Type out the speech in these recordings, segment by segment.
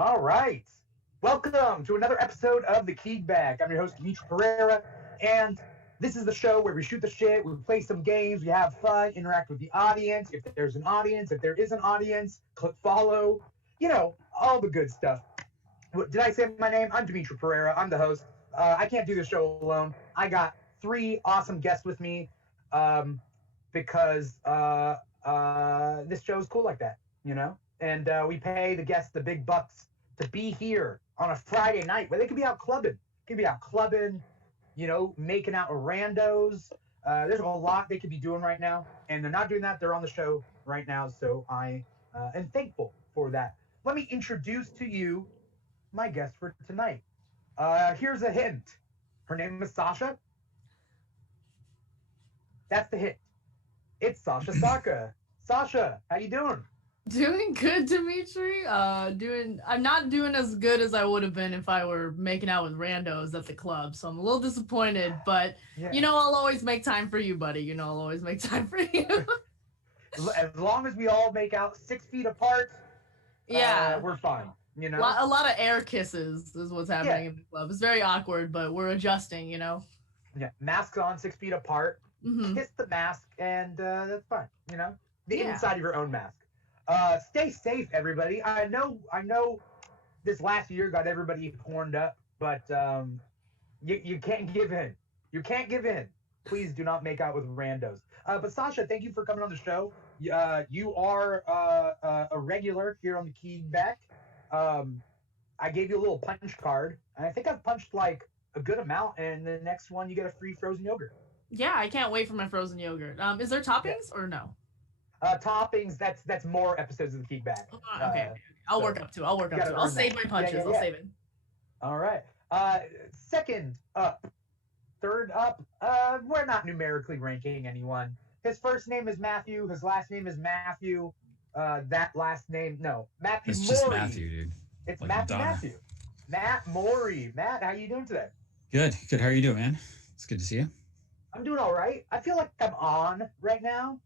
All right. Welcome to another episode of the KEEGBACK. I'm your host, Dimitri Pereira, and this is the show where we shoot the shit, we play some games, we have fun, interact with the audience. If there's an audience, if there is an audience, click follow, all the good stuff. Did I say my name? I'm Dimitri Pereira. I'm the host. I can't do the show alone. I got three awesome guests with me because this show's cool like that, And we pay the guests the big bucks to be here on a Friday night where they could be out clubbing. Making out with randos. There's a lot they could be doing right now, and they're not doing that. They're on the show right now, so I am thankful for that. Let me introduce to you my guest for tonight. Here's a hint. Her name is Sasha. That's the hint. It's Sasha Saka. Sasha, how you doing? Doing good, Dimitri. I'm not doing as good as I would have been if I were making out with randos at the club. So I'm a little disappointed, but I'll always make time for you, buddy. I'll always make time for you. As long as we all make out 6 feet apart, we're fine. A lot of air kisses is what's happening in the club. It's very awkward, but we're adjusting. Yeah, masks on 6 feet apart. Mm-hmm. Kiss the mask, and that's fine. The inside of your own mask. Stay safe, everybody. I know this last year got everybody horned up, but you can't give in. You can't give in. Please do not make out with randos. But Sasha, thank you for coming on the show. You are a regular here on the KEEGBACK. I gave you a little punch card, and I think I've punched like a good amount, and the next one you get a free frozen yogurt. Yeah, I can't wait for my frozen yogurt. Is there toppings or no? Toppings, that's more episodes of the KEEGBACK. Okay. I'll work up to it. I'll save my punches. I'll save it. All right. Second up. Third up. We're not numerically ranking anyone. His first name is Matthew. His last name is Matthew. That last name, no. Matthew Morey. It's just Matthew, dude. It's like Matthew. Matt Morey. Matt, how you doing today? Good. How are you doing, man? It's good to see you. I'm doing all right. I feel like I'm on right now.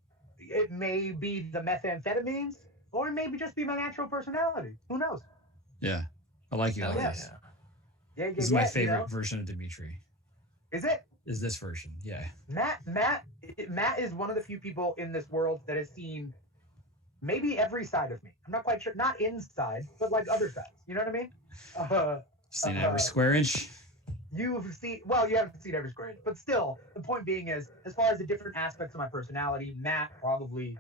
It may be the methamphetamines, or it may just be my natural personality. Who knows? Yeah, I like you like this. Yeah, this is my favorite version of Dimitri. Is it? Is this version? Yeah. Matt is one of the few people in this world that has seen maybe every side of me. I'm not quite sure. Not inside, but like other sides. You know what I mean? Seen every square inch. You haven't seen every square inch, but still, the point being is, as far as the different aspects of my personality, Matt has probably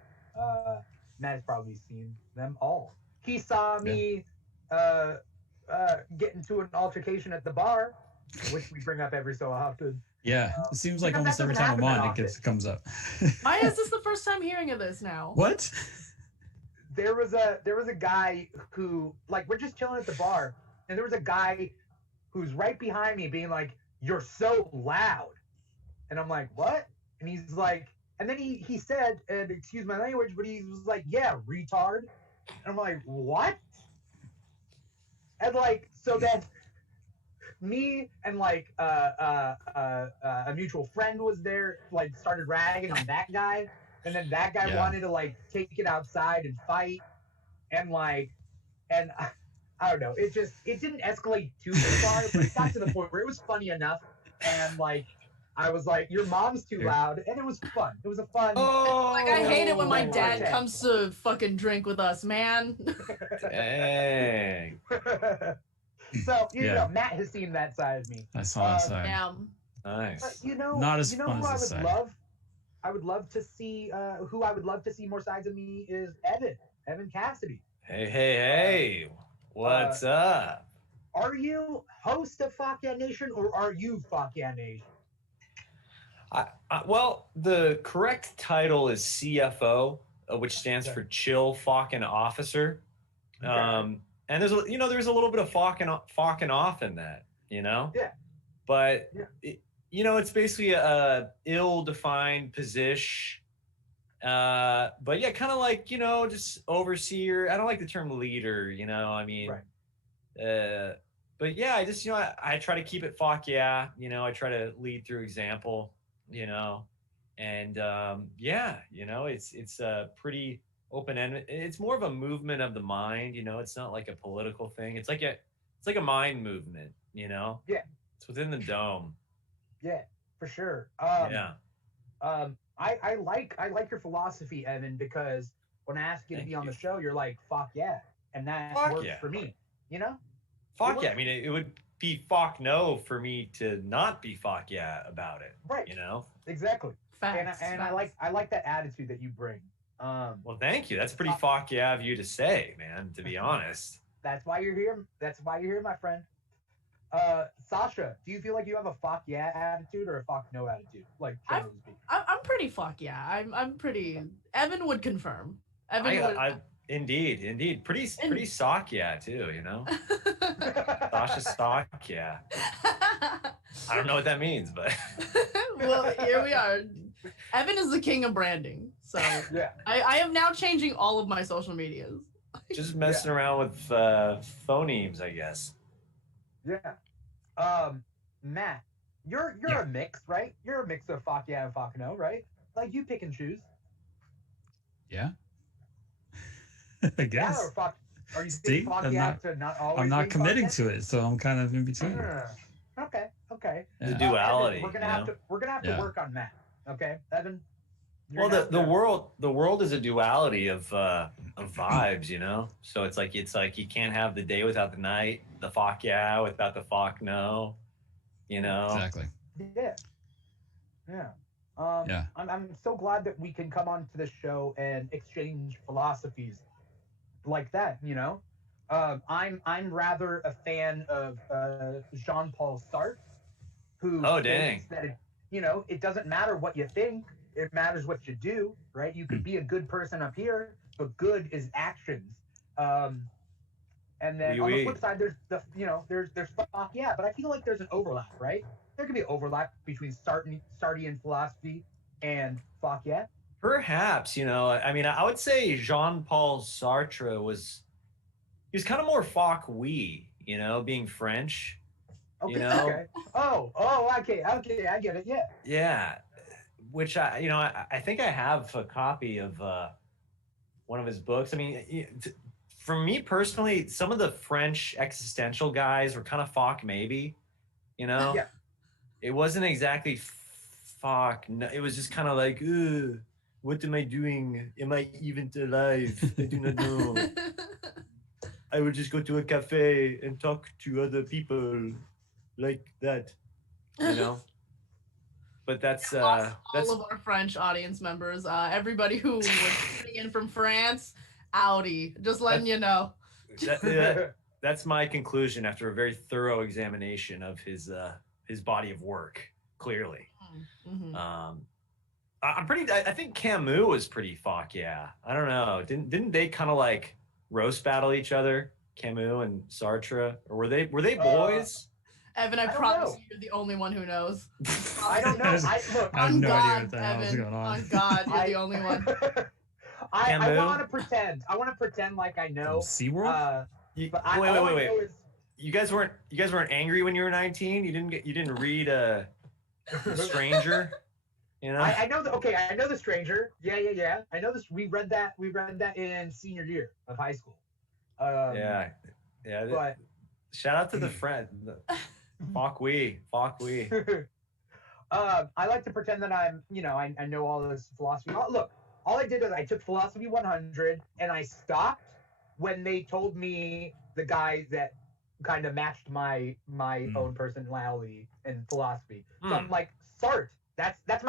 seen them all. He saw me get into an altercation at the bar, which we bring up every so often. Yeah, it seems like almost every time I'm on, it comes up. Why is this the first time hearing of this now? What? There was a guy who, like, we're just chilling at the bar, and there was a guy who's right behind me being like, "You're so loud." And I'm like, "What?" And he's like, and then he said, and excuse my language, but he was like, "Yeah, retard." And I'm like, "What?" And like, so then me and like a mutual friend was there, like started ragging on that guy, and then that guy wanted to like take it outside and fight, and I don't know. It didn't escalate too far, but it got to the point where it was funny enough, and like I was like, "Your mom's too loud," and it was fun. It was a fun. Oh, like I hate it when my dad comes to fucking drink with us, man. Dang. So Matt has seen that side of me. I saw that side. Yeah. Nice. Not as fun as this side. I would love to see. Who I would love to see more sides of me is Evan Cassidy. Hey. What's up? Are you host of Fuck Yeah Nation, or are you Fuck Yeah Nation? Well, the correct title is CFO, which stands for Chill Fucking Officer. Okay. And there's a little bit of fucking off in that, Yeah. But it's basically a ill-defined position. But yeah, kind of like, just overseer. I don't like the term leader, I mean, right. But yeah, I just, I try to keep it fuck yeah, I try to lead through example, and it's pretty open-ended. It's more of a movement of the mind, you know. It's not like a political thing. It's like a mind movement, you know. Yeah. It's within the dome. Yeah, for sure. Yeah. I like your philosophy, Evan, because when I ask you to be on the show, you're like, fuck yeah. And that works for me, you know? Fuck yeah. I mean, it would be fuck no for me to not be fuck yeah about it. Right. You know? Exactly. Facts, and facts. I like that attitude that you bring. Well, thank you. That's pretty fuck yeah of you to say, man, to be honest. That's why you're here. That's why you're here, my friend. Sasha, do you feel like you have a fuck yeah attitude or a fuck no attitude? Like, generally speaking. I'm pretty fuck yeah. I'm pretty. Evan would confirm. Indeed. Pretty sock yeah too, you know? Sasha sock yeah. I don't know what that means, but well, here we are. Evan is the king of branding. So yeah. I am now changing all of my social medias. Just messing around with phonemes, I guess. Yeah. Matt, you're a mix, right? You're a mix of fuck yeah and fuck no, right? Like you pick and choose. Yeah. I guess. Yeah, or fuck. Are you See, fuck yeah to not always? I'm not committing to it, so I'm kind of in between. Okay. The duality. Evan, we're gonna have to work on Matt. Okay, Evan. Well, the world is a duality of vibes, you know. So it's like you can't have the day without the night, the fuck yeah without the fuck no, you know. Exactly. Yeah. I'm so glad that we can come on to this show and exchange philosophies like that, you know. I'm rather a fan of Jean-Paul Sartre, who thinks that it doesn't matter what you think, it matters what you do, right? You could be a good person up here, but good is actions. And then on the flip side, there's fuck yeah, but I feel like there's an overlap, right? There could be an overlap between Sartrean philosophy and fuck yeah. Perhaps, you know, I mean, I would say Jean-Paul Sartre was kind of more fuck oui, you know, being French. Okay. You know? Okay. Oh, okay, I get it. Yeah. Yeah, which I think I have a copy of one of his books. I mean, for me personally, some of the French existential guys were kind of fuck maybe, you know. Yeah. It wasn't exactly fuck. No, it was just kind of like, what am I doing? Am I even alive? I do not know. I will just go to a cafe and talk to other people like that, you know. But that's all of our French audience members, everybody who was tuning in from France, Audi, just letting you know. That's my conclusion after a very thorough examination of his body of work. Clearly, Mm-hmm. I think Camus was pretty fuck yeah. I don't know. Didn't they kind of like roast battle each other, Camus and Sartre, or were they boys? Evan, I promise you're the only one who knows. I don't know. I have no idea what the hell is going on. On God, you're the only one. I want to pretend. I want to pretend like I know. SeaWorld? Wait. You guys weren't angry when you were 19? You didn't read Stranger? You know? I know I know The Stranger. Yeah. I know this. We read that in senior year of high school. Yeah. But shout out to the friend. Fuck we. I like to pretend that I'm, I know all this philosophy. Look, all I did was I took Philosophy 100 and I stopped when they told me the guys that kind of matched my own personality and philosophy. So I'm like, Sartre. That's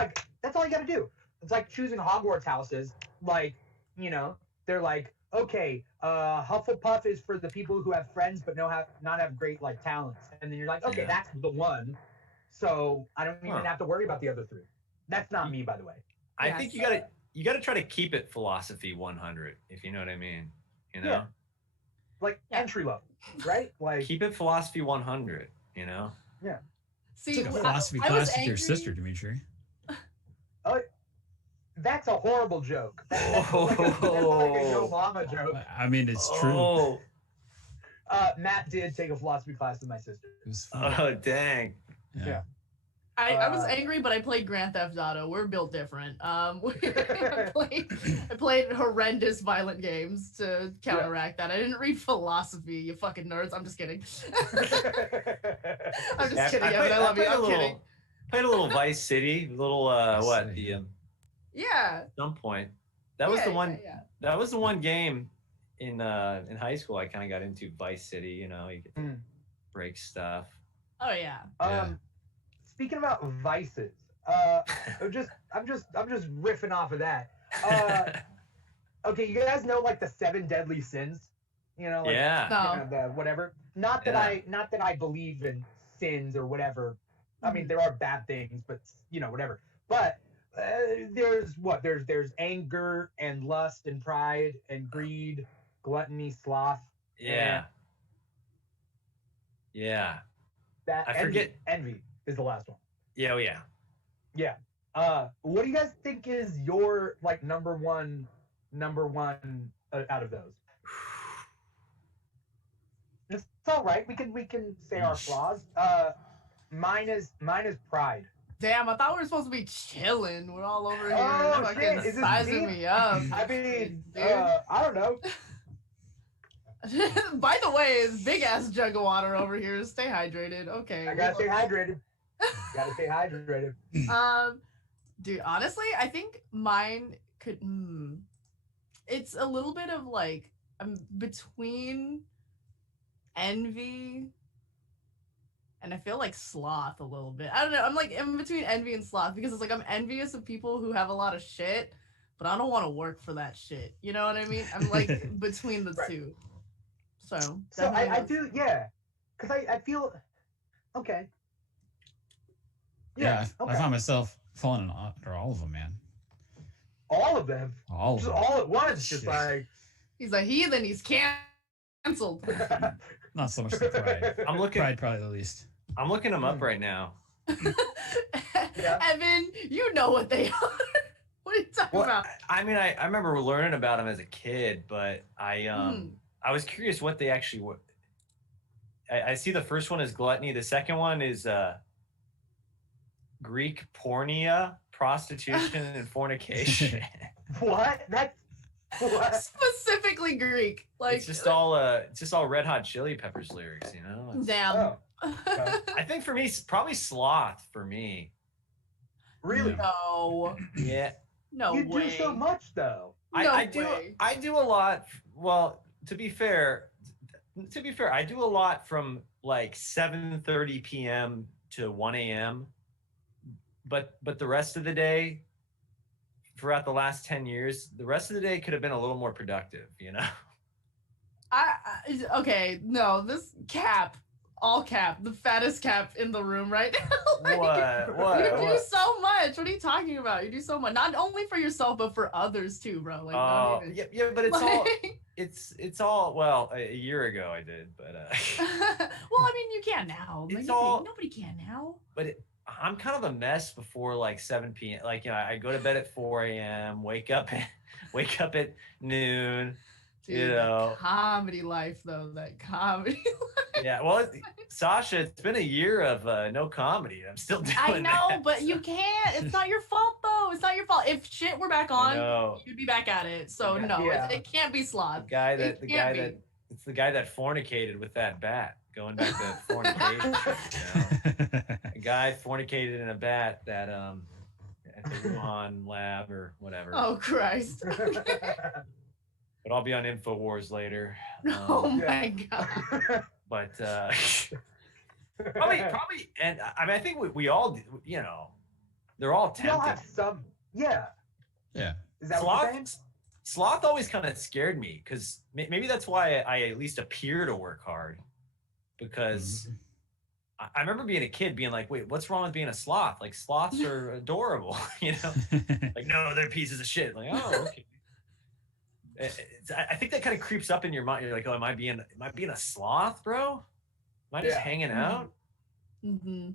all you got to do. It's like choosing Hogwarts houses. Like, they're like, okay, Hufflepuff is for the people who have friends but not have great like talents. And then you're like, okay, that's the one. So I don't even have to worry about the other three. That's not me, by the way. I think you gotta try to keep it Philosophy 100, if you know what I mean. You know? Yeah. Like entry level, right? Like keep it Philosophy 100, you know? Yeah. See, it's like a philosophy class with your sister, Dimitri. Oh, that's a horrible joke. That's like a Yo Mama joke. I mean, it's true. Matt did take a philosophy class with my sister. It was fun. Oh, dang. Yeah. I was angry, but I played Grand Theft Auto. We're built different. I played horrendous violent games to counteract that. I didn't read philosophy, you fucking nerds. I'm just kidding. I'm just kidding, Evan. I love you. I'm kidding. Played a little Vice City, yeah. At some point. That was the one. Yeah. That was the one game in high school I kind of got into. Vice City, you get to break stuff. Oh yeah. Speaking about vices, I'm just riffing off of that. Okay, you guys know like the 7 deadly sins, No. The whatever. Not that I believe in sins or whatever. I mean, there are bad things, but whatever. But there's anger and lust and pride and greed, gluttony, sloth. Yeah. That I forget. Envy is the last one. Yeah. Yeah. What do you guys think is your like number one out of those? It's all right. We can say our flaws. Mine is pride. Damn, I thought we were supposed to be chilling. We're all over here fucking shit. sizing me up. I mean, I don't know. By the way, big ass jug of water over here. Stay hydrated. Okay. I gotta stay hydrated. Dude, honestly, I think mine could. It's a little bit of like I'm between envy and I feel like sloth a little bit. I don't know. I'm like in between envy and sloth because it's like I'm envious of people who have a lot of shit, but I don't want to work for that shit. You know what I mean? I'm like between the two. So I do, yeah, because I feel okay. Yeah, okay. I found myself falling under all of them, man. All of them? All of them. All at once, just like... He's a heathen, he's canceled. Not so much the pride. Pride probably the least. I'm looking them up right now. Evan, you know what they are. What are you talking about? I mean, I remember learning about them as a kid, but I was curious what they actually were. I see the first one is gluttony. The second one is Greek porneia, prostitution, and fornication. What? That's what? Specifically Greek. Like it's just all Red Hot Chili Peppers lyrics, Damn. Oh. I think for me, probably sloth for me. Really? No. Yeah. No you way. do so much though. I do a lot. Well, to be fair, I do a lot from like 7:30 p.m. to 1 a.m. But the rest of the day, throughout the last 10 years, the rest of the day could have been a little more productive, Okay, no, this cap, all cap, the fattest cap in the room right now. What? You do so much. What are you talking about? You do so much, not only for yourself but for others too, bro. Like, yeah, but it's all. It's all. Well, a year ago I did, but. Well, I mean, you can now. Like, nobody can now. But I'm kind of a mess before like 7 p.m. Like, I go to bed at 4 a.m. Wake up at noon. Dude, comedy life though. That comedy life. Yeah, well, Sasha, it's been a year of no comedy. I'm still doing I know, that. but you can't. It's not your fault though. It's not your fault. If shit were back on, you'd be back at it. So no, it can't be sloth. It's the guy that fornicated with that bat. Going back to fornication. A guy fornicated in a bat that at the Wuhan lab or whatever. Oh Christ. But I'll be on InfoWars later. Oh my god. But probably, and I mean, I think we all, they're all tempted. We all have some, yeah. Is that what you're saying? Sloth always kind of scared me because maybe that's why I at least appear to work hard. Because I remember being a kid being like, wait, what's wrong with being a sloth? Like, sloths are adorable, Like, no, they're pieces of shit. Like, oh, okay. I think that kind of creeps up in your mind. You're like, oh, am I being a sloth, bro? Am I just hanging out? Mm-hmm.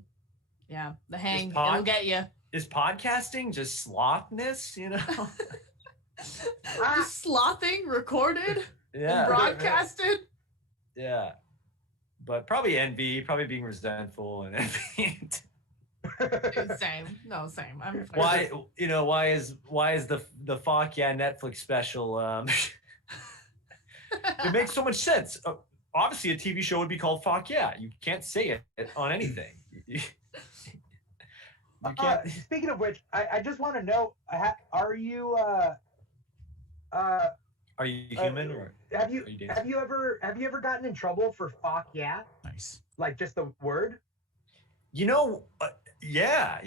Yeah, the hang, it'll get you. Is podcasting just slothness, Just slothing, recorded, and broadcasted? Yeah. But probably envy, probably being resentful and envy. Dude, same. No, same. I'm why is the fuck yeah Netflix special it makes so much sense. Obviously a TV show would be called Fuck Yeah. You can't say it on anything. You can't. Speaking of which, I just want to know, are you human or have you ever gotten in trouble for fuck yeah? Nice. Like just the word? Yeah.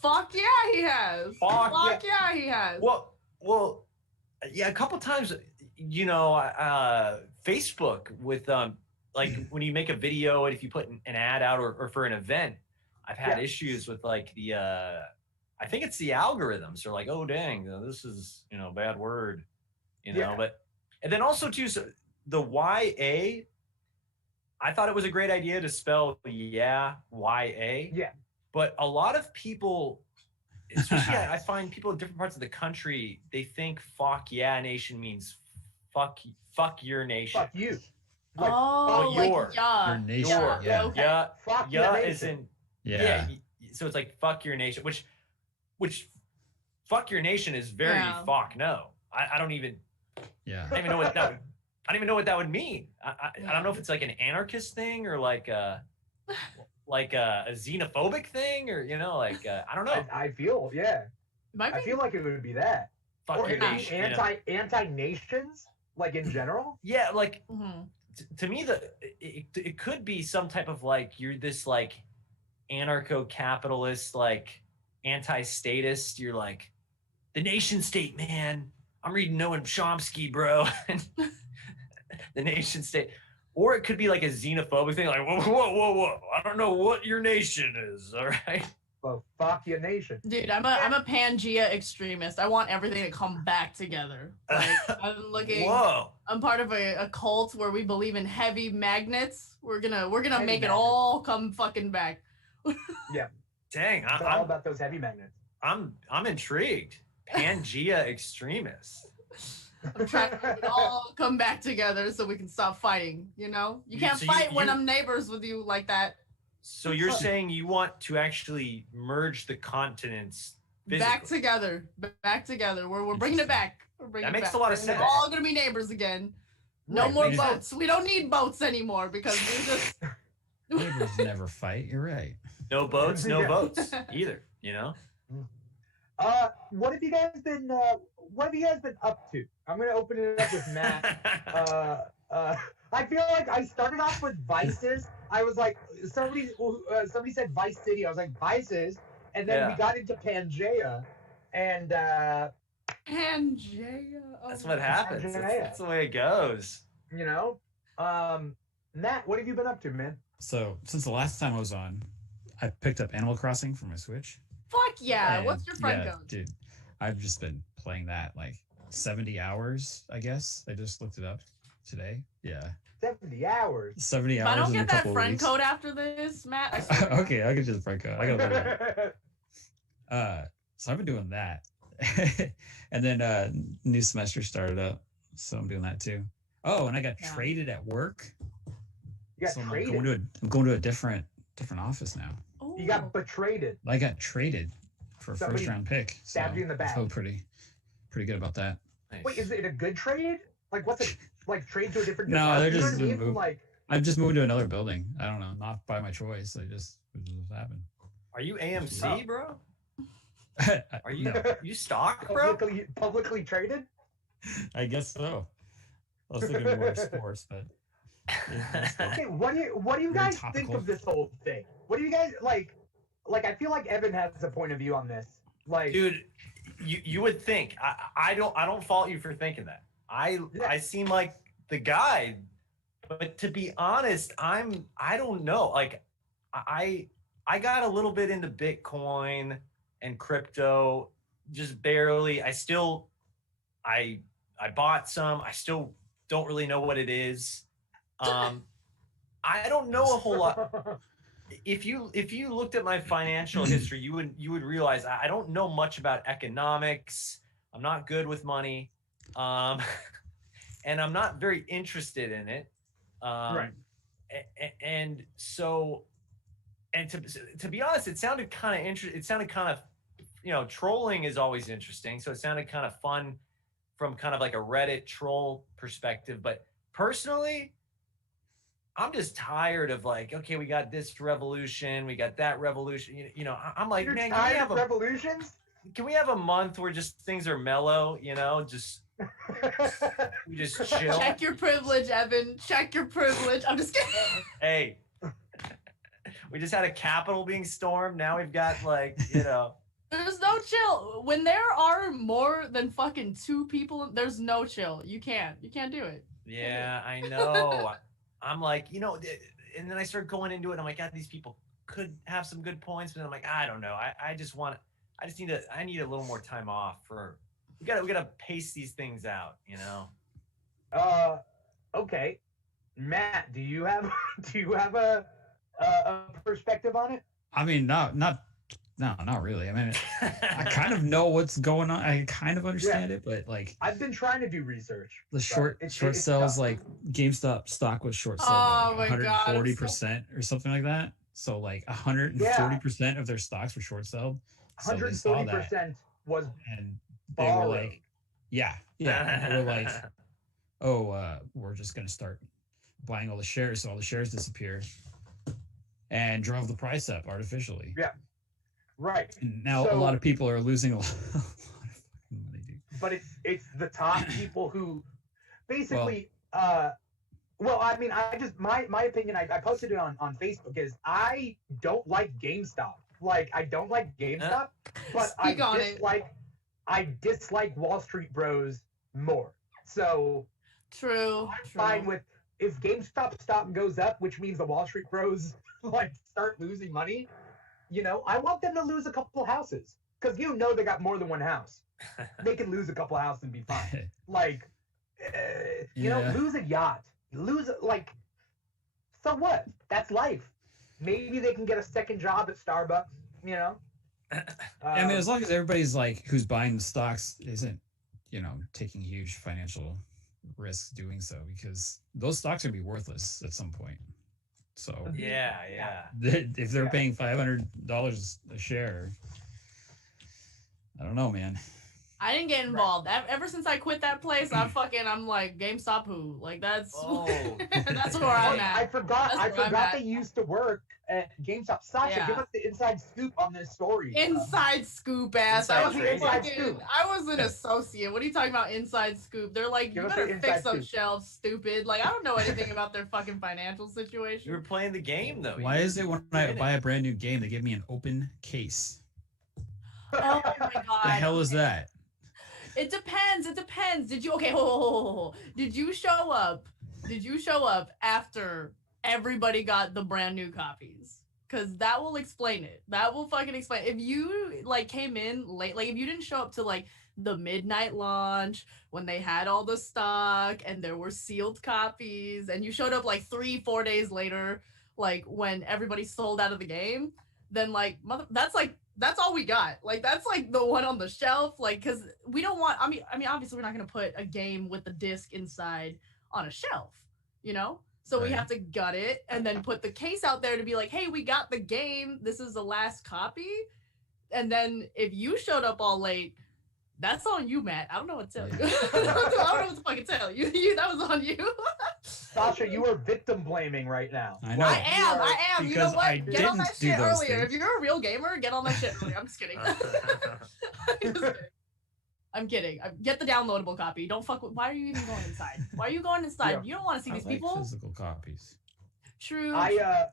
Fuck yeah, he has. Fuck yeah, he has. Well, yeah, a couple times, Facebook with like when you make a video and if you put an ad out or for an event, I've had issues with like the I think it's the algorithms are like, oh dang, this is bad word, but and then also too, so the YA, I thought it was a great idea to spell YA. Yeah. But a lot of people, especially I find people in different parts of the country, they think "fuck yeah nation" means fuck your nation. Fuck you. Like, your nation. Yeah. Fuck yeah your is nation. So it's like fuck your nation, which fuck your nation is very fuck no. I don't even. Yeah. I don't even know what that would. I don't even know what that would mean. I don't know if it's like an anarchist thing or like a xenophobic thing or I don't know. I feel I feel like it would be that. Fuck or your nation. Anti-nations, like in general. Yeah, like to me it could be some type of like you're this like anarcho-capitalist like anti-statist. You're like the nation state, man. I'm reading Noam Chomsky, bro. The nation state. Or it could be like a xenophobic thing, like, whoa. I don't know what your nation is, all right? Well, fuck your nation. Dude, I'm a Pangea extremist. I want everything to come back together. Like, I'm part of a cult where we believe in heavy magnets. We're gonna make it all come fucking back. Yeah. Dang, I'm all about those heavy magnets. I'm intrigued. Pangea extremist. I'm trying to make it all come back together so we can stop fighting, You can't fight when I'm neighbors with you like that. So you're saying you want to actually merge the continents physically. Back together. We're bringing it back. That makes a lot of sense. We're all going to be neighbors again. No more boats. We don't need boats anymore because we just... Neighbors never fight. You're right. No boats, no votes either, What have you guys been up to? I'm gonna open it up with Matt. I feel like I started off with vices. I was like, somebody said Vice City. I was like, vices, and then we got into Pangea, and Pangea. That's what happens. That's the way it goes. Matt, what have you been up to, man? So since the last time I was on, I picked up Animal Crossing for my Switch. Fuck yeah! And what's your friend code? Dude, I've just been playing that like 70 hours, I guess. I just looked it up today. Yeah. 70 hours. 70 hours. If I don't get that friend code after this, Matt. Okay, I'll get you the friend code. I got so I've been doing that. And then new semester started up. So I'm doing that too. Oh, and I got traded at work. You got traded? I'm going to a different office now. Ooh. You got betrayed. I got traded for a first round pick. Stabbed you in the back. I feel pretty good about that. Nice. Wait, is it a good trade? Like, what's it like? Trade to a different? No, they're just like. I've just moved to another building. I don't know, not by my choice. It just happened. Are you AMC, bro? Are you No. you stock, bro? Publicly traded? I guess so. I was thinking more sports, but. Okay, what do you guys think of this whole thing? What do you guys like? I feel like Evan has a point of view on this. Like, dude, you would think I don't fault you for thinking that. I seem like the guy, but to be honest, I don't know. Like, I got a little bit into Bitcoin and crypto, just barely. I bought some. I still don't really know what it is. I don't know a whole lot. If you looked at my financial history, you would realize I don't know much about economics. I'm not good with money, and I'm not very interested in it. Right. And so and to be honest, it sounded kind of interesting. It sounded kind of, trolling is always interesting. So it sounded kind of fun from kind of like a Reddit troll perspective. But personally, I'm just tired of like, okay, we got this revolution, we got that revolution. I'm like, You're man, tired of revolutions? Can we have a month where just things are mellow? Just we just chill. Check your privilege, Evan. Check your privilege. I'm just kidding. Hey, we just had a Capitol being stormed. Now we've got like, There's no chill. When there are more than fucking 2 people, there's no chill. You can't do it. Yeah, I know. I'm like, and then I start going into it. And I'm like, God, these people could have some good points, but I'm like, I don't know. I need a little more time off we gotta pace these things out, Okay. Matt, do you have a perspective on it? I mean, not really. I mean, I kind of know what's going on. I kind of understand it, but like I've been trying to do research. The short sells, like GameStop stock was short sold by 140% or something like that. So like 140% of their stocks were short sold. 140% was, and they were like, yeah. They were like, oh, we're just gonna start buying all the shares, so all the shares disappear, and drove the price up artificially. Yeah. Right. And now a lot of people are losing a lot of fucking money, dude. But it's the top people who basically I mean, I just my opinion, I posted it on Facebook, is I don't like GameStop. Like, I don't like GameStop, but I dislike Wall Street Bros more. So True. I'm fine with if GameStop stock goes up, which means the Wall Street Bros like start losing money. I want them to lose a couple houses because they got more than one house. They can lose a couple houses and be fine. Like, lose a yacht, so what? That's life. Maybe they can get a second job at Starbucks. I mean, as long as everybody's like who's buying the stocks isn't, taking huge financial risks doing so, because those stocks are gonna be worthless at some point. So yeah. If they're paying $500 a share, I don't know, man. I didn't get involved. Ever since I quit that place, I'm like, GameStop who? Like, that's that's where I'm at. I forgot they used to work at GameStop. Sasha, give us the inside scoop on this story. Inside scoop, ass. I was an associate. What are you talking about, inside scoop? They're like, you better fix those shelves, stupid. Like, I don't know anything about their fucking financial situation. You were playing the game, though. Why is it when I buy a brand new game, they give me an open case? Oh my god. The hell is that? It depends. Did you Did you show up after everybody got the brand new copies? Because that will explain it. That will fucking explain. If you like came in late, like if you didn't show up to like the midnight launch when they had all the stock and there were sealed copies, and you showed up like 3-4 days later, like when everybody sold out of the game, then like that's all we got. Like, that's like the one on the shelf. Like, because we don't want. I mean, obviously, we're not gonna put a game with the disc inside on a shelf, So we have to gut it and then put the case out there to be like, hey, we got the game. This is the last copy. And then if you showed up all late, that's on you, Matt. I don't know what to tell you. I don't know what to fucking tell you. That was on you. Sasha, you are victim blaming right now. I know. I am. You know what? Get on that shit earlier. Things. If you're a real gamer, get on that shit earlier. I'm just kidding. I'm kidding. Get the downloadable copy. Don't fuck with. Why are you even going inside? Why are you going inside? Yeah. You don't want to see these people. Physical copies. True. I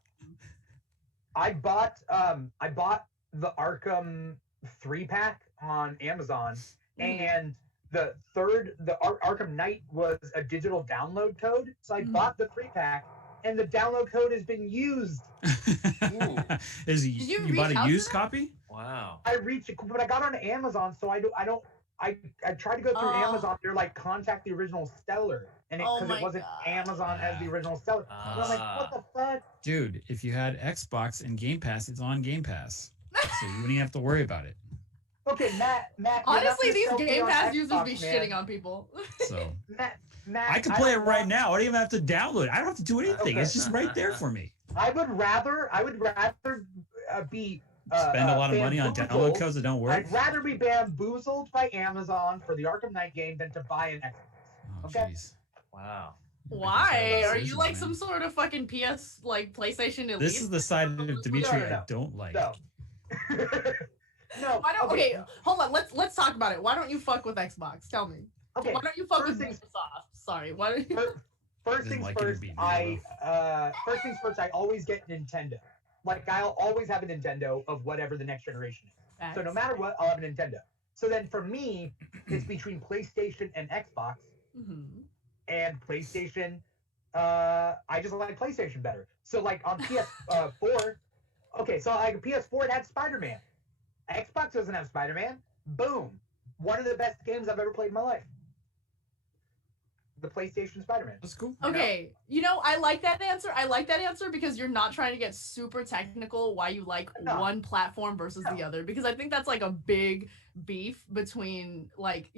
bought the Arkham 3-pack on Amazon, and the Arkham Knight was a digital download code. So I bought the 3-pack, and the download code has been used. You bought a used copy? Wow. I reached it, but I got on Amazon, so I tried to go through Amazon. They're like, contact the original seller, and because it wasn't Amazon as the original seller. And I'm like, what the fuck? Dude, if you had Xbox and Game Pass, it's on Game Pass, so you wouldn't have to worry about it. Okay, Matt. Honestly, these Game Pass users be shitting on people. Matt, I can play it right now. I don't even have to download it. I don't have to do anything. Okay. It's just right there for me. I would rather be Spend a lot of money on download bamboozled. codes that don't work. I'd rather be bamboozled by Amazon for the Arkham Knight game than to buy an Xbox. Oh, Okay. jeez. Wow. Why? Are you Decisions, like man. some sort of fucking PS like PlayStation elite? This is the side of Dimitri No. I don't like. No. No. Why don't? Okay, hold on. Let's talk about it. Why don't you fuck with Xbox? Tell me. Okay. Why don't you fuck first with things- Microsoft? Sorry. Why don't you? First Doesn't things like it first. being First things first. I always get Nintendo. Like I'll always have a Nintendo of whatever the next generation is. So no matter what, I'll have a Nintendo. So then for me, it's between PlayStation and Xbox. Mhm. And PlayStation, I just like PlayStation better. So like on PS4, okay, so like PS4 it had Spider-Man. Xbox doesn't have Spider-Man. Boom, one of the best games I've ever played in my life. The PlayStation Spider-Man. That's cool. Okay, I like that answer. I like that answer because you're not trying to get super technical why you like one platform versus the other, because I think that's like a big beef between like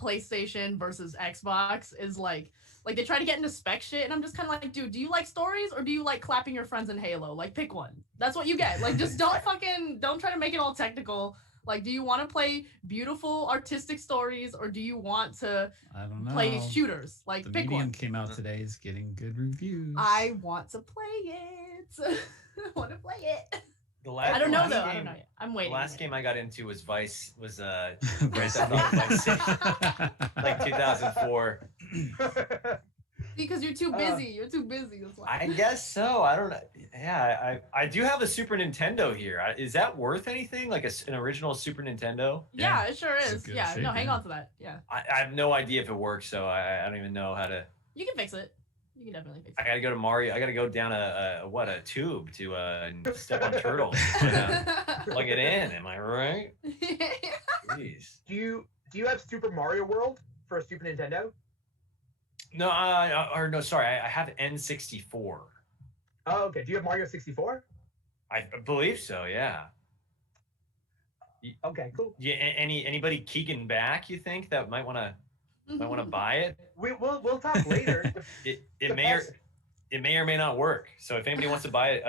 PlayStation versus Xbox is like they try to get into spec shit, and I'm just kind of like, dude, do you like stories or do you like clapping your friends in Halo? Like, pick one. That's what you get. Like, just don't try to make it all technical. Like, do you want to play beautiful artistic stories or do you want to I don't know. play shooters? Like, The pick Medium one. came out today. Is getting good reviews. I want to play it. I want to play it. I don't The know last though. I game- don't know yet. I'm waiting. The last game I got into was Vice Vice Vice City. like 2004. Because you're too busy. You're too busy. That's why. I guess so. I don't know. Yeah, I do have a Super Nintendo here. Is that worth anything? Like an original Super Nintendo? Yeah, it sure It's is. in good Yeah, shape, no, hang yeah. on to that. Yeah, I have no idea if it works, so I don't even know how to. you can fix it. You can definitely fix I it. gotta go to Mario. I gotta go down a tube to step on turtles. Plug it in. Am I right? Jeez. Do you have Super Mario World for a Super Nintendo? No, no. Sorry, I have N64. Oh, okay. Do you have Mario 64? I believe so. Yeah. Okay, cool. Yeah. Anybody KEEGBACK? You think that might want to buy it? We'll talk later. It may or may not work. So if anybody wants to buy it,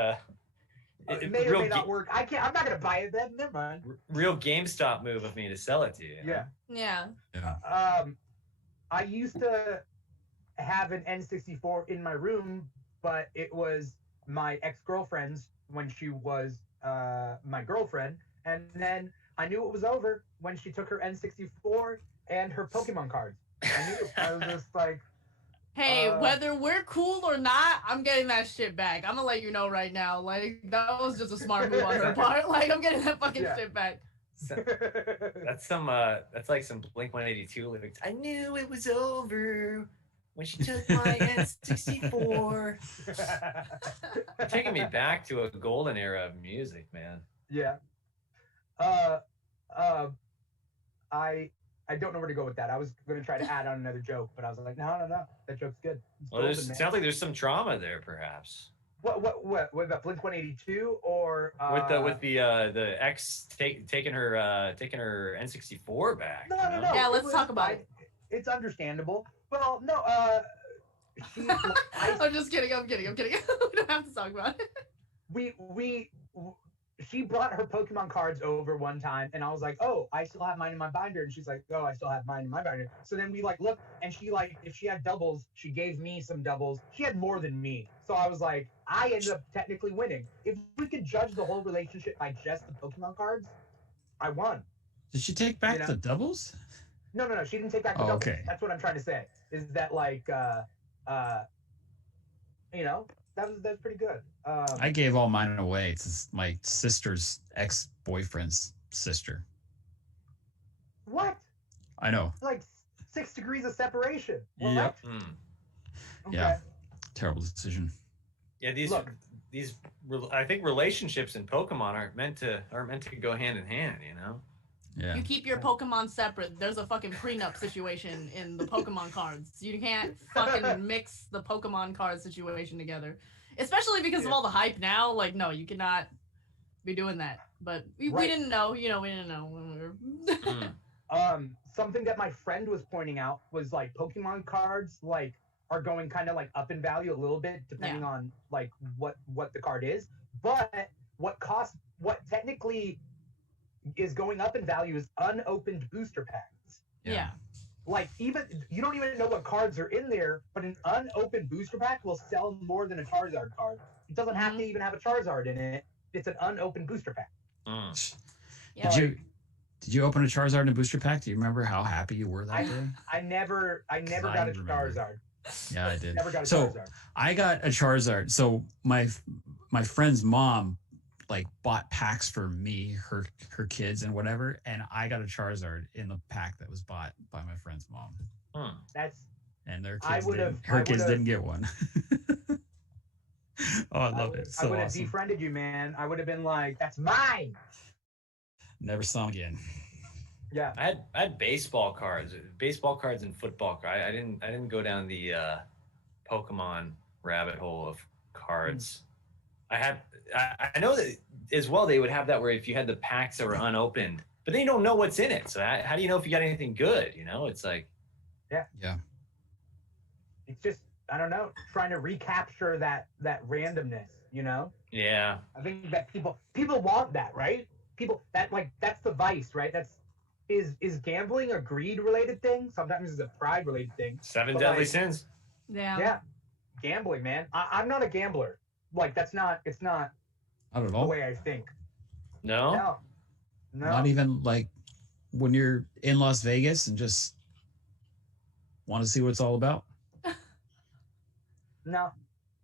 It may or may not work. I'm not gonna buy it then. Never mind. Real GameStop move of me to sell it to you. Yeah. Yeah. Yeah. I used to have an N64 in my room, but it was my ex-girlfriend's when she was my girlfriend, and then I knew it was over when she took her N64 and her Pokemon cards. I knew. I was just like, Hey, whether we're cool or not, I'm getting that shit back. I'm gonna let you know right now. Like, that was just a smart move on her part. Like, I'm getting that fucking shit back. That's like some Blink 182 lyrics. I knew it was over when she took my N64. You're taking me back to a golden era of music, man. Yeah. I don't know where to go with that. I was going to try to add on another joke, but I was like, no. That joke's good. It's Well, golden, it man. sounds like there's some trauma there, perhaps. What about Blink 182 or With the ex taking her N64 back. No. Yeah, it let's was talk about fine. it. It's understandable. Well, no. I'm just kidding. I'm kidding. We don't have to talk about it. She brought her Pokemon cards over one time, and I was like, "Oh, I still have mine in my binder," and she's like, "Oh, I still have mine in my binder." So then we looked, and she if she had doubles, she gave me some doubles. She had more than me, so I was like, I ended up technically winning. If we could judge the whole relationship by just the Pokemon cards, I won. Did she take back the doubles? No, she didn't take back the Oh, doubles. okay. That's what I'm trying to say. Is that that's pretty good. I gave all mine away to my sister's ex-boyfriend's sister. What? I know. Like 6 degrees of separation. Yep. What? Mm. Okay. Yeah. Terrible decision. Yeah, these I think relationships in Pokemon aren't meant to go hand in hand, you know? Yeah. You keep your Pokemon separate. There's a fucking prenup situation in the Pokemon cards. You can't fucking mix the Pokemon card situation together. Especially because of all the hype now. Like, no, you cannot be doing that. But we didn't know, we didn't know when we were... Something that my friend was pointing out was Pokemon cards are going kind of like up in value a little bit depending on like what the card is. But what technically is going up in value is unopened booster packs. Yeah. Like even you don't even know what cards are in there, but an unopened booster pack will sell more than a Charizard card. It doesn't have to even have a Charizard in it. It's an unopened booster pack. Yeah. Did you open a Charizard in a booster pack? Do you remember how happy you were that day? I never got a Charizard. Yeah, I did. Never got a so Charizard. I got a Charizard. So my friend's mom like bought packs for me, her kids and whatever, and I got a Charizard in the pack that was bought by my friend's mom. And their kids her kids didn't get one. Oh, I love it. So I would have awesome. defriended you, man. I would have been like, "That's mine." Never saw him again. Yeah, I had baseball cards and football cards. I didn't go down the Pokemon rabbit hole of cards. I know that as well. They would have that where if you had the packs that were unopened, but then you don't know what's in it. So how do you know if you got anything good? You know, it's like, yeah. It's just I don't know, trying to recapture that randomness. You know. Yeah. I think that people want that, right? People that's the vice, right? Is gambling a greed related thing? Sometimes it's a pride related thing. 7 deadly sins. Yeah. Gambling, man. I'm not a gambler. Like it's not Not at all. the way I think. No. Not even like when you're in Las Vegas and just want to see what it's all about. No.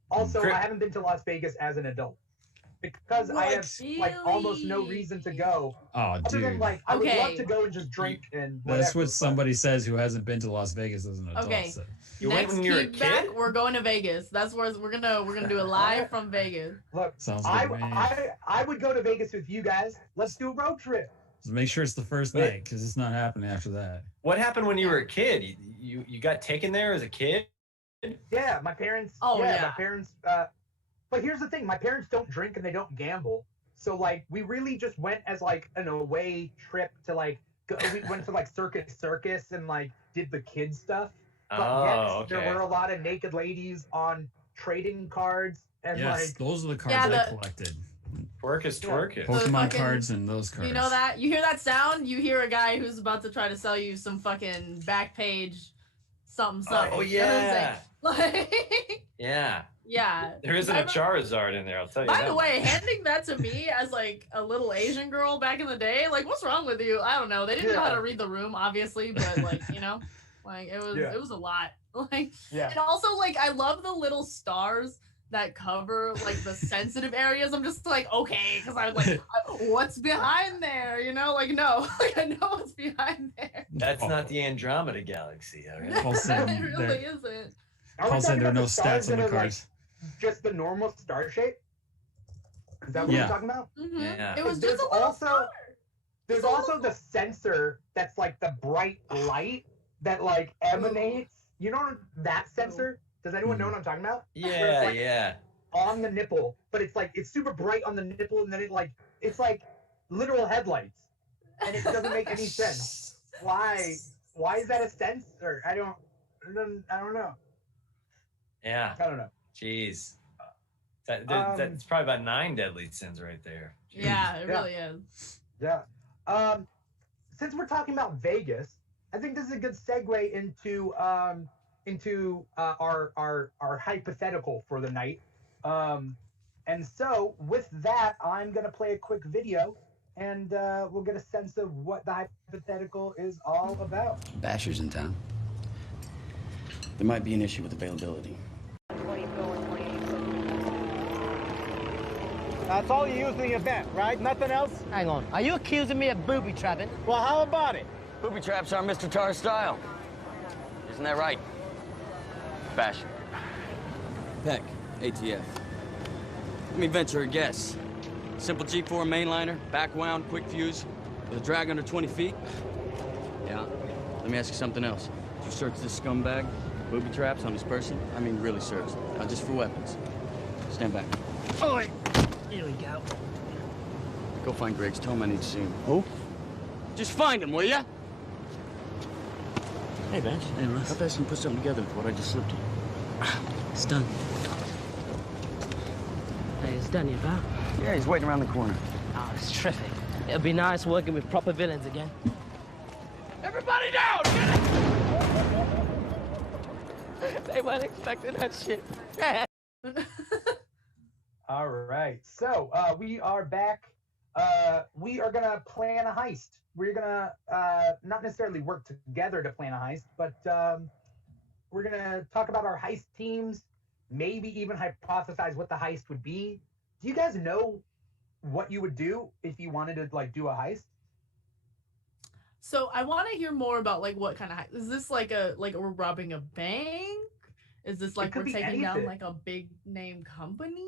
Also, I haven't been to Las Vegas as an adult because I have like almost no reason to go. Oh, dude. Than, like, I would love to go and just drink and whatever. That's what somebody says who hasn't been to Las Vegas as an adult. Okay. So. You went when you were a kid? We're going to Vegas. That's where we're gonna do it live from Vegas. Look, Sounds good, I would go to Vegas with you guys. Let's do a road trip. So make sure it's the first night because it's not happening after that. What happened when you were a kid? You got taken there as a kid? Yeah, my parents. My parents. But here's the thing: my parents don't drink and they don't gamble. So like, we really just went as like an away trip to like. We went to like circus and like did the kids stuff. But there were a lot of naked ladies on trading cards and those are the cards I collected. Twerk is twerk it. Pokemon cards and those cards. You know that? You hear that sound? You hear a guy who's about to try to sell you some fucking back page something. Oh yeah. Yeah. There isn't a Charizard in there, I'll tell you. By the way, handing that to me as like a little Asian girl back in the day, like what's wrong with you? I don't know. They didn't know how to read the room, obviously, but like, you know, like it was a lot. Like and also like I love the little stars that cover like the sensitive areas. I'm just like, okay, because I was like, what's behind there? You know, like no, like I know what's behind there. That's not the Andromeda Galaxy, all right? It really isn't. Paul said there are no stats on the cards. Like, just the normal star shape? Is that what you're talking about? Mm-hmm. Yeah. It was just a little star. There's also the sensor that's like the bright light that like emanates. You know that sensor? Does anyone know what I'm talking about? Yeah, On the nipple, but it's like it's super bright on the nipple, and then it's like literal headlights, and it doesn't make any sense. Why is that a sensor? I don't know. Yeah. I don't know. Jeez. That's probably about 9 deadly sins right there. Jeez. Yeah, it really is. Yeah. Since we're talking about Vegas, I think this is a good segue into our hypothetical for the night. And so with that, I'm gonna play a quick video, and we'll get a sense of what the hypothetical is all about. Basher's in town. There might be an issue with availability. That's all you use in the event, right? Nothing else? Hang on. Are you accusing me of booby trapping? Well, how about it? Booby traps are Mr. Tar's style. Isn't that right? Basher. Peck, ATF. Let me venture a guess. Simple G4 mainliner, back wound, quick fuse, with a drag under 20 feet? Yeah. Let me ask you something else. Did you search this scumbag? Booby traps on his person? I mean, really search. Not just for weapons. Stand back. Oi! Here we go. Go find Griggs. Tell him I need to see him. Who? Just find him, will ya? Hey, Bench. Hey, Russ. How fast can you put something together with what I just slipped you? It's done. Hey, it's Danny about? Yeah, he's waiting around the corner. Oh, it's terrific. It'll be nice working with proper villains again. Everybody down! Get it! They weren't expecting that shit. All right. So we are back. We are gonna plan a heist. We're gonna not necessarily work together to plan a heist, but we're gonna talk about our heist teams. Maybe even hypothesize what the heist would be. Do you guys know what you would do if you wanted to like do a heist? So I want to hear more about like what kind of heist. Is this like we're robbing a bank? Is this like we're taking down like a big name company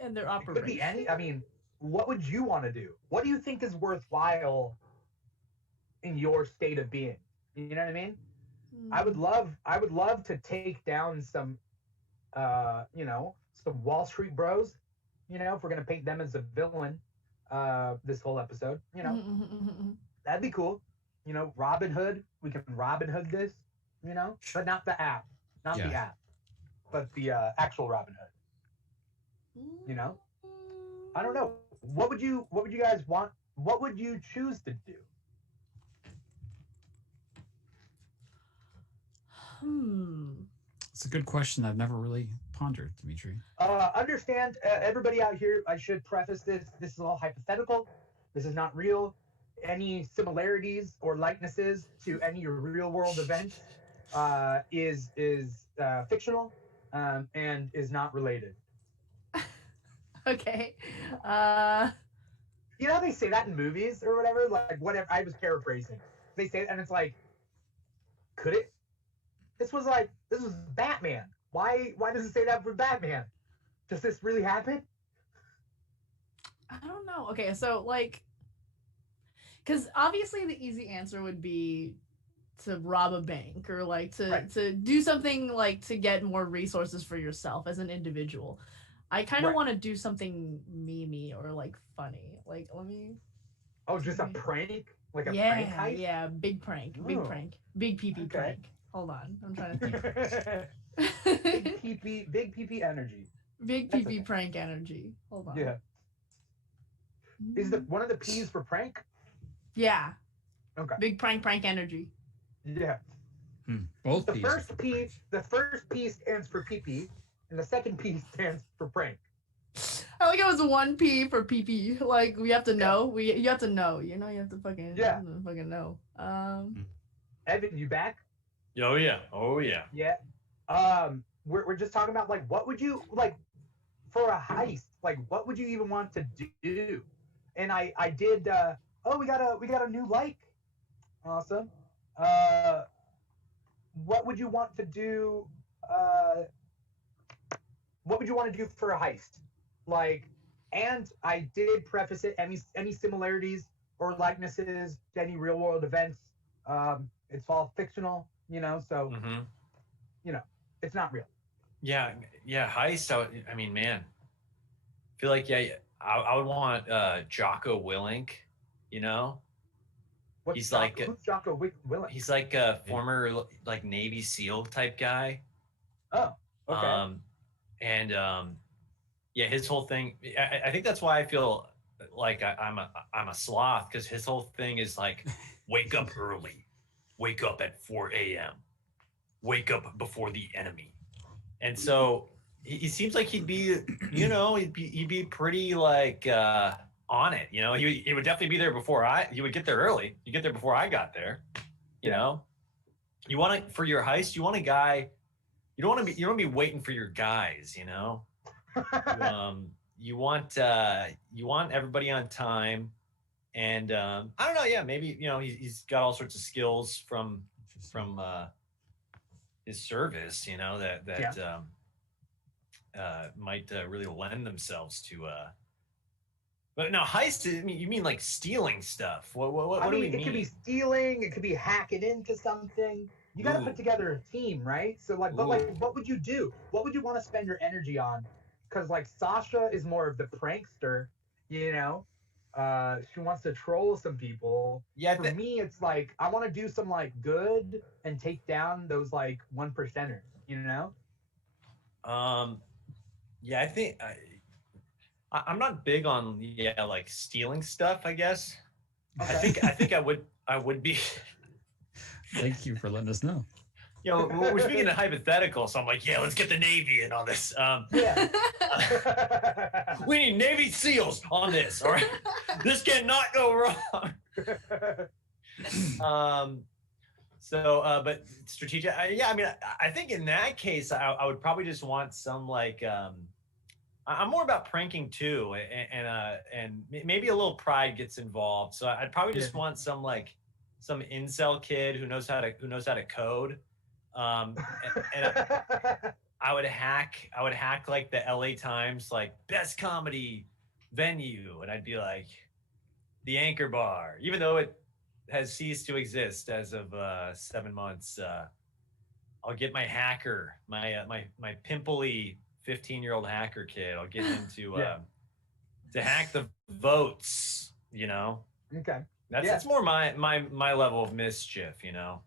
and their operation? It could be any. I mean, what would you want to do? What do you think is worthwhile in your state of being? You know what I mean? I would love to take down some some Wall Street bros, if we're gonna paint them as a villain this whole episode, that'd be cool. Robin Hood, we can Robin Hood this, but not the app, the app, but the actual Robin Hood. I don't know. What would you guys want? What would you choose to do? It's a good question I've never really pondered, Dimitri. Understand, everybody out here, I should preface this. This is all hypothetical. This is not real. Any similarities or likenesses to any real world events is fictional and is not related. Okay. You know how they say that in movies or whatever? Like, whatever. I was paraphrasing. They say it, and it's like, could it? This was Batman. Why does it say that for Batman? Does this really happen? I don't know. Okay, so like, because obviously the easy answer would be to rob a bank or like to do something like to get more resources for yourself as an individual. I kind of want to do something memey or like funny. Like, let me. Oh, just a prank? Like a prank heist? Yeah, big prank. Big prank. Big pee-pee prank. Hold on. I'm trying to think. Big pee-pee energy. Big pee-pee prank energy. Hold on. Yeah. Is one of the P's for prank? Yeah. Okay. Big prank energy. Yeah. Both the P's. The first P stands for pee-pee, and the second P stands for prank. I like it was one P for pee-pee. Like, we have to know. You have to know. You have to fucking know. Evan, you back? Oh yeah. Yeah. We're just talking about like what would you like for a heist? Like what would you even want to do? And I did we got a new like. Awesome. What would you want to do? What would you want to do for a heist? Like, and I did preface it, any similarities or likenesses to any real world events. It's all fictional, so it's not real. Yeah, heist. I mean, man, I feel like I would want Jocko Willink. He's like who's Jocko Willink? He's like a former like Navy SEAL type guy. Oh, okay. His whole thing. I think that's why I feel like I'm a sloth, because his whole thing is like, wake up early, wake up at 4 a.m., wake up before the enemy. And so he seems like he'd be, he'd be pretty like on it. He would definitely be there before he would get there early. You get there before I got there. You want for your heist, you want a guy. You don't want to be waiting for your guys. You want everybody on time, and I don't know. Yeah, maybe he's got all sorts of skills from his service. That might really lend themselves to. But now heist. You mean like stealing stuff? What do we mean? It could be stealing. It could be hacking into something. You got to put together a team, right? So like, but like, what would you do? What would you want to spend your energy on? Because like Sasha is more of the prankster, she wants to troll some people. Yeah. For me, it's like I want to do some like good and take down those like 1%ers. Yeah, I think I'm not big on like stealing stuff, I guess. Okay. I think I would be. Thank you for letting us know. You know, we're speaking in hypothetical, so I'm like, yeah, let's get the Navy in on this. Yeah. We need Navy SEALs on this. All right, this cannot go wrong. But strategic. Yeah, I mean, I think in that case, I would probably just want some like. I'm more about pranking too, and maybe a little pride gets involved. So I'd probably just want some incel kid who knows how to code. And I would hack like the LA Times like best comedy venue, and I'd be like the Anchor Bar, even though it has ceased to exist as of 7 months. I'll get my hacker, my pimply 15-year-old hacker kid. I'll get him to hack the votes. You know. Okay. That's more my level of mischief. You know.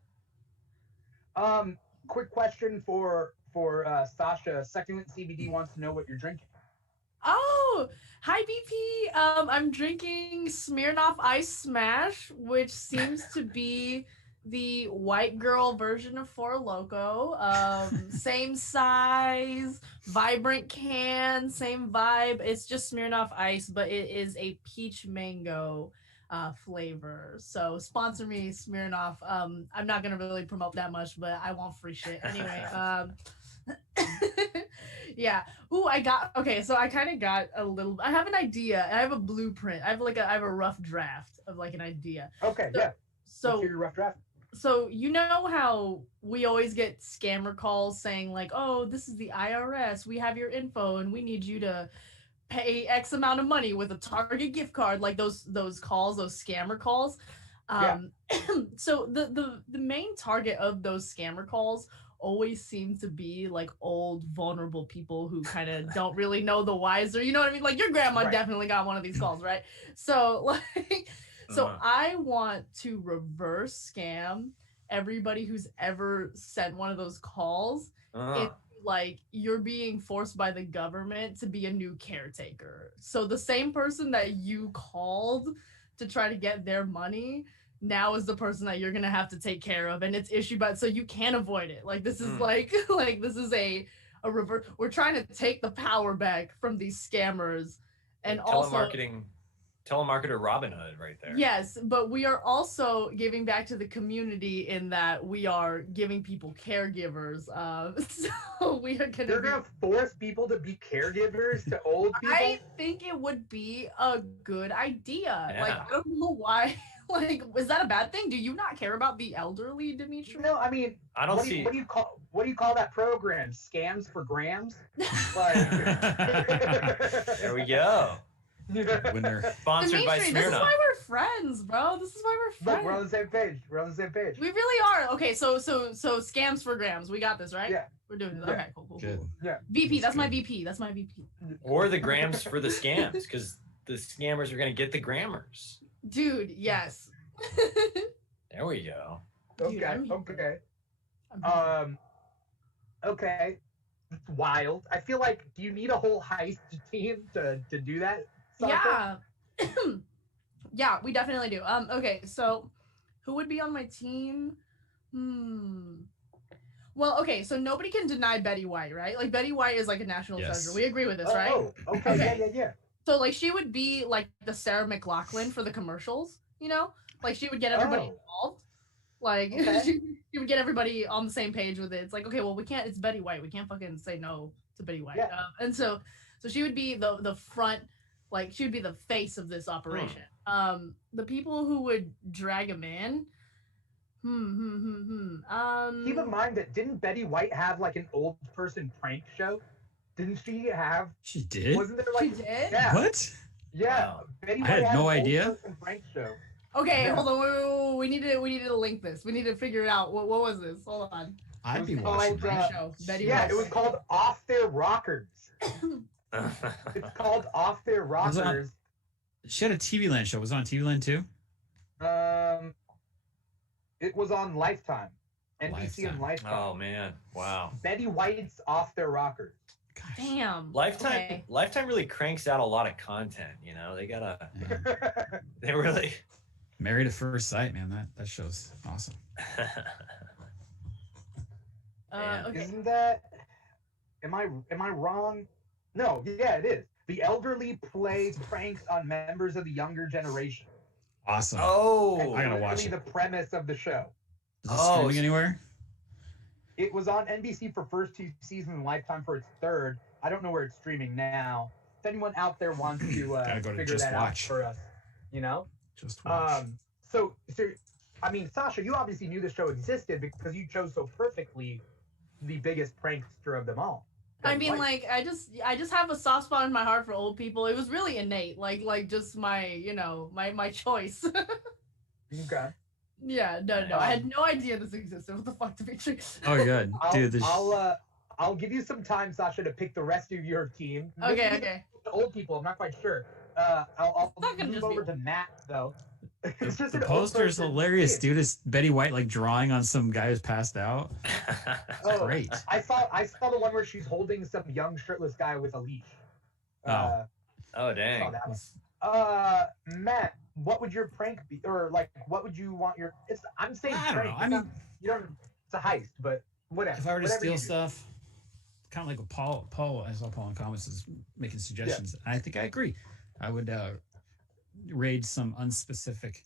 Quick question for Sasha. Succulent CBD wants to know what you're drinking. Oh, hi BP. I'm drinking Smirnoff Ice Smash, which seems to be the white girl version of Four Loko. Same size, vibrant can, same vibe. It's just Smirnoff Ice, but it is a peach mango flavor. So sponsor me, Smirnoff. I'm not gonna really promote that much, but I want free shit anyway. Yeah. Ooh, so I kind of got a little. I have an idea. I have a blueprint. I have a rough draft of like an idea. Okay. So let's hear your rough draft. So you know how we always get scammer calls saying like, "Oh, this is the IRS. We have your info, and we need you to pay X amount of money with a Target gift card," like those calls, those scammer calls. So the main target of those scammer calls always seem to be like old vulnerable people who kind of don't really know the wiser, you know what I mean? Like your grandma definitely got one of these calls, right? So like I want to reverse scam everybody who's ever sent one of those calls. It's like you're being forced by the government to be a new caretaker. So the same person that you called to try to get their money now is the person that you're gonna have to take care of, and it's issued by, so you can't avoid it. Like this is like this is a reverse. We're trying to take the power back from these scammers, and telemarketer Robin Hood right there. Yes, but we are also giving back to the community in that we are giving people caregivers. So we are gonna. You're gonna force people to be caregivers to old people. I think it would be a good idea. Yeah. Like I don't know why. Like, is that a bad thing? Do you not care about the elderly, Dimitri? No, I mean, I don't see. What do you call that program? Scams for grams? Like... There we go. Winner. Sponsored by Dimitri, Smirnoff. this is why we're friends, bro. This is why we're friends. Look, we're on the same page. We really are. Okay, so scams for grams. We got this, right? Yeah. We're doing this. Yeah. Okay, cool. Good. Yeah. VP, that's my VP. That's my VP. Or the grams for the scams, because the scammers are going to get the grammars. Dude, yes. There we go. Okay. Okay. It's wild. I feel like, do you need a whole heist team to do that? Yeah. Yeah, we definitely do. Okay, so who would be on my team? Well, okay, so nobody can deny Betty White, right? Like Betty White is like a national treasure. We agree with this, right? Oh, okay. Yeah. So like she would be like the Sarah McLachlan for the commercials, you know? Like she would get everybody involved. Like she would get everybody on the same page with it. It's like, okay, well, it's Betty White. We can't fucking say no to Betty White. Yeah. And so she would be the front, like she would be the face of this operation. The people who would drag him in. Keep in mind that didn't Betty White have like an old person prank show? Didn't she have? She did? Wasn't there like? She did? Yeah. What? Yeah. Betty White I had no an idea. Old person prank show. Okay, hold on. Wait, we need to link this. We need to figure it out. What was this? Hold on. I'd be called, watching that. Show. Betty Yeah, White. it was called Off Their Rockers. It's called Off Their Rockers. She had a TV Land show. Was it on TV Land too? It was on Lifetime. NBC and Lifetime. Oh man, wow. Betty White's off their rockers. Gosh. Damn. Lifetime Okay. Lifetime really cranks out a lot of content, you know. They gotta Yeah. they really Married at First Sight, man. That show's awesome. Okay. Isn't that? Am I wrong? No, yeah, it is. The elderly play pranks on members of the younger generation. Awesome. Oh, I gotta watch Literally it. the premise of the show. Is it streaming anywhere? It was on NBC for first 2 seasons and Lifetime for its third. I don't know where it's streaming now. If anyone out there wants to Gotta go to figure Just that out Watch. for us, you know? Just watch. So, I mean, Sasha, you obviously knew the show existed because you chose so perfectly the biggest prankster of them all. I mean, like, I just have a soft spot in my heart for old people. It was really innate, like just my, you know, my choice. Okay. Yeah, no, I had no idea this existed. What the fuck, Dimitri? Oh, good, dude. I'll give you some time, Sasha, to pick the rest of your team. Okay, Maybe okay. the old people, I'm not quite sure. I'll not gonna move just be- over to Matt though. It's just The an old poster is person hilarious, kid. dude. It's Betty White like drawing on some guy who's passed out. Oh, Great. I saw the one where she's holding some young shirtless guy with a leash. Oh. oh Saw dang. that one. Matt, what would your prank be, or like, what would you want your? I'm saying I don't prank. know. It's I not- mean, you don't. It's a heist, but whatever. if I were to whatever steal you do. stuff, kind of like what Paul, I saw Paul in comments is making suggestions. And I think I agree. I would raid some unspecified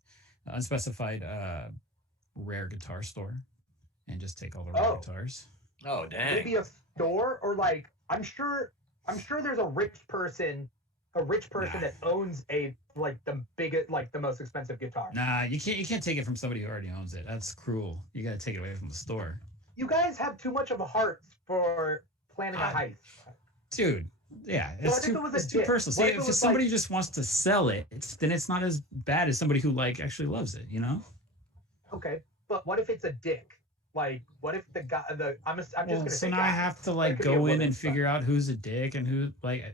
rare guitar store and just take all the rare Oh. guitars. Oh dang. Maybe a store, or like I'm sure there's a rich person Nah. that owns the biggest, like the most expensive guitar. Nah, you can't take it from somebody who already owns it. That's cruel. You got to take it away from the store, You guys have too much of a heart for planning a heist. dude. Yeah, What it's if it was a too dick? personal. What See, if it if was somebody like- just wants to sell it, then it's not as bad as somebody who like actually loves it. You know? Okay, but what if it's a dick? Like, what if the guy? I'm just gonna So say now guy. I have to But it like could be a go in woman, and but- figure out who's a dick and who like. I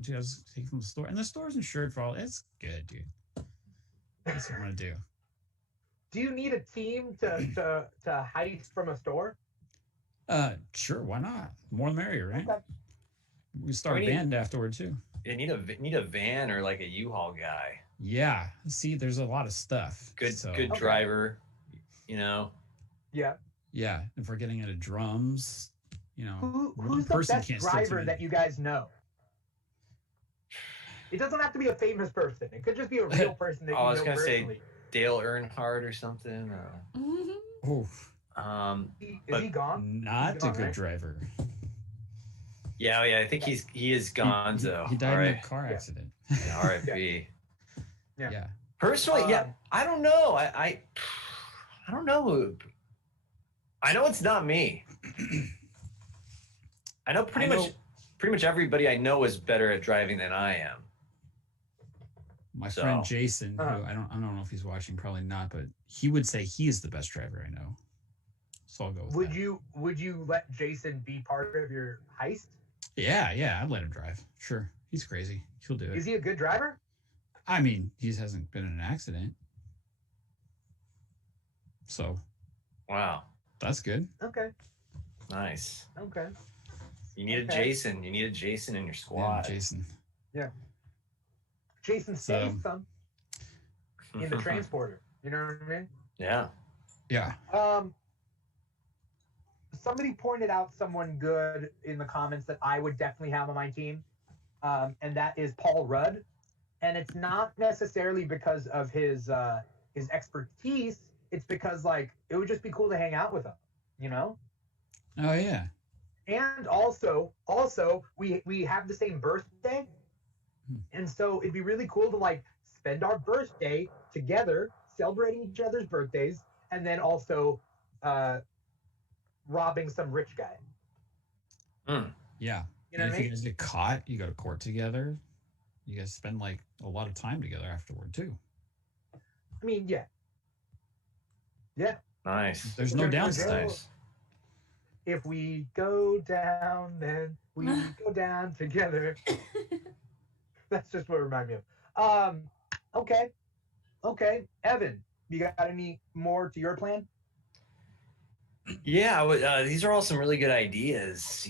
just take from the store, and the store's insured for all. It's good, dude. That's what I want to do. Do you need a team to heist from a store? Sure, why not? More the merrier, right? Okay. We start a We need- band afterward too. You need a van or like a U-Haul guy. Yeah. See, there's a lot of stuff. Good So, good Okay. driver. You know. Yeah. Yeah, if we're getting into drums, you know, one Who's the person best can't steal too driver many. that you guys know? It doesn't have to be a famous person. It could just be a real person that Oh, I you was know gonna say- personally. Dale Earnhardt or something. Oof, Is he gone? not He's a gone, good right? driver. Yeah, I think he is Gonzo. He died in a All car Yeah. accident. right. R.I.P. Yeah. Yeah. Personally, yeah, I don't know. I don't know. I know it's not me. I know pretty much everybody I know is better at driving than I am. My So- friend Jason, who Uh-huh. I don't know if he's watching, probably not, but he would say he is the best driver I know. So I'll go with Would that. would you let Jason be part of your heist? Yeah, I'd let him drive. Sure. He's crazy. He'll do it. Is he a good driver? I mean, he hasn't been in an accident. So Wow, that's good. Okay. nice. Okay. You need a Okay. Jason. You need a Jason in your Yeah, squad. Jason. Jason So- Statham in the transporter. You know what I mean? Yeah. Yeah. Somebody pointed out someone good in the comments that I would definitely have on my team, and that is Paul Rudd. And it's not necessarily because of his expertise. It's because like it would just be cool to hang out with him, you know. Oh yeah. And also we have the same birthday, and so it'd be really cool to like spend our birthday together, celebrating each other's birthdays, and then also robbing some rich guy. Yeah. You know And what I if you mean? guys get caught, you go to court together. You guys spend like a lot of time together afterward too. I mean, yeah. Nice. There's no We're gonna downside. go- Nice. If we go down, then we go down together. That's just what it reminded me of. Okay. Evan, you got any more to your plan? Yeah, these are all some really good ideas.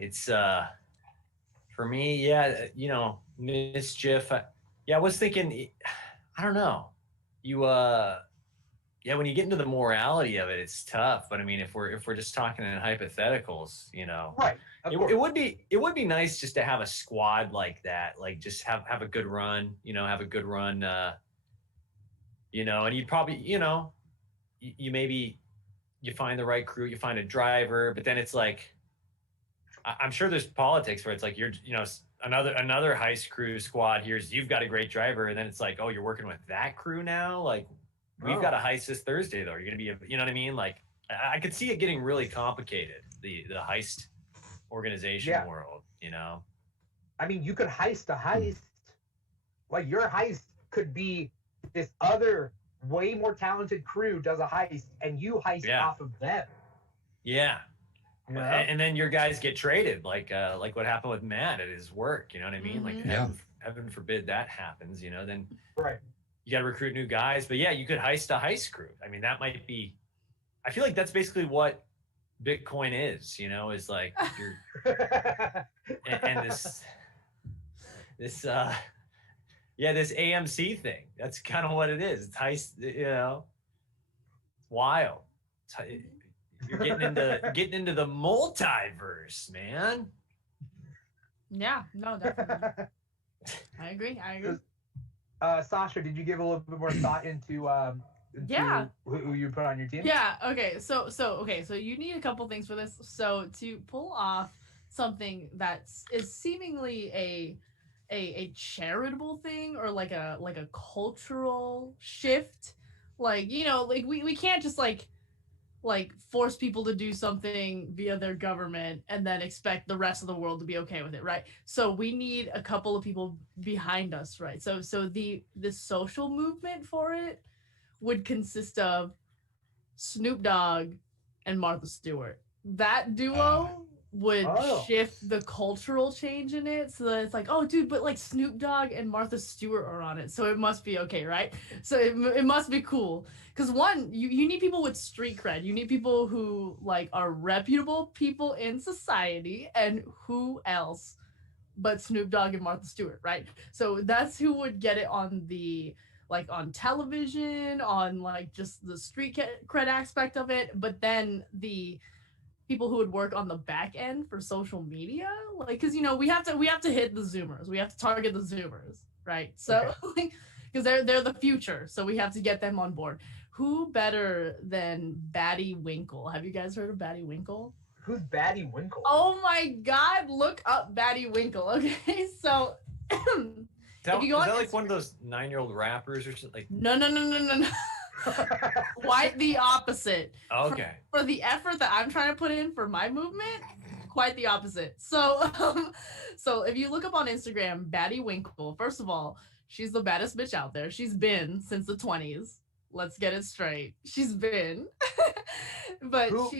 It's for me. Yeah, mischief. I was thinking. I don't know. When you get into the morality of it, it's tough. But I mean, if we're just talking in hypotheticals, Right. it would be nice just to have a squad like that, like just have a good run, have a good run, and you'd probably, you find the right crew, you find a driver, but then it's like, I'm sure there's politics where it's like another heist crew squad here's you've got a great driver, and then it's like, oh, you're working with that crew now, like we've got a heist this Thursday though. You're gonna be, you know what I mean? Like I could see it getting really complicated, the heist organization world, I mean, you could heist a heist. Like your heist could be this other way more talented crew does a heist, and you heist off of them. Yeah. And then your guys get traded, like what happened with Matt at his work. You know what I mean? Mm-hmm. Like heaven forbid that happens. Then right. You got to recruit new guys. But you could heist a heist crew. I mean, that might be. I feel like that's basically what Bitcoin is. Is like you're and this AMC thing. That's kind of what it is. It's heist. It's wild. You're getting into the multiverse, man. Yeah, no, definitely. I agree. Sasha, did you give a little bit more thought into who you put on your team? Yeah. Okay. So you need a couple things for this. So to pull off something that is seemingly a charitable thing or like a cultural shift, like we can't just like force people to do something via their government and then expect the rest of the world to be okay with it, right? So we need a couple of people behind us, right? So the social movement for it would consist of Snoop Dogg and Martha Stewart. That duo would shift the cultural change in it, so that it's like, oh dude, but like Snoop Dogg and Martha Stewart are on it, so it must be okay, right? So it must be cool. Because one, you need people with street cred. You need people who like are reputable people in society, and who else but Snoop Dogg and Martha Stewart, right? So that's who would get it on the on television, on like just the street cred aspect of it. But then the people who would work on the back end for social media, like because we have to hit the Zoomers, we have to target the Zoomers, right? So because they're the future, so we have to get them on board. Who better than Batty Winkle? Have you guys heard of Batty Winkle? Who's Batty Winkle? Oh my God, look up Batty Winkle. Okay, so is that like one of those 9-year-old rappers or something? Like no. Quite the opposite. Okay. For the effort that I'm trying to put in for my movement, quite the opposite. So if you look up on Instagram, Batty Winkle, first of all, she's the baddest bitch out there. She's been since the 20s. Let's get it straight. She's been. But who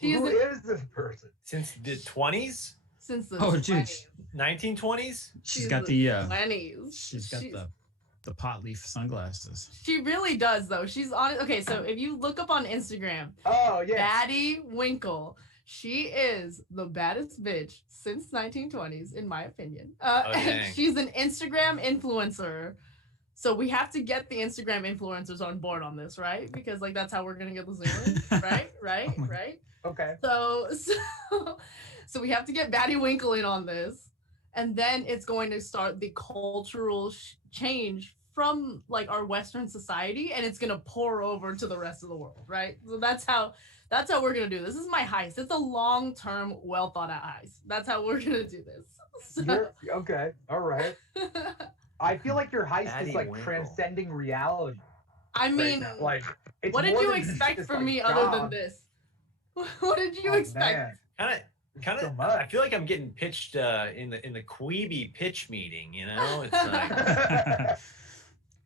is this person? Since the 20s? Since the 20s. 1920s? She's got the 20s. She's got the pot leaf sunglasses. She really does though. She's on. Okay, so if you look up on Instagram, Batty Winkle, she is the baddest bitch since 1920s, in my opinion. And she's an Instagram influencer. So we have to get the Instagram influencers on board on this, right? Because like that's how we're gonna get the Zoomers, right? Right. Okay. So we have to get Batty Winkle in on this, and then it's going to start the cultural change from like our Western society, and it's gonna pour over to the rest of the world, right? So that's how we're gonna do this. This is my heist. It's a long-term, well thought out heist. That's how we're gonna do this. So. Okay. All right. I feel like your heist is like transcending reality. I mean, like, what did you expect from me other than this? What did you expect? Kind of. I feel like I'm getting pitched in the Queeby pitch meeting. It's like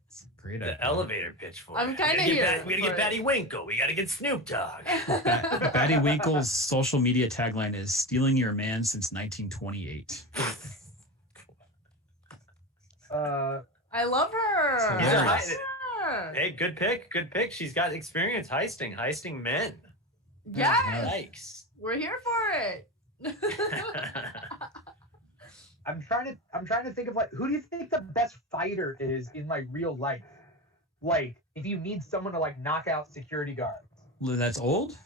it's a great the elevator pitch for. I'm kind of here. We gotta get Batty Winkle. We gotta get Snoop Dogg. Batty Winkle's social media tagline is "Stealing your man since 1928." I love her. her. Hey, good pick. Good pick. She's got experience heisting men. Yes. Yikes. We're here for it. I'm trying to think of like, who do you think the best fighter is in like real life? Like, if you need someone to like knock out security guards. That's old?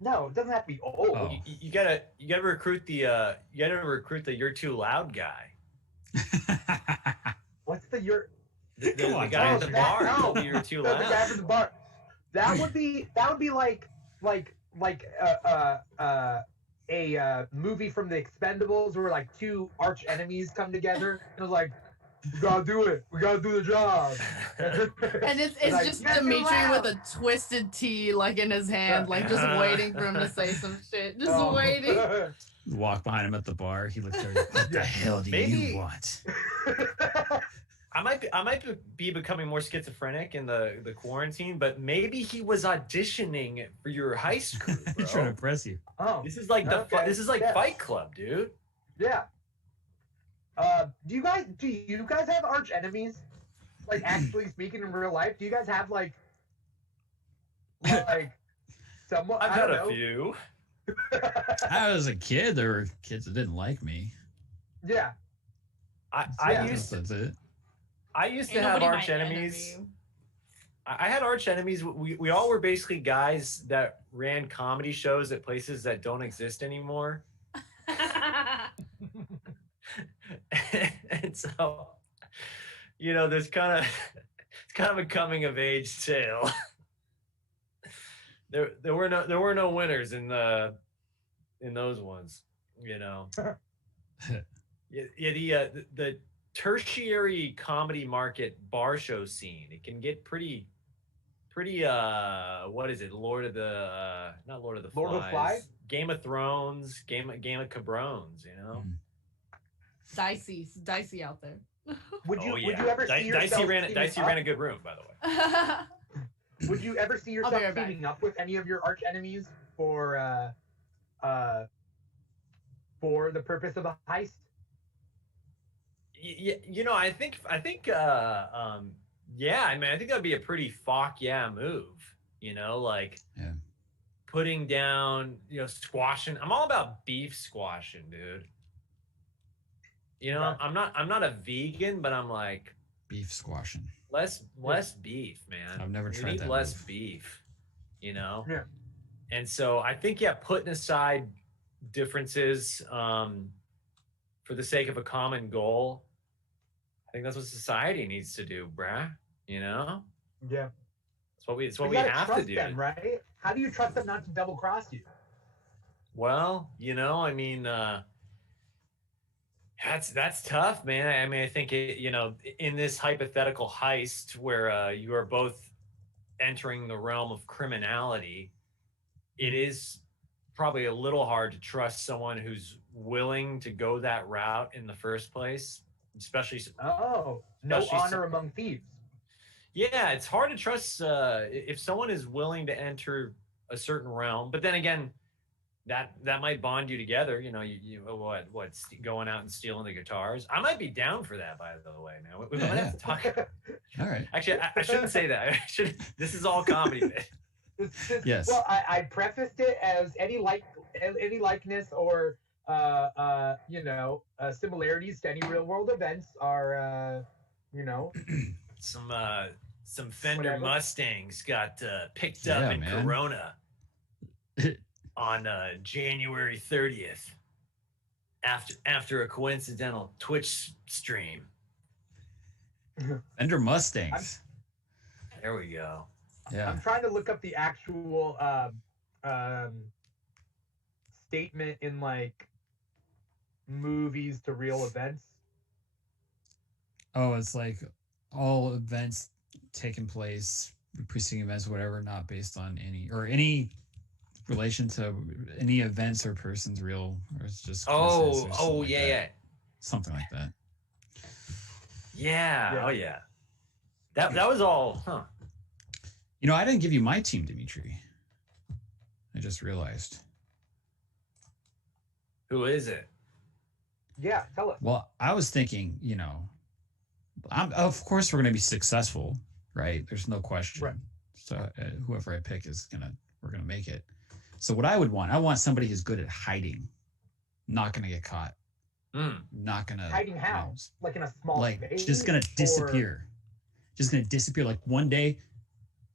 No, it doesn't have to be old. Oh. You gotta recruit the you're too loud guy. What's the you're? The Come on, guy at the Josh. bar. No. You're too The loud. guy from the bar. That would be like a movie from the Expendables where like two arch enemies come together and it was like, we gotta do it. We gotta do the job. And it's Like, just "You're too Dimitri loud." with a twisted T like in his hand, like just waiting for him to say some shit. Just Oh. waiting. Walk behind him at the bar. He looks over. What the hell do Maybe- you want? I might be becoming more schizophrenic in the quarantine, but maybe he was auditioning for your heist crew, bro. He's trying to impress you. Oh, This is like Okay, yeah. Fight Club, dude. yeah. Do you guys have arch enemies? Like, actually speaking in real life, do you guys have like someone? I've I had don't a know. few. I was a kid. There were kids that didn't like me. Yeah. I Yeah. used That's it. to Ain't have nobody arch my enemies. enemy. I had arch enemies. We all were basically guys that ran comedy shows at places that don't exist anymore. And so, there's it's kind of a coming of age tale. There were no winners in those ones, Yeah, the tertiary comedy market bar show scene, it can get pretty what is it? Not Lord of the Lord of the Flies. Flies? Game of Thrones, game of cabrones, Dicey out there. Would you Oh, yeah. ever see yourself Dicey ran a good room, by the way. Would you ever see yourself be right back. teaming up with any of your arch enemies for the purpose of a heist? I think yeah, I mean, I think that'd be a pretty fuck yeah move, like Yeah. putting down, squashing. I'm all about beef squashing, dude. Right. I'm not a vegan, but I'm like Beef squashing. less beef, man. I've never We tried need that less move. beef, Yeah. And so I think, yeah, putting aside differences for the sake of a common goal, I think that's what society needs to do, bruh. Yeah. It's what we You we gotta have to trust do. them, right? How do you trust them not to double cross you? Well, I mean, that's tough, man. I mean, I think in this hypothetical heist where you are both entering the realm of criminality, it is probably a little hard to trust someone who's willing to go that route in the first place, especially. Oh, no Especially honor among thieves. Yeah, it's hard to trust if someone is willing to enter a certain realm, but then again, that might bond you together. You going out and stealing the guitars. I might be down for that, by the way. Man, we might have to talk. All right. Actually, I shouldn't say that. This is all comedy. Yes. Well, I prefaced it as any likeness or similarities to any real world events are Some Fender Whatever. Mustangs got picked up in man. Corona on January 30th after a coincidental Twitch stream. Fender Mustangs. There we go. Yeah. I'm trying to look up the actual statement in like movies to real events. Oh, it's like all events taking place, preceding events, whatever, not based on any relation to any events or persons real, or it's just coincidence or something like that. Yeah. Something like that. Yeah. Yeah. Oh yeah. That was all, huh? I didn't give you my team, Dimitri. I just realized. Who is it? Yeah, tell us. Well, I was thinking, of course we're going to be successful right? There's no question. Right. So whoever I pick we're gonna make it. So what I want somebody who's good at hiding, not gonna get caught, not gonna hiding how? Like in a small like space, just gonna disappear, just gonna disappear. Like one day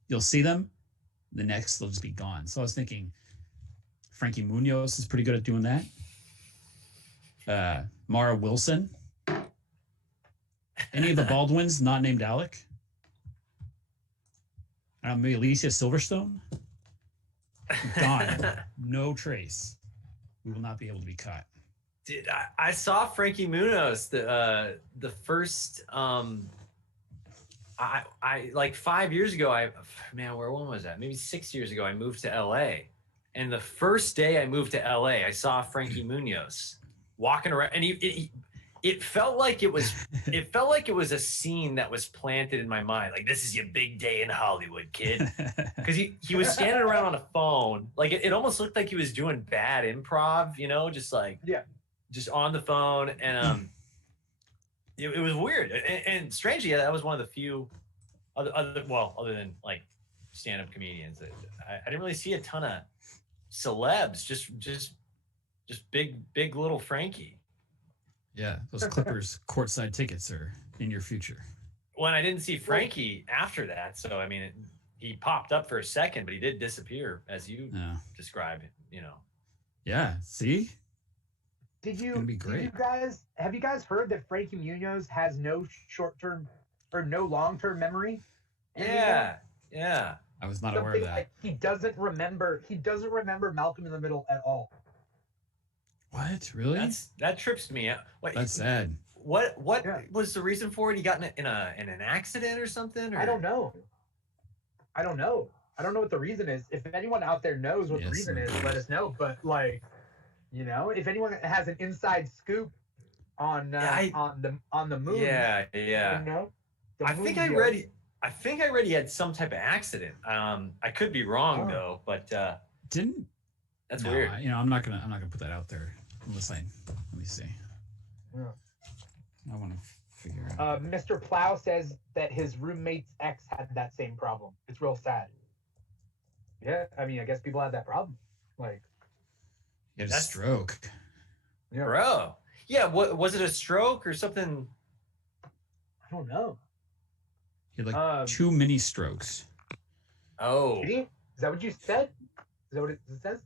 you'll see them, the next they'll just be gone. So I was thinking Frankie Munoz is pretty good at doing that. Mara Wilson, any of the Baldwins not named Alec. Maybe Alicia Silverstone. Gone. No trace. We will not be able to be caught. Dude, I saw Frankie Munoz the first I like 5 years ago. When was that? Maybe 6 years ago. I moved to LA, and the first day I moved to LA, I saw Frankie Munoz walking around, and it felt like it was a scene that was planted in my mind. Like, this is your big day in Hollywood, kid. Because he was standing around on a phone. Like it almost looked like he was doing bad improv, just like just on the phone. And it was weird. And strangely, that was one of the few other than like stand-up comedians that I didn't really see a ton of celebs, just big little Frankie. Yeah, those Clippers courtside tickets are in your future. Well, I didn't see Frankie after that, so I mean, he popped up for a second, but he did disappear, as you described. Yeah. See. Have you guys heard that Frankie Munoz has no short-term or no long-term memory? Yeah. I was not aware of that. Like he doesn't remember Malcolm in the Middle at all. What? Really? That trips me out. That's sad. What was the reason for it? He got in an accident or something? Or? I don't know what the reason is. If anyone out there knows what the reason is, let us know. But if anyone has an inside scoop on the moon, I think I read he had some type of accident. I could be wrong though, but that's weird. I'm not gonna put that out there unless let me see. Yeah. I want to figure out. Mr. Plow says that his roommate's ex had that same problem. It's real sad. Yeah, I mean, I guess people have that problem. Like, he had a stroke. Yeah. Bro. Yeah, what was it, a stroke or something? I don't know. He had like 2 mini strokes. Oh. Is that what you said? Is that what it says?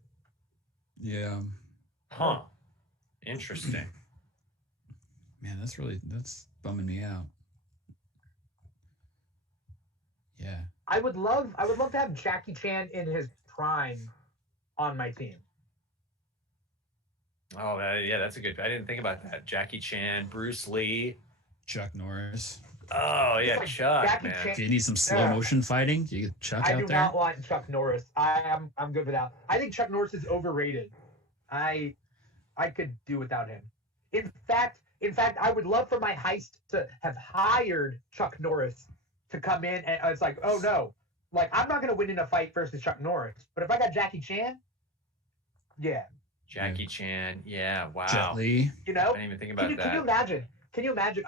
Yeah. Huh. Interesting. Man, that's bumming me out. Yeah. I would love to have Jackie Chan in his prime on my team. Oh, yeah, that's a good. I didn't think about that. Jackie Chan, Bruce Lee, Chuck Norris. Oh yeah, like Chuck, Jackie man. Chan. Do you need some slow motion fighting? Do you get Chuck out there? I do not want Chuck Norris. I'm good without. I think Chuck Norris is overrated. I could do without him. In fact, I would love for my heist to have hired Chuck Norris to come in, and it's like, oh no, like I'm not gonna win in a fight versus Chuck Norris, but if I got Jackie Chan, yeah. Jackie Chan, yeah, wow. Jet Li. I didn't even think about that. Can you imagine?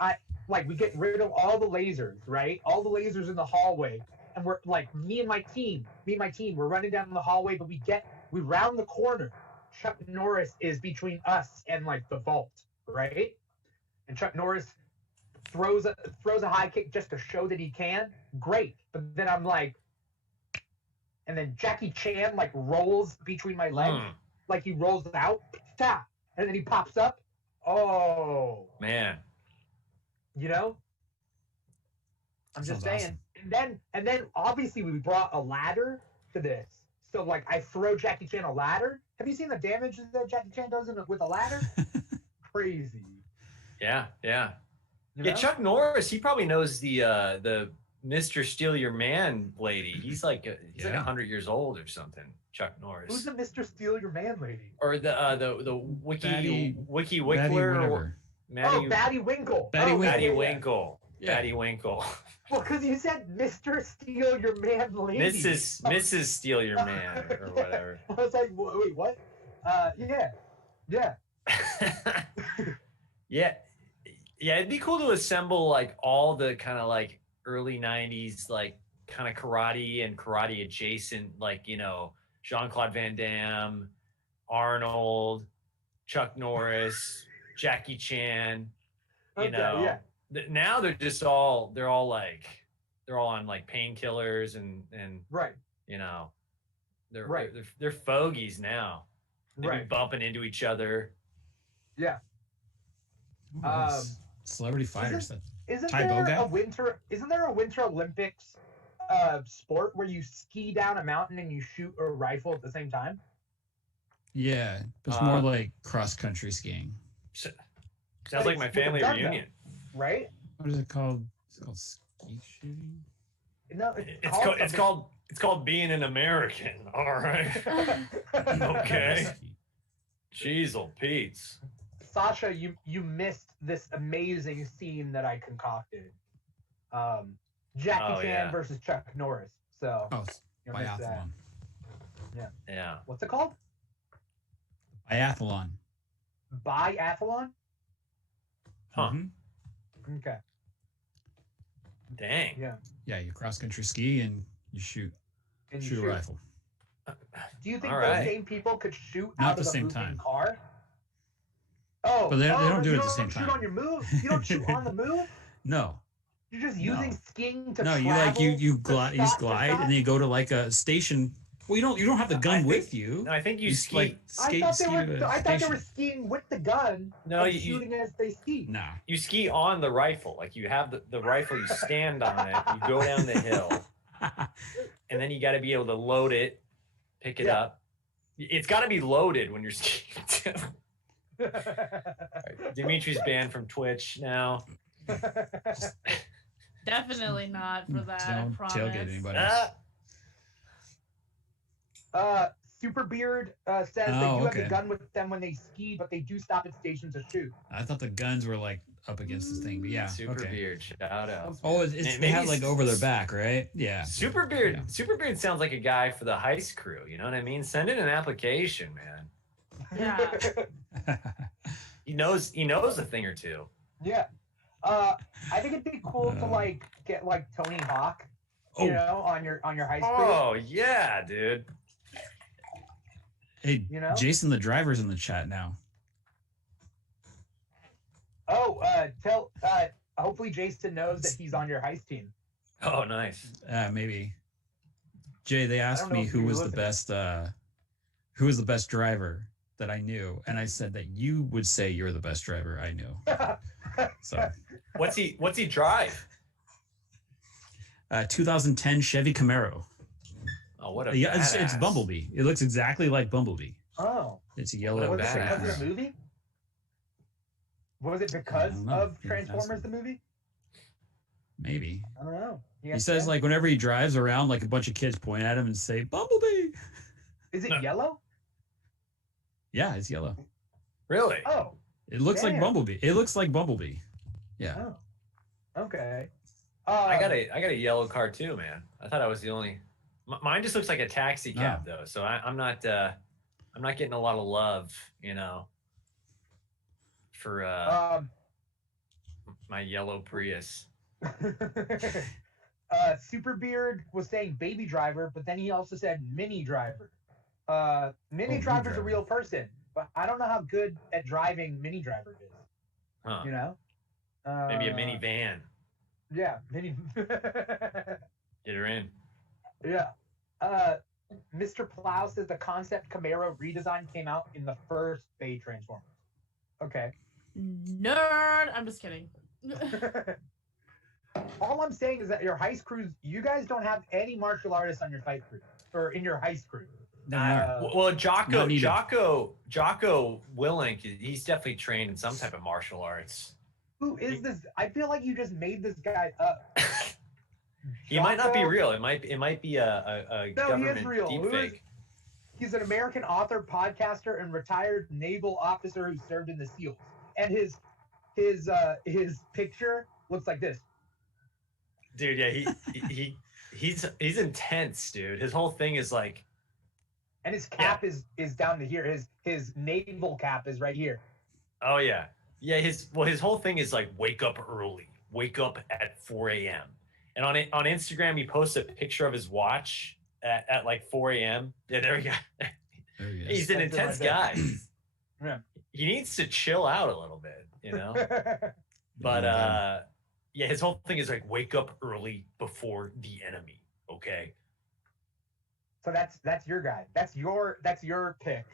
We get rid of all the lasers, right? All the lasers in the hallway, and we're like, me and my team, we're running down the hallway, but we round the corner. Chuck Norris is between us and like the vault, right? And Chuck Norris throws a high kick just to show that he can. Great, but then I'm like, and then Jackie Chan like rolls between my legs, like he rolls out, and then he pops up. Oh man, I'm just saying. Awesome. And then obviously we brought a ladder to this. So like I throw Jackie Chan a ladder. Have you seen the damage that Jackie Chan does with a ladder? Crazy. Yeah. Yeah, Chuck Norris, he probably knows the Mr. Steal Your Man lady. He's like 100 years old or something. Chuck Norris. Who's the Mr. Steal Your Man lady? Or the Wiki Wickler or Batty Winkle. Batty Winkle. Yeah. Batty Winkle. Well, because you said Mr. Steal Your Man lady. Mrs. Steal Your Man or whatever. I was like, wait, what? Yeah. Yeah, it'd be cool to assemble like all the kind of like early 90s, like kind of karate and karate adjacent, like, you know, Jean-Claude Van Damme, Arnold, Chuck Norris, Jackie Chan, you know. Now they're all on like painkillers and right, you know, they're fogies now. They be bumping into each other. Yeah. Celebrity fighters. Isn't there a winter Olympics sport where you ski down a mountain and you shoot a rifle at the same time? Yeah, it's more like cross country skiing. Sounds like my family reunion. Right? What is it called? It's called ski shooting. No, it's called being an American. All right. Okay. Jeez, old Pete's. Sasha, you missed this amazing scene that I concocted. Jackie Chan versus Chuck Norris. So biathlon. Yeah. What's it called? Biathlon. Biathlon? Huh. Mm-hmm. Okay. Dang. Yeah. Yeah, you cross country ski and you shoot a rifle. Do you think those same people could shoot Not out of the a same moving time. car? Oh, but they don't do it at the same shoot time. On your move? You don't shoot on the move? No. You're just using skiing to No, travel you glide and then you go to like a station. Well, you don't have the gun with you. No, I think you ski. Like, I thought they were skiing with the gun. No, and shooting as they ski. Nah. You ski on the rifle. Like you have the rifle, you stand on it, you go down the hill, and then you got to be able to load it, pick it up. It's got to be loaded when you're skiing too. Right. Dimitri's banned from Twitch now. Definitely not for that. Don't I promise. tailgate anybody. Superbeard says they do have the gun with them when they ski, but they do stop at stations to shoot. I thought the guns were like up against this thing, but yeah. Superbeard, shout out. Oh, they have like over their back, right? Yeah. Superbeard sounds like a guy for the Heist crew. You know what I mean? Send in an application, man. Yeah. He knows a thing or two. Yeah. I think it'd be cool to like get like Tony Hawk, you know, on your Heist crew. Oh yeah, dude. Hey, Jason, the driver's in the chat now. Oh, hopefully Jason knows that he's on your Heist team. Oh, nice. Maybe. Jay, they asked me who was the best driver that I knew, and I said that you would say you're the best driver I knew. So, what's he drive? 2010 Chevy Camaro. Oh, what a it's Bumblebee. It looks exactly like Bumblebee. Oh, it's a yellow. Was it because of the movie? Was it because of Transformers the movie? Maybe. I don't know. He says like whenever he drives around, like a bunch of kids point at him and say Bumblebee. Is it yellow? Yeah, it's yellow. Really? Oh. It looks like Bumblebee. It looks like Bumblebee. Yeah. Oh. Okay. I got a yellow car too, man. I thought I was the only. Mine just looks like a taxi cab though, so I'm not getting a lot of love, you know, for my yellow Prius. Superbeard was saying baby driver, but then he also said mini driver. Mini driver's a real person, but I don't know how good at driving mini driver is. Huh. You know? Maybe a minivan. Yeah, mini. Get her in. Yeah. Mr. Plow says the concept Camaro redesign came out in the first Bay Transformers. Okay. Nerd. I'm just kidding. All I'm saying is that your heist crews, you guys don't have any martial artists on your fight crew or in your heist crew. Well, Jocko Willink, he's definitely trained in some type of martial arts. Who is this? I feel like you just made this guy up. He might not be real. It might be a government he is real. deepfake. He's an American author, podcaster, and retired naval officer who served in the SEALs. And his picture looks like this. Dude, yeah, he's intense, dude. His whole thing is like. And his cap is down to here. His naval cap is right here. Oh yeah, yeah. His whole thing is like wake up early, wake up at 4 a.m. And on Instagram, he posts a picture of his watch at like 4 a.m. Yeah, there we go. There he is. He's an intense guy. Yeah. He needs to chill out a little bit, you know? But yeah, his whole thing is like wake up early before the enemy. Okay. So that's your guy. That's your pick.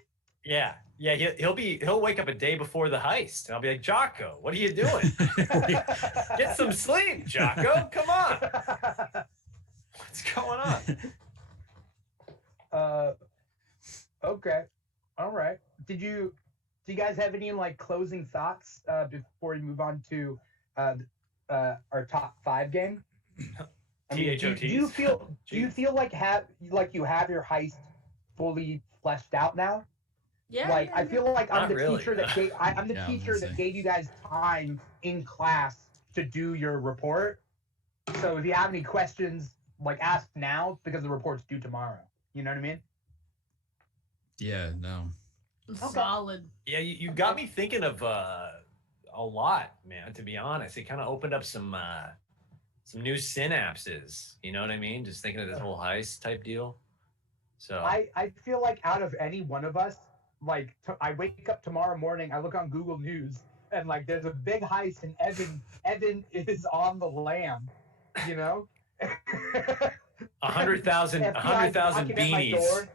Yeah. Yeah. He'll wake up a day before the heist. And I'll be like, Jocko, what are you doing? Get some sleep, Jocko. Come on. What's going on? Okay. All right. Do you guys have any like closing thoughts before we move on to our top 5 game? I mean, do you feel like you have your heist fully fleshed out now? Yeah. Like I feel like I'm Not the really. teacher that gave I'm the Yeah, teacher that gave you guys time in class to do your report. So if you have any questions, like ask now because the report's due tomorrow. You know what I mean? Yeah, no. Solid. Yeah, you got me thinking of a lot, man, to be honest. It kind of opened up some new synapses. You know what I mean? Just thinking of this whole heist type deal. So I feel like out of any one of us, like I wake up tomorrow morning, I look on Google News, and like there's a big heist, and Evan is on the lam, you know. 100,000 knocking at my door.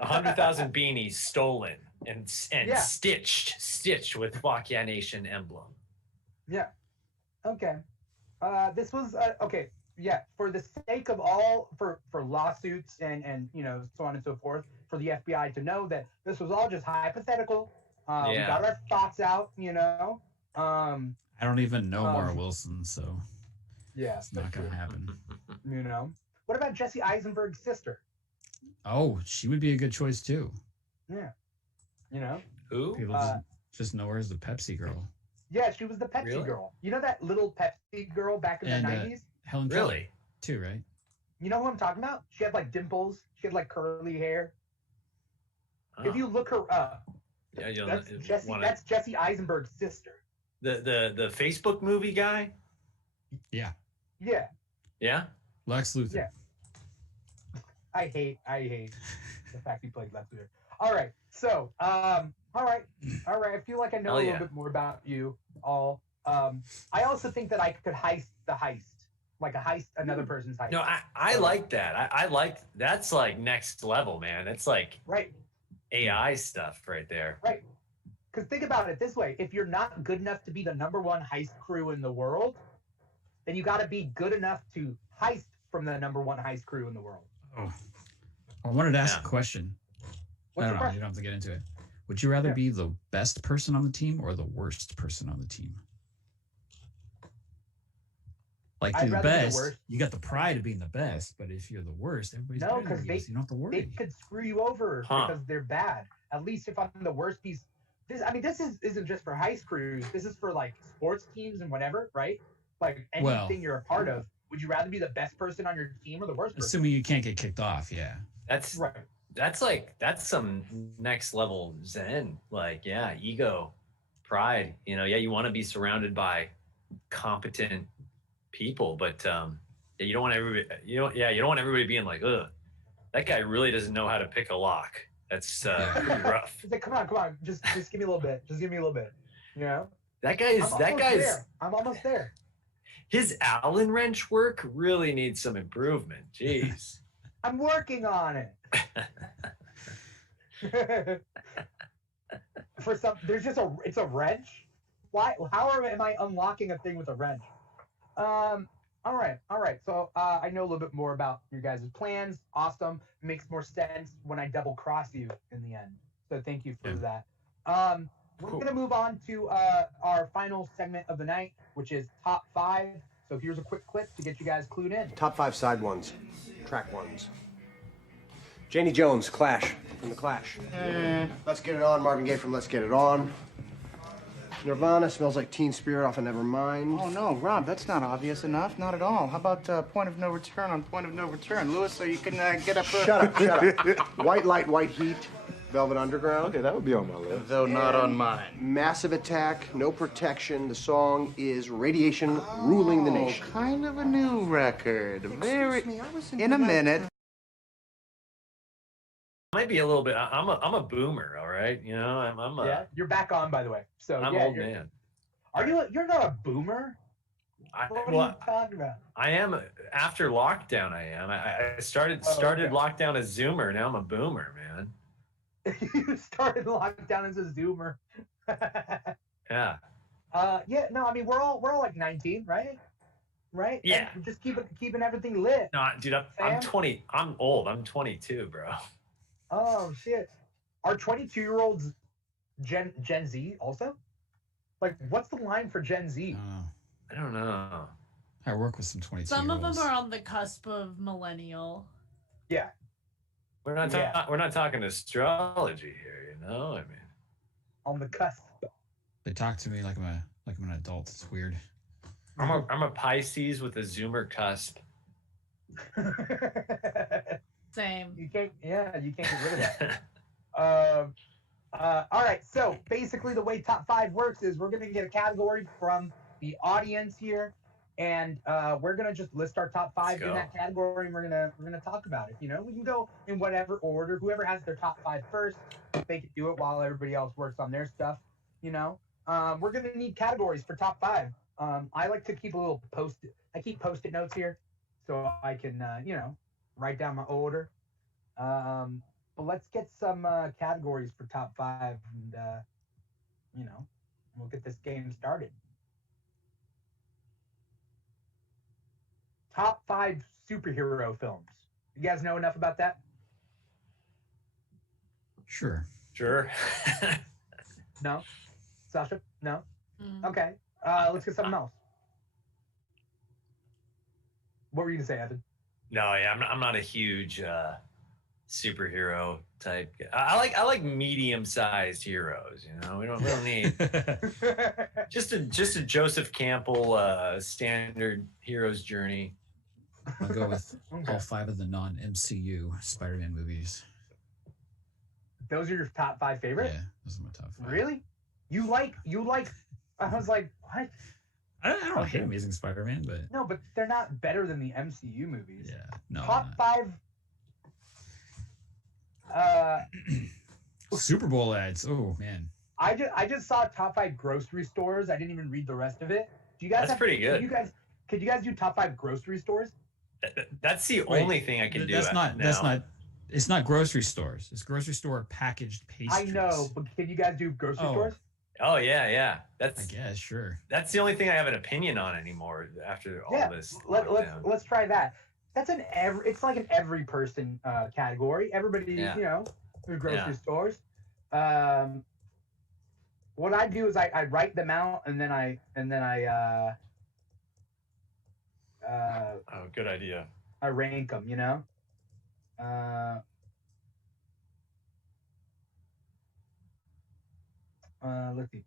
100,000 beanies stolen and Yeah. stitched with Fuck Yeah Nation emblem. Yeah. Okay. This was okay. Yeah. For the sake of all for lawsuits and you know so on and so forth, for the FBI to know that this was all just hypothetical. We got our thoughts out. You know. I don't even know Mara Wilson, so yeah, it's not gonna happen. You know. What about Jesse Eisenberg's sister? Oh, she would be a good choice too. Yeah. You know. Who? People just know her as the Pepsi girl. Yeah, she was the Pepsi Really? girl. You know that little Pepsi girl back in the 90s? Helen Really? Keller, too, right? You know who I'm talking about? She had like dimples. She had like curly hair. Oh. If you look her up, Yeah, you'll that's Jesse Eisenberg's sister. the Facebook movie guy. Yeah. Yeah. Yeah. Lex Luthor. Yeah. I hate the fact he played Lex Luthor. All right. So, all right. I feel like I know a little bit more about you all. I also think that I could heist the heist. Like a heist, another person's heist. No, I like that. I like that's like next level, man. It's like Right. AI stuff right there. Right. Because think about it this way. If you're not good enough to be the #1 heist crew in the world, then you got to be good enough to heist from the #1 heist crew in the world. Oh. I wanted to ask a question. What's I your don't know. question? You don't have to get into it. Would you rather Yeah. be the best person on the team or the worst person on the team? Like, I'd you're the rather be the best. worst. You got the pride of being the best, but if you're the worst, everybody's No, better than 'cause you, so you don't have to They worry. could screw you over Huh. because they're bad. At least if I'm the worst piece. This isn't just for heist crews. This is for like sports teams and whatever, right? Like anything Well- you're a part of. Would you rather be the best person on your team or the worst person? Assuming you can't get kicked off, yeah. That's Right. that's some next level zen. Like, yeah, ego, pride. You know, yeah, you want to be surrounded by competent people, but you don't want everybody. You don't want everybody being like, ugh, that guy really doesn't know how to pick a lock. That's pretty rough. It's like, come on, just give me a little bit. Just give me a little bit. You know? That guy's there. I'm almost there. his Allen wrench work really needs some improvement. Jeez. I'm working on it. It's a wrench. Why? How am I unlocking a thing with a wrench? All right. So I know a little bit more about your guys' plans. Awesome. Makes more sense when I double cross you in the end. So thank you for that. We're gonna move on to our final segment of the night, which is top 5. So here's a quick clip to get you guys clued in. Top 5 side ones, track ones. Janie Jones, Clash, from The Clash. Let's Get It On, Marvin Gaye from Let's Get It On. Nirvana, Smells Like Teen Spirit off of Nevermind. Oh no, Rob, that's not obvious enough. Not at all. How about Point of No Return on Point of No Return, Lewis, so you can get up. Shut up. White Light, White Heat, Velvet Underground. Okay, that would be on my list. Though not on mine. Massive Attack, No Protection. The song is Radiation Ruling the Nation. Kind of a new record. Very. Me, I was In a minute. Might be a little bit. I'm a boomer, all right. You know, I'm a. Yeah, you're back on, by the way. So I'm yeah, old man. Are you? You're not a boomer. What are you talking about? I am after lockdown. I am. I started okay. lockdown as Zoomer. Now I'm a boomer, man. You started lockdown as a Zoomer. Yeah. Yeah. No, I mean we're all like 19, right? Right. Yeah. And just keeping everything lit. No, dude, I'm 20. I'm old. I'm 22, bro. Oh shit. Are 22-year-olds Gen Z also? Like, what's the line for Gen Z? I don't know. I work with some 22. Some of them are on the cusp of millennial. Yeah. We're not talking astrology here, you know. I mean, on the cusp. They talk to me like I'm an adult. It's weird. I'm a Pisces with a Zoomer cusp. Same. You can't get rid of that. All right, so basically the way top 5 works is we're gonna get a category from the audience here, and we're gonna just list our top 5 in that category, and we're gonna talk about it. You know, we can go in whatever order. Whoever has their top 5 first, they can do it while everybody else works on their stuff. You know, we're gonna need categories for top 5. I like to keep a little I keep post-it notes here, so I can write down my order. But let's get some categories for top 5, and we'll get this game started. Top 5 superhero films. You guys know enough about that? Sure. No? Sasha? No? Okay. Let's get something else. What were you gonna say, Evan? No, yeah, I'm not a huge superhero type. I like medium-sized heroes. You know, we don't need just a Joseph Campbell standard hero's journey. I'll go with all 5 of the non-MCU Spider-Man movies. Those are your top 5 favorites? Yeah, those are my top 5. Really? You like? I was like, what? I don't hate Amazing Spider-Man, but no, but they're not better than the MCU movies. Yeah, no. Top 5. Super Bowl ads. Oh man. I just saw top 5 grocery stores. I didn't even read the rest of it. Do you guys? That's pretty good. Could you guys do top 5 grocery stores? That's the only thing I can do. That's not. It's not grocery stores. It's grocery store packaged pastries. I know, but can you guys do grocery stores? Oh yeah. I guess sure. That's the only thing I have an opinion on anymore after all this. Let's try that. That's it's like an every person category. Everybody, through grocery stores. What I do is I write them out and then I good idea. I rank them, you know. Let's see.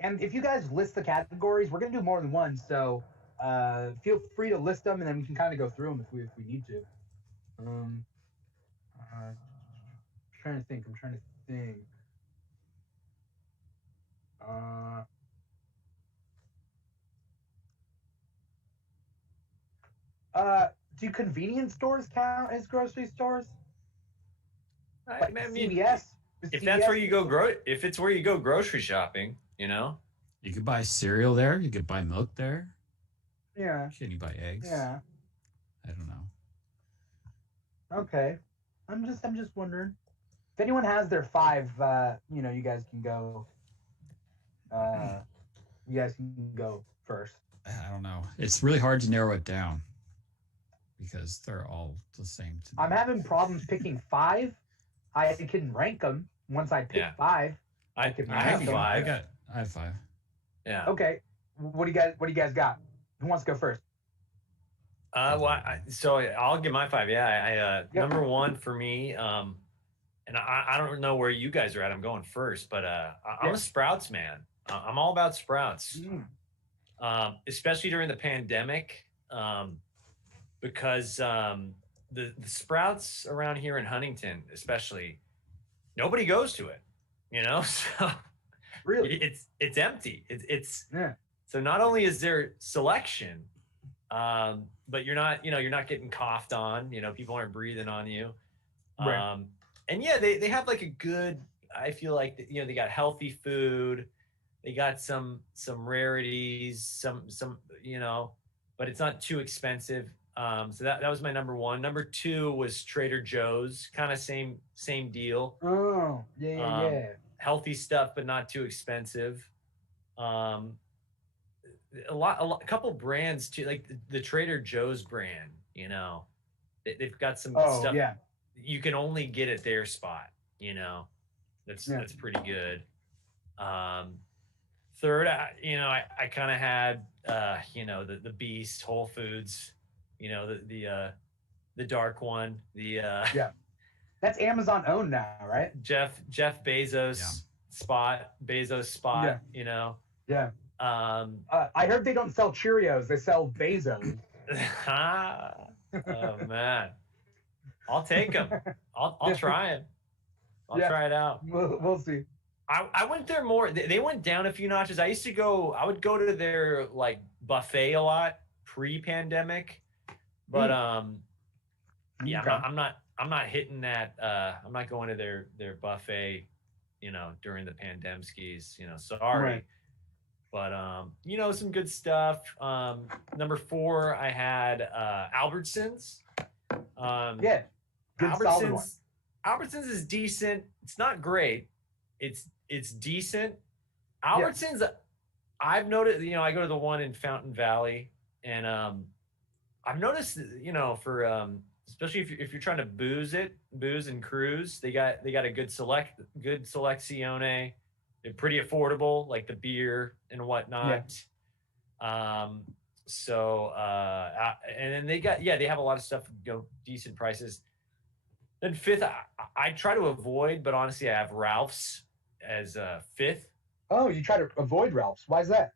And if you guys list the categories, we're gonna do more than one, so feel free to list them, and then we can kind of go through them if we need to. I'm trying to think. Do convenience stores count as grocery stores? Like CVS? If that's where you go if it's where you go grocery shopping, you know, you could buy cereal there. You could buy milk there. Yeah. Can you buy eggs? Yeah. I don't know. Okay. I'm just wondering. If anyone has their 5, you guys can go. You guys can go first. I don't know. It's really hard to narrow it down because they're all the same to me. I'm having problems picking 5. I can rank them once I pick 5. I have 5. I have 5. Yeah. Okay. What do you guys got? Who wants to go first? So I'll give my 5. Yeah. Number 1 for me. And I don't know where you guys are at. I'm going first, but I'm a Sprouts man. I'm all about Sprouts, especially during the pandemic, because the Sprouts around here in Huntington, especially, nobody goes to it. So Really? it's empty. It's yeah. So not only is there selection, but you're not getting coughed on. People aren't breathing on you. Right. And yeah, they have like a good. I feel like they got healthy food. They got some rarities, some but it's not too expensive. So that was my number one. Number two was Trader Joe's, kind of same deal. Oh, yeah. Healthy stuff, but not too expensive. A couple brands too, like the Trader Joe's brand. They've got some stuff. Yeah. You can only get at their spot. That's pretty good. Third, I kind of had the Beast, Whole Foods, the dark one, yeah. That's Amazon owned now, right? Jeff Bezos spot. Yeah. Yeah. I heard they don't sell Cheerios; they sell Bezos. Oh man, I'll take them. I'll try them. I'll try it out. We'll see. I went there more. They went down a few notches. I would go to their like buffet a lot pre-pandemic, but yeah, Okay. I'm not hitting that. I'm not going to their buffet, during the pandemskis. Sorry. Right. But some good stuff. Number 4, I had Albertsons. Yeah, good solid one. Albertsons is decent. It's not great. It's decent. Albertsons, I've noticed. I go to the one in Fountain Valley, and I've noticed. For especially if you're trying to booze and cruise, they got a good selezione. They're pretty affordable, like the beer and whatnot. Yeah. And then they have a lot of stuff, decent prices. Then 5th, I try to avoid, but honestly, I have Ralph's as 5th. Oh, you try to avoid Ralph's. Why is that?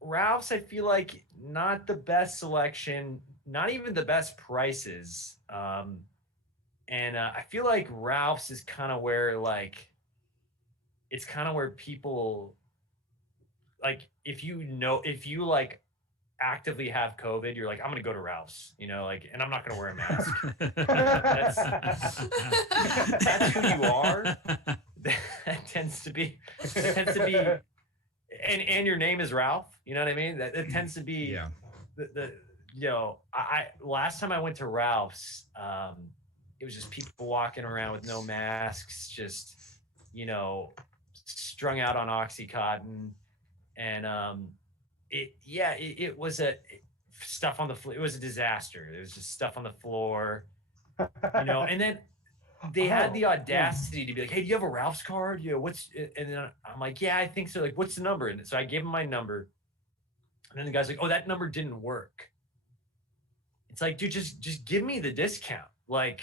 Ralph's, I feel like not the best selection, not even the best prices. And I feel like Ralph's is kind of where it's kind of where people if you actively have COVID, you're like, I'm gonna go to Ralph's, and I'm not gonna wear a mask. that's who you are. That tends to be, and your name is Ralph. You know what I mean? That tends to be I last time I went to Ralph's, it was just people walking around with no masks, just strung out on Oxycontin, and it was stuff on the floor. It was a disaster. There was just stuff on the floor, and then they had the audacity to be like, hey, do you have a Ralph's card? And then I'm like, yeah, I think so. Like, what's the number? And so I gave him my number, and then the guy's like, oh, that number didn't work. It's like, dude, just give me the discount. Like,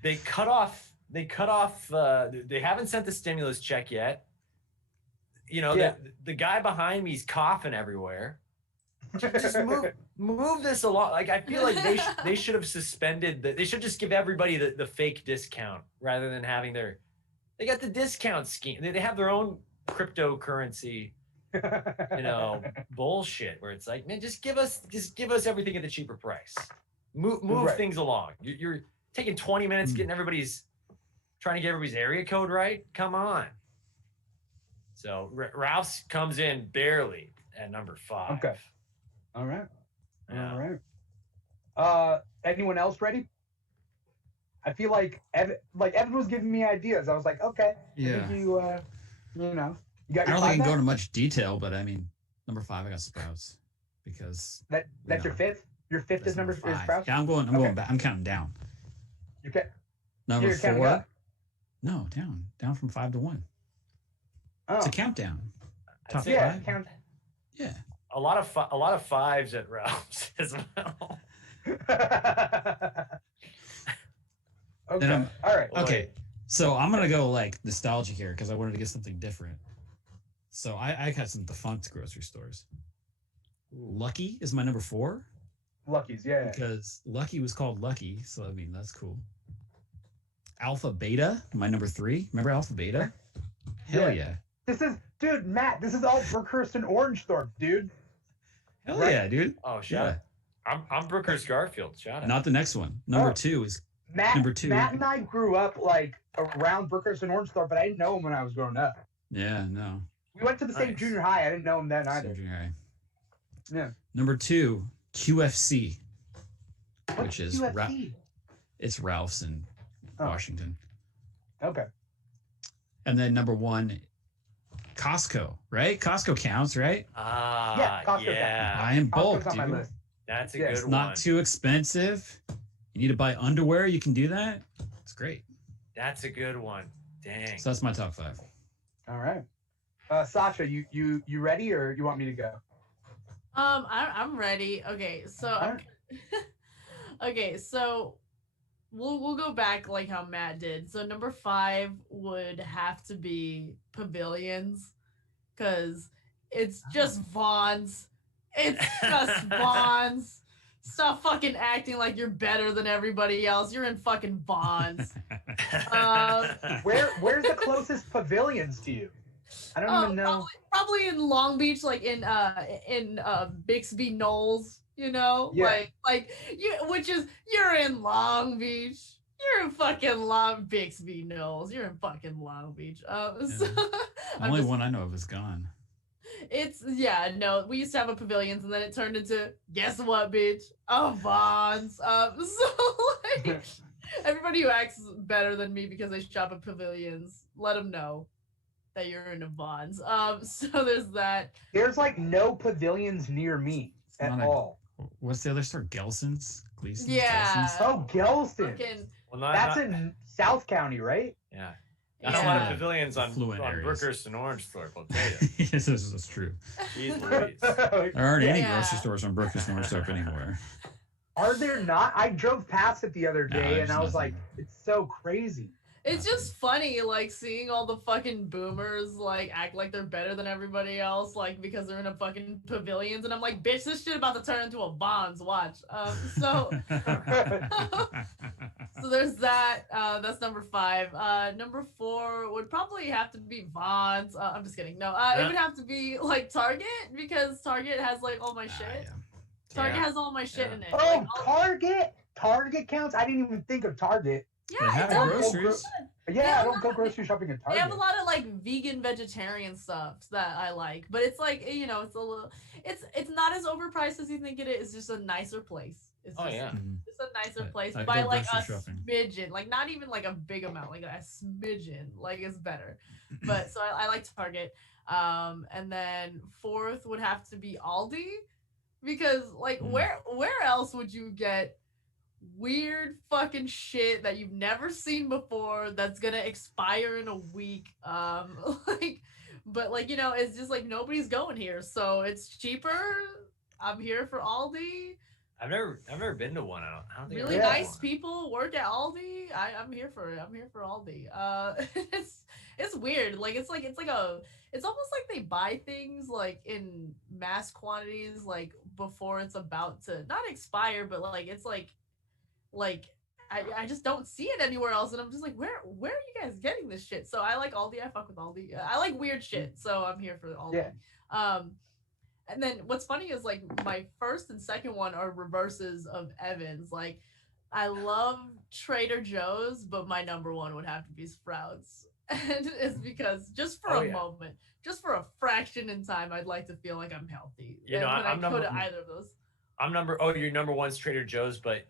they cut off, they haven't sent the stimulus check yet. The guy behind me is coughing everywhere. Just move this along. Like, I feel like they should have suspended they should just give everybody the fake discount rather than having they got the discount scheme. They have their own cryptocurrency, bullshit where it's like, man, just give us everything at the cheaper price. Move right. Things along. You're taking 20 minutes trying to get everybody's area code right. Come on. So Ralph's comes in barely at number 5. Okay. All right. Yeah. All right. Anyone else ready? I feel like Evan was giving me ideas. I was like, okay. Yeah. I think you got I don't think I can go into much detail, but I mean, number 5, I got Sprouts because that's your 5th. Your 5th is number 5. Sprouts. Yeah, I'm going back. I'm counting down. Okay. Number 4. No, down from 5 to 1. Oh. It's a countdown. Top 5. Yeah. A lot of 5s at Ralph's as well. Okay. All right. Okay. So I'm gonna go nostalgic here because I wanted to get something different. So I got some defunct grocery stores. Lucky is my number 4. Lucky's, yeah. Because Lucky was called Lucky, so I mean that's cool. Alpha Beta, my number 3. Remember Alpha Beta? Hell yeah. This is, dude, Matt. This is all Brookhurst and Orangethorpe, dude. Hell yeah, dude. Oh, shout out. I'm Brookhurst Garfield. Shout out. Not the next one. Number 2 is number 2. Matt and I grew up like around Brookhurst and Orangethorpe, but I didn't know him when I was growing up. Yeah, no. We went to the same junior high. I didn't know him then either. Same junior high. Yeah. Number 2, QFC, which is QFC? It's Ralph's in Washington. Okay. And then number 1, Costco, right? Costco counts, right? Yeah, Costco counts. Buy in bulk, Costco's on my dude. list. That's a good It's one. not too expensive. You need to buy underwear, you can do that. It's great. That's a good one. Dang. So that's my top 5. All right. Sasha, you ready or you want me to go? I'm ready. Okay, so okay, so we'll go back like how Matt did. So number 5 would have to be Pavilions, because it's just Vaughn's. It's just Vaughn's. Stop fucking acting like you're better than everybody else. You're in fucking Vaughn's. Where's the closest Pavilions to you? I don't even know. Probably in Long Beach, like in Bixby Knolls, you know? Yeah. Like you, which is, you're in Long Beach. You're in fucking Bixby Knolls. You're in fucking Long Beach. So The only one I know of is gone. We used to have a Pavilions, and then it turned into, guess what, bitch? A Vaughn's. So like everybody who acts better than me because they shop at Pavilions, let them know that you're in a Vaughn's. So there's that. There's like no Pavilions near me at all. What's the other store? Gelson's? Gleason's? Yeah. Gelson's? Oh, Gelson's. Well, That's in South County, right? Yeah. Not a lot of pavilions on Brookhurst and Orangethorpe, I'll tell you. Yes, this is true. Jeez Louise. There aren't any grocery stores on Brookhurst and Orangethorpe anymore. Are there not? I drove past it the other day and there's I was nothing. like, it's so crazy. It's just funny, like, seeing all the fucking boomers, like, act like they're better than everybody else, like, because they're in a fucking Pavilions, and I'm like, bitch, this shit about to turn into a Bonds, watch. So there's that. That's number 5. Number 4 would probably have to be Bonds. I'm just kidding. No, it would have to be, like, Target, because Target has, like, all my shit. Target has all my shit in it. Oh, Target? Target counts? I didn't even think of Target. Yeah, it does. Yeah, I don't go grocery shopping at Target. They have a lot of like vegan, vegetarian stuff that I like, but it's like, you know, it's a little, it's not as overpriced as you think it is. It's just a nicer place. It's just, it's a nicer place I by go like a grocery shopping. smidgen, like not even like a big amount, like a smidgen, like it's better. But so I like Target. And then 4th would have to be Aldi, because like where else would you get weird fucking shit that you've never seen before that's gonna expire in a week? But like, you know, it's just like nobody's going here, so it's cheaper. I'm here for Aldi. I've never been to one. I don't think Really nice people work at Aldi. I'm here for it. I'm here for Aldi. It's weird. Like it's almost like they buy things like in mass quantities, like before it's about to not expire, but like it's like I just don't see it anywhere else, and I'm just like, where are you guys getting this shit? So I like Aldi. I fuck with Aldi. I like weird shit, so I'm here for Aldi. Yeah. And then what's funny is like my first and second one are reverses of Evans. Like I love Trader Joe's, but my number 1 would have to be Sprouts, and it's because just for a moment, just for a fraction in time, I'd like to feel like I'm healthy. You know, I'm number either of those. Your number 1's Trader Joe's, but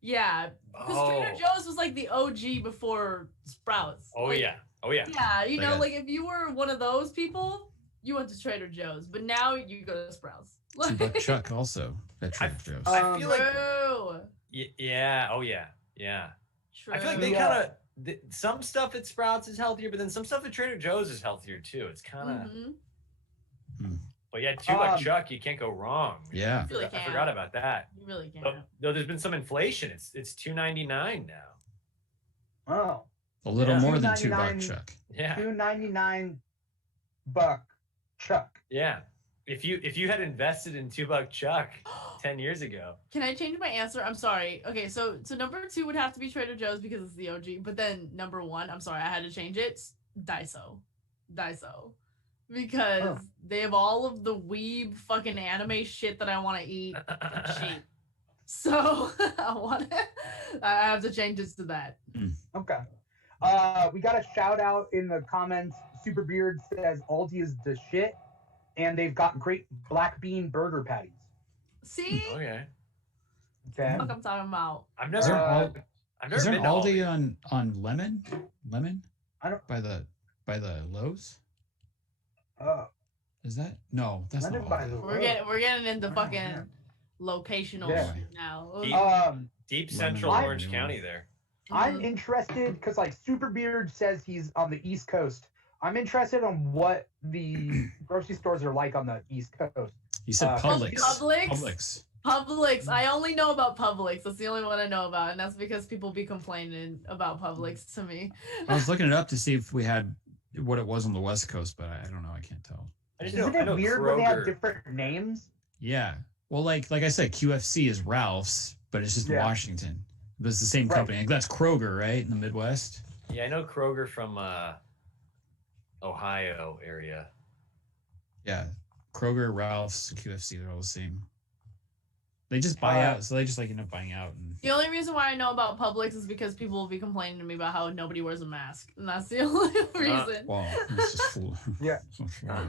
yeah, because Trader Joe's was like the OG before Sprouts. Oh yeah. Yeah, you know, like if you were one of those people, you went to Trader Joe's, but now you go to Sprouts. $2 Chuck also at Trader Joe's. I feel like True. yeah, oh yeah. True. I feel like they kind of some stuff at Sprouts is healthier, but then some stuff at Trader Joe's is healthier too. It's kind of. But yeah, $2 Chuck, you can't go wrong. Yeah, you really I forgot about that. You really can't. Though there's been some inflation. It's $2.99 now. Oh, a little more than $2 Chuck. Yeah, $2.99 Chuck. Yeah. If you had invested in $2 Chuck 10 years ago. Can I change my answer? I'm sorry. Okay, so number 2 would have to be Trader Joe's because it's the OG. But then number 1, I'm sorry, I had to change it. Daiso. Because they have all of the weeb fucking anime shit that I want to eat cheap. So I have to change it to that. Okay. We got a shout out in the comments. Superbeard says Aldi is the shit, and they've got great black bean burger patties. See? Okay. Okay. What I'm talking about. I've Is never there been an to Aldi on Lemon? I don't. By the Lowe's? Is that? No, that's not Aldi. We're getting into fucking locational shit now. Deep Central Orange County there. I'm interested because like Superbeard says he's on the East Coast. I'm interested on what the grocery stores are like on the East Coast. You said Publix. Publix. I only know about Publix. That's the only one I know about, and that's because people be complaining about Publix to me. I was looking it up to see if we had what it was on the West Coast, but I don't know. I can't tell. Isn't it weird when they have different names? Yeah. Well, like I said, QFC is Ralph's, but it's just Washington. But it's the same company. Like, that's Kroger, right, in the Midwest? Yeah, I know Kroger from Ohio area. Yeah. Kroger, Ralph's, QFC, they're all the same. They just buy out, so they just like end up buying out. And... The only reason why I know about Publix is because people will be complaining to me about how nobody wears a mask, and that's the only reason. Well, it's just full. Yeah.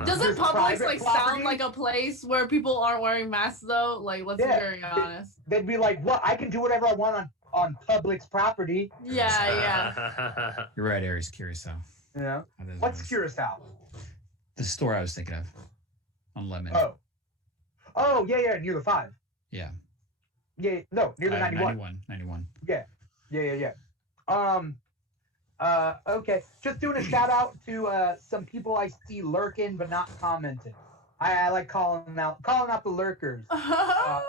Doesn't Publix like sound like a place where people aren't wearing masks though? Like, let's be very honest. They'd be like, "What? I can do whatever I want on Publix property." Yeah. You're right, Aries. Curacao. Yeah. What's Curacao? The store I was thinking of on Lemon. Oh, yeah, near the 5. Yeah. Yeah, no, near the 91. 91. Yeah. Okay. Just doing a shout out to some people I see lurking but not commenting. I like calling out the lurkers.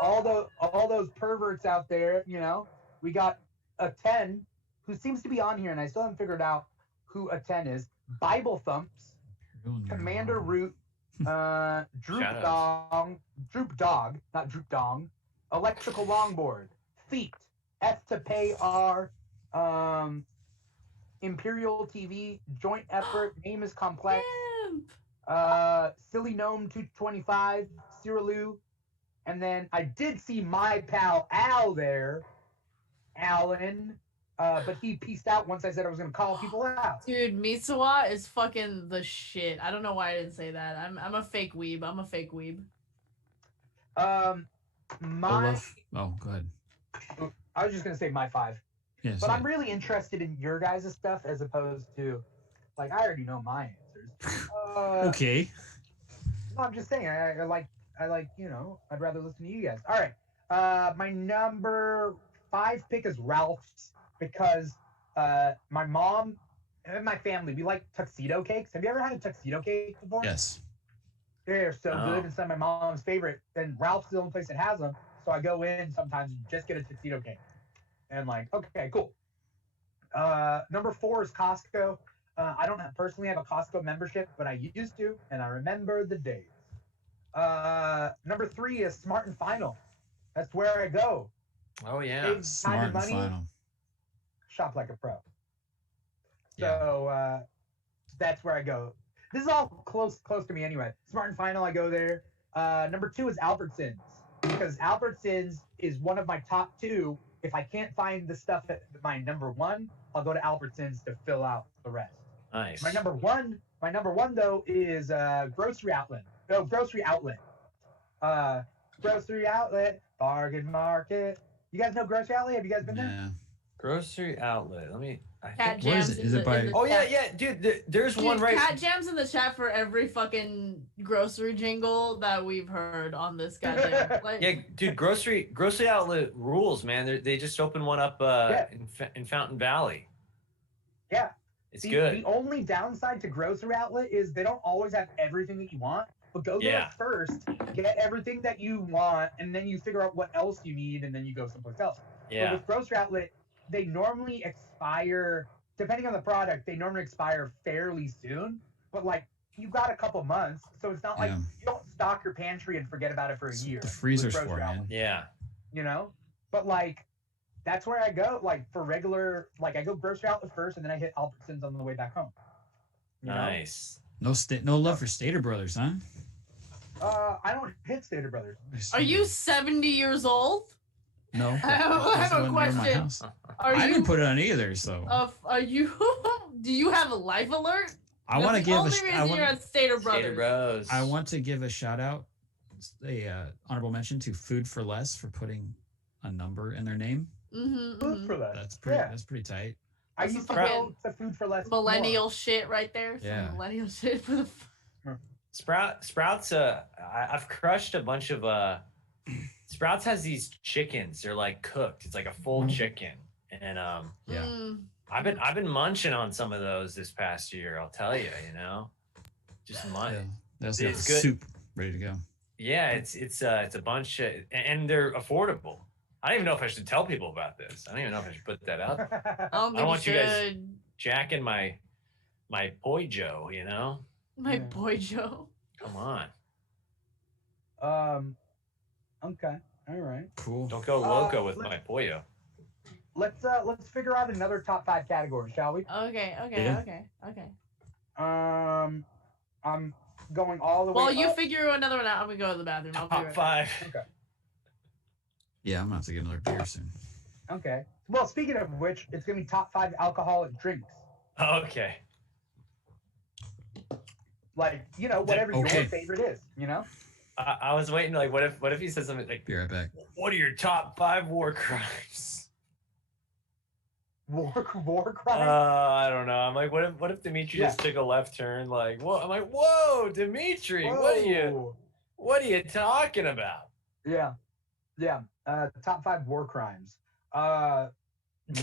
All those perverts out there, you know. We got a 10 who seems to be on here, and I still haven't figured out who a 10 is. Bible Thumps, Commander Root, Droop Dog, not Droop Dong, Electrical Longboard, Feet, F to Pay R, Imperial TV, Joint Effort, Name is Complex, Silly Gnome 225, Cyrilu, and then I did see my pal Al there, Alan, but he pieced out once I said I was going to call people out. Dude, Mitsuwa is fucking the shit. I don't know why I didn't say that. I'm a fake weeb. Oh, go ahead. I was just going to say my 5. Yeah, but I'm really interested in your guys' stuff as opposed to, like, I already know my answers. Okay. No, I'm just saying, I like, you know, I'd rather listen to you guys. All right. My number 5 pick is Ralph's because my mom and my family, we like tuxedo cakes. Have you ever had a tuxedo cake before? Yes. They're so good and some of my mom's favorite. And Ralph's is the only place that has them. So I go in sometimes and just get a tuxedo cake. And like, okay, cool. Number 4 is Costco. I don't personally have a Costco membership, but I used to, and I remember the days. Number 3 is Smart and Final. That's where I go. Oh yeah, Smart and Final. Shop like a pro. So that's where I go. This is all close to me anyway. Smart and Final, I go there. Number 2 is Albertsons because Albertsons is one of my top 2. If I can't find the stuff at my number 1, I'll go to Albertsons to fill out the rest. Nice. My number one though is Grocery Outlet. No, Grocery Outlet. Grocery Outlet, Bargain Market. You guys know Grocery Outlet? Have you guys been there? Grocery Outlet. Let me. Cat What is Jams. it? Is it by? Oh yeah, dude. There's one right. Cat Jams in the chat for every fucking grocery jingle that we've heard on this goddamn. Like, Yeah, dude. Grocery Outlet rules, man. They just opened one up in Fountain Valley. Yeah. It's good. The only downside to Grocery Outlet is they don't always have everything that you want. But go there first, get everything that you want, and then you figure out what else you need, and then you go someplace else. Yeah. But with Grocery Outlet, they normally expire, depending on the product, they normally expire fairly soon. But like you got a couple months, so it's not like Yeah. you don't stock your pantry and forget about it for a year. The with freezer's grocery for, man. outlets, Yeah. You know, but like that's where I go. Like for regular, like I go grocery outlet first, and then I hit Albertsons on the way back home. You know? Nice. No love for Stater Brothers, huh? I don't hit Stater Brothers. Are you 70 years old? No. I have a question. I didn't put it on either, so. Are you? Do you have a life alert? I want to give only reason you're at Stater Brothers. Stater Bros. I want to give a shout out, honorable mention to Food for Less for putting a number in their name. Food for Less. That's pretty tight. I used to go to Food for Less. Millennial shit right there. Yeah. Some millennial shit for the. Sprouts. I've crushed a bunch of. Sprouts has these chickens. They're like cooked. It's like a full chicken, and I've been munching on some of those this past year. I'll tell you, just munch. Yeah. That's It's got good. soup ready to go. Yeah, it's a bunch of, and they're affordable. I don't even know if I should tell people about this. I don't even know if I should put that out. I don't want you guys jacking my pollo, My boy Joe. Come on. Okay. All right. Cool. Don't go loco with my pollo. Let's figure out another top 5 category, shall we? Okay. I'm going all the way. Well, you up. figure another one out. I'm gonna go to the bathroom. I'll Top 5. Okay. Yeah, I'm gonna have to get another beer soon. Okay. Well, speaking of which, it's gonna be top 5 alcoholic drinks. Okay. Like, whatever your Okay. favorite is, I was waiting. Like, what if he said something like, Be right back. "What are your top 5 war crimes?" War crimes. I don't know. I'm like, what if Dimitri just took a left turn? Like, what? I'm like, whoa, Dimitri, what are you talking about? Yeah. Top 5 war crimes.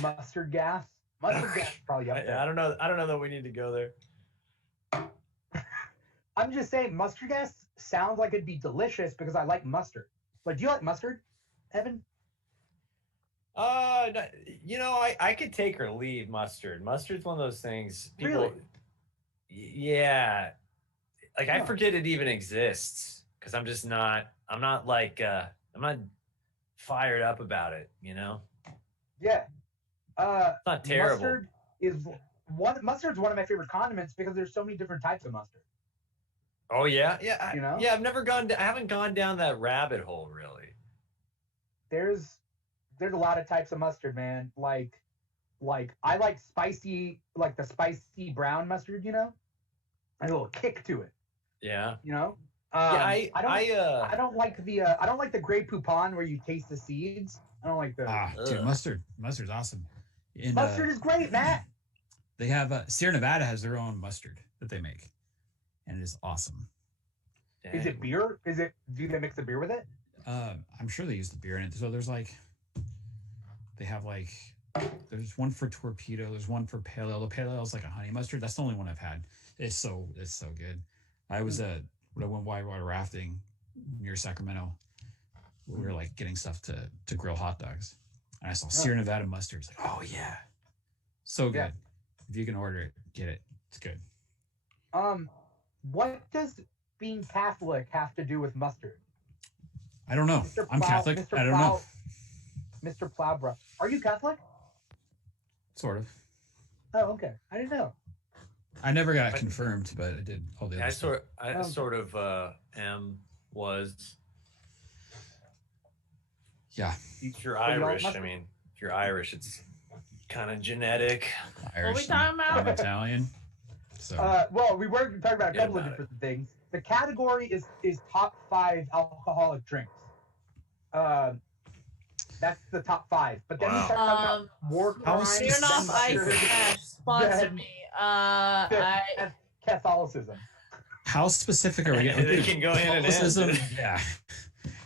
Mustard gas. Mustard gas is probably up there. I don't know that we need to go there. I'm just saying, mustard gas sounds like it'd be delicious because I like mustard. Like, do you like mustard, Evan? I could take or leave mustard. Mustard's one of those things. Really? Yeah. Like, I forget it even exists because I'm not fired up about it, Yeah. It's not terrible. Mustard's one of my favorite condiments because there's so many different types of mustard. Oh yeah, yeah. I haven't gone down that rabbit hole really. There's a lot of types of mustard, man. Like I like spicy, like the spicy brown mustard, a little kick to it. Yeah. I don't like the Grey Poupon where you taste the seeds. I don't like those. Dude, mustard's awesome. Mustard is great, Matt. They have Sierra Nevada has their own mustard that they make, and it is awesome. Dang. Is it beer? Do they mix the beer with it? I'm sure they use the beer in it. So there's there's one for torpedo, there's one for pale ale. The pale ale is like a honey mustard. That's the only one I've had. It's so good. I was when I went whitewater rafting near Sacramento, we were like getting stuff to grill hot dogs, and I saw Sierra Nevada mustard. It's like, oh yeah, so good. Yeah. If you can order it, get it. It's good. What does being Catholic have to do with mustard? I don't know. I'm Catholic. I don't know. Mr. Plowbrook. Are you Catholic? Sort of. Oh, okay. I didn't know. I never got confirmed, but I did all the other stuff. I sort of was. Yeah. If you're Irish, if you're Irish, it's kind of genetic. Irish. What are we talking about? I'm Italian. So. Well, we were talking about a couple of different things. The category is top 5 alcoholic drinks. That's the top 5. But then we start talking about war crimes. Smirnoff Ice sponsor me. Catholicism. How specific are we? They can go in and in. Yeah.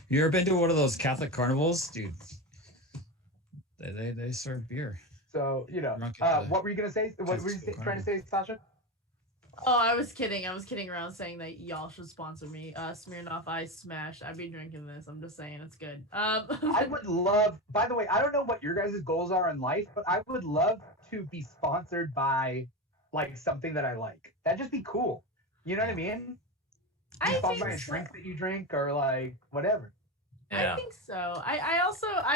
You ever been to one of those Catholic carnivals, dude? They serve beer. So what were you gonna say? What were you trying to say, Sasha? Oh, I was kidding. I was kidding around saying that y'all should sponsor me. Smirnoff Ice Smash. I'd be drinking this. I'm just saying it's good. I would love. By the way, I don't know what your guys' goals are in life, but I would love to be sponsored by like something that I like. That'd just be cool. You know what I mean? I You think by a so. drink that you drink or like whatever. I think so. I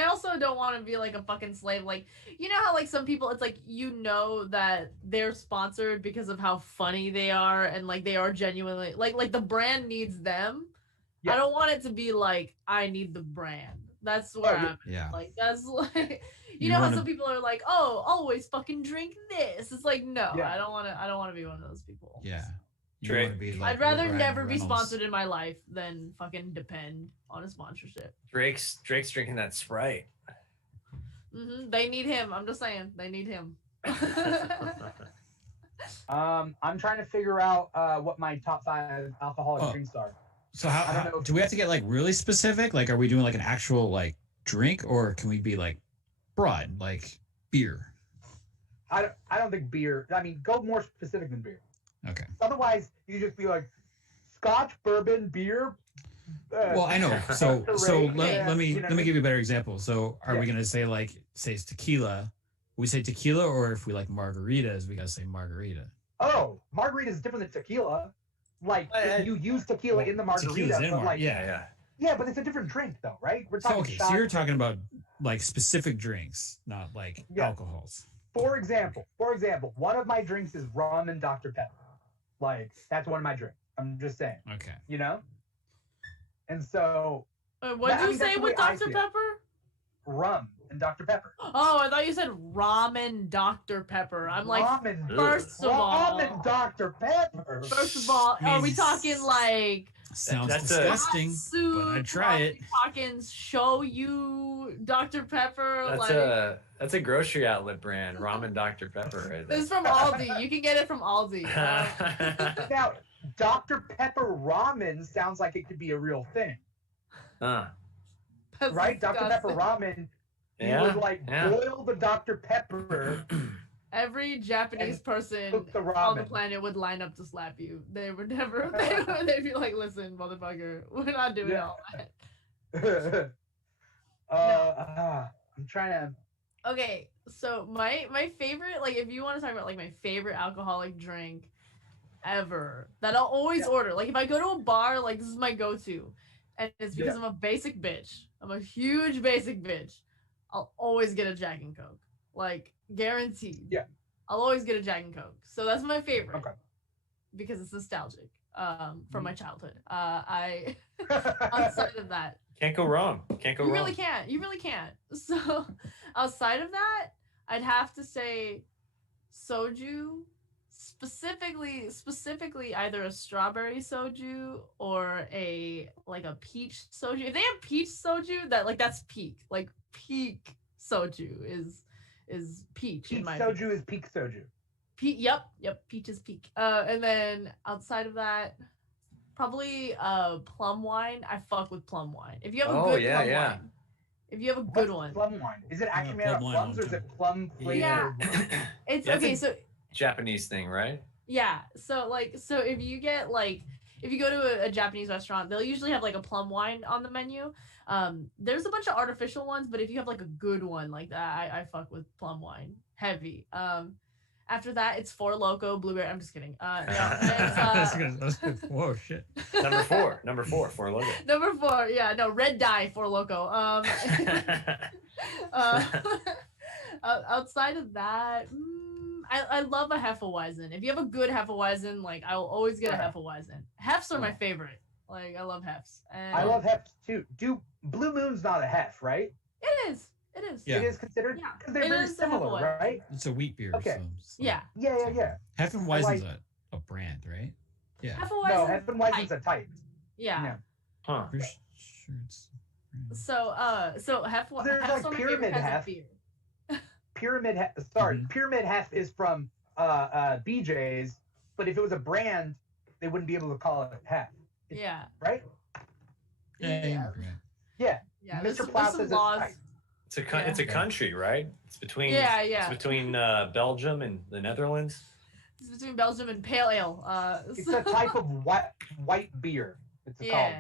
also don't want to be like a fucking slave. Like, you know how like some people, it's like, you know that they're sponsored because of how funny they are and like they are genuinely like the brand needs them. I don't want it to be like I need the brand. That's where I'm at. Like that's like you know how some people are like, oh, always fucking drink this. It's like no, I don't want to be one of those people. Yeah. I'd rather never be sponsored in my life than fucking depend on a sponsorship. Drake's drinking that Sprite. They need him. I'm just saying, they need him. I'm trying to figure out what my top 5 alcoholic drinks are. So how do we have to get like really specific? Like, are we doing like an actual like drink, or can we be like broad, like beer? I don't think beer. I mean, go more specific than beer. Okay. Otherwise, you just be like Scotch, bourbon, beer. Well, I know. So let me give you a better example. So are we gonna say like it's tequila? We say tequila, or if we like margaritas, we gotta say margarita. Oh, margarita is different than tequila. Like you use tequila in the margarita, but like yeah, but it's a different drink though, right? We're talking. So you're talking about like specific drinks, not like alcohols. For example, one of my drinks is rum and Dr. Pepper. Like that's one of my drinks. I'm just saying. Okay. You know. And so. What did you say with Dr. Pepper? Rum and Dr. Pepper. Oh, I thought you said ramen Dr. Pepper. I'm like, first of all, ramen Dr. Pepper. First of all, are we talking like? Sounds disgusting, but I'd try it. Talking show you Dr. Pepper. That's a grocery outlet brand, ramen Dr. Pepper. Right there. This is from Aldi. You can get it from Aldi. Now, Dr. Pepper ramen sounds like it could be a real thing. Right? Dr. Pepper ramen. You would like boil the Dr. Pepper. Every Japanese person on the planet would line up to slap you. They would never. They'd be like, "Listen, motherfucker, we're not doing all that." I'm trying to. Okay, so my favorite, like, if you want to talk about like my favorite alcoholic drink ever that I'll always order. Like, if I go to a bar, like this is my go-to, and it's because I'm a basic bitch. I'm a huge basic bitch. I'll always get a Jack and Coke. Like, guaranteed. Yeah. I'll always get a Jack and Coke. So that's my favorite. Okay. Because it's nostalgic from my childhood. I outside of that. Can't go wrong. You really can't. You really can't. So outside of that, I'd have to say soju, specifically either a strawberry soju or a peach soju. If they have peach soju, that's peak. Like peak soju is peach. Peach in my soju opinion. is peak soju. Yep, peach is peak. And then outside of that, probably plum wine. I fuck with plum wine. If you have a good plum wine. If you have a good one. Plum wine. Is it actually made out of plums or is it plum flavored? Yeah. It's okay, so Japanese thing, right? yeah. So if you get if you go to a Japanese restaurant, they'll usually have like a plum wine on the menu. There's a bunch of artificial ones, but if you have like a good one like that, I fuck with plum wine heavy. After that, it's Four Loko blueberry. I'm just kidding. Whoa, shit. Number four, Four Loko. Number 4, yeah, no, red dye Four Loko. Outside of that, I love a Hefeweizen. If you have a good Hefeweizen, like I will always get a Hefeweizen. Hefs are my favorite. Like I love Hefs. And I love Hefs too. Blue Moon's not a Hef, right? It is. Yeah. It is considered because they're very similar, right? It's a wheat beer. Okay. So Yeah. Hefeweizen's a brand, right? Yeah. No, Hefeweizen's a type. Yeah. Huh. So Hefeweizen. There's like Pyramid Hef. Pyramid Hef. Sorry, Pyramid Hef is from BJ's, but if it was a brand, they wouldn't be able to call it Hef. Yeah. Right? Yeah. Mr. Plaza's a type. It's a country, right? It's between It's between Belgium and the Netherlands. It's between Belgium and Pale Ale. It's a type of white beer. It's called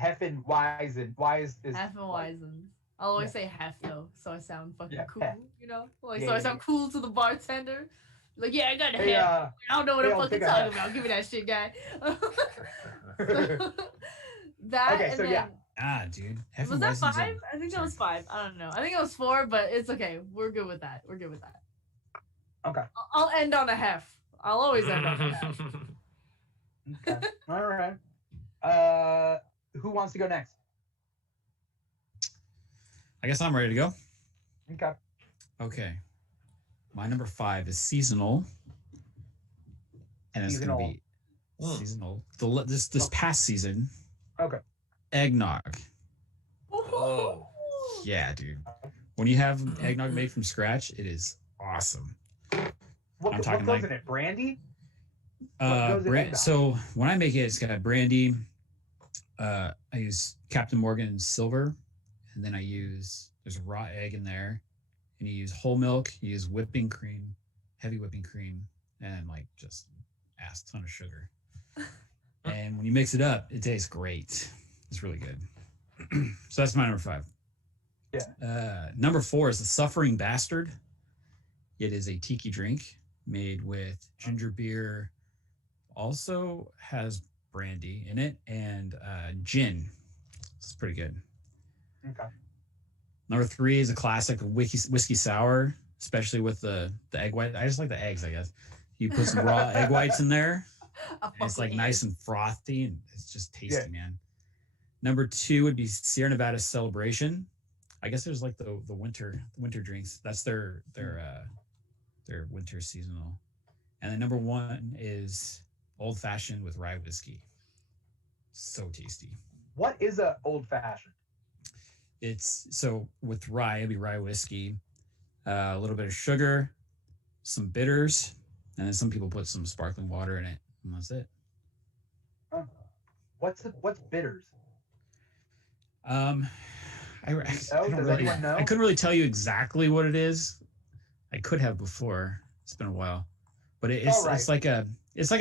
Hefeweizen. Hefeweizen. I'll always say Hef though, so I sound fucking cool. Hef. You know, so I sound cool to the bartender. Like, yeah, I got a Hey, hip. I don't know what I'm I'll fucking take a talking hip. about. Give me that shit, guy. That Okay, and so then, Ah, dude. was that 5? I think that was 5. I don't know. I think it was 4, but it's okay. We're good with that. Okay. I'll end on a hef. I'll always end on a hef. Okay. All right. Who wants to go next? I guess I'm ready to go. Okay. Okay. My number 5 is seasonal. And it's going to be seasonal. This past season. Okay. Eggnog. Oh. Yeah, dude. When you have eggnog made from scratch, it is awesome. What goes in it? Brandy? So when I make it, it's got brandy. I use Captain Morgan Silver, and then there's a raw egg in there, and you use whole milk. You use whipping cream, heavy whipping cream, and like just ass ton of sugar. And when you mix it up, it tastes great. It's really good. So that's my number 5. Yeah. Number 4 is the Suffering Bastard. It is a tiki drink made with ginger beer. Also has brandy in it and gin. It's pretty good. Okay. Number 3 is a classic whiskey sour, especially with the egg white. I just like the eggs, I guess. You put some raw egg whites in there. And it's like nice and frothy, and it's just tasty, man. Number 2 would be Sierra Nevada Celebration. I guess there's like the winter drinks. That's their winter seasonal. And then number 1 is Old Fashioned with rye whiskey. So tasty. What is a old fashioned? It's so with rye, it'd be rye whiskey, a little bit of sugar, some bitters, and then some people put some sparkling water in it, and that's it. What's bitters? I couldn't really tell you exactly what it is. I could have before. It's been a while, but it's like a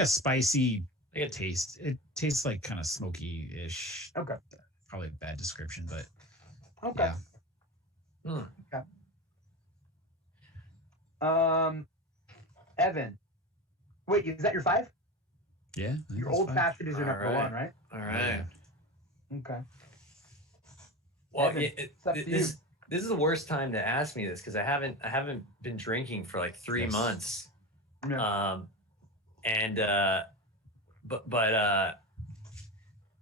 spicy taste. It tastes like kind of smoky-ish. Okay. Probably a bad description, but okay. Yeah. Okay. Evan, wait, is that your 5? Yeah. Your old fashioned is your number 1, right? All right. Okay. Well, Evan, this is the worst time to ask me this because I haven't been drinking for like 3 months. Yeah.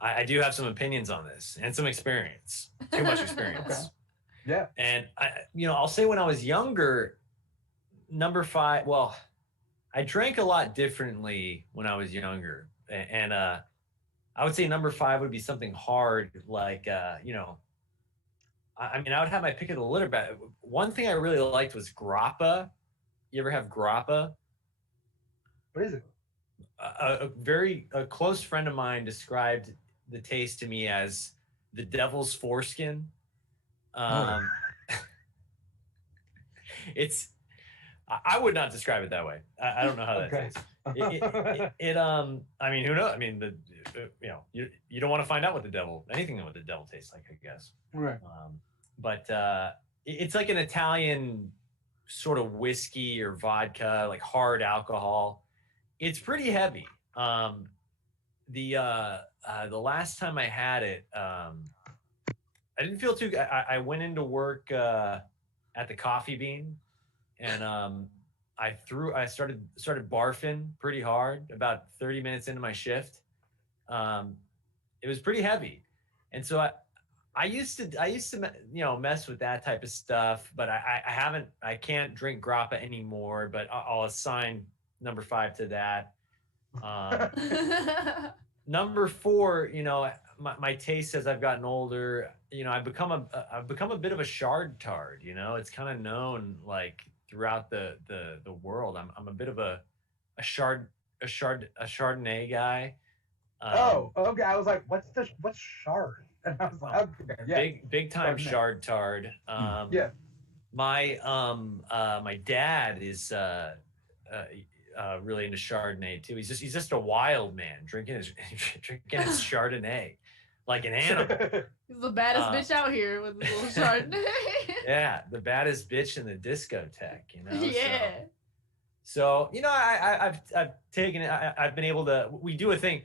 I do have some opinions on this and some experience. Too much experience. Okay. Yeah. And I'll say when I was younger, number 5. Well, I drank a lot differently when I was younger, and I would say number 5 would be something hard, like I would have my pick of the litter. But one thing I really liked was grappa. You ever have grappa? What is it? A close friend of mine described the taste to me as the devil's foreskin. I would not describe it that way. I don't know how that tastes. I mean, who knows? I mean, you don't want to find out what anything what the devil tastes like, I guess. Right. But it's like an Italian sort of whiskey or vodka, like hard alcohol. It's pretty heavy. The last time I had it, I didn't feel too good. I went into work at the Coffee Bean, and I started barfing pretty hard about 30 minutes into my shift. It was pretty heavy, and so I used to mess with that type of stuff, but I can't drink grappa anymore. But I'll assign number 5 to that. Number 4, my taste as I've gotten older, I've become a bit of a shard tard. It's kind of known like throughout the world. I'm a bit of a Chardonnay guy. Okay. I was like, what's shard? And I was like, okay, yeah. Big time shard tard. Yeah. My dad is really into Chardonnay too. He's just a wild man drinking his Chardonnay like an animal. He's the baddest bitch out here with his little Chardonnay. Yeah, the baddest bitch in the discotheque, Yeah. So, I've taken it. I've been able to. We do a thing.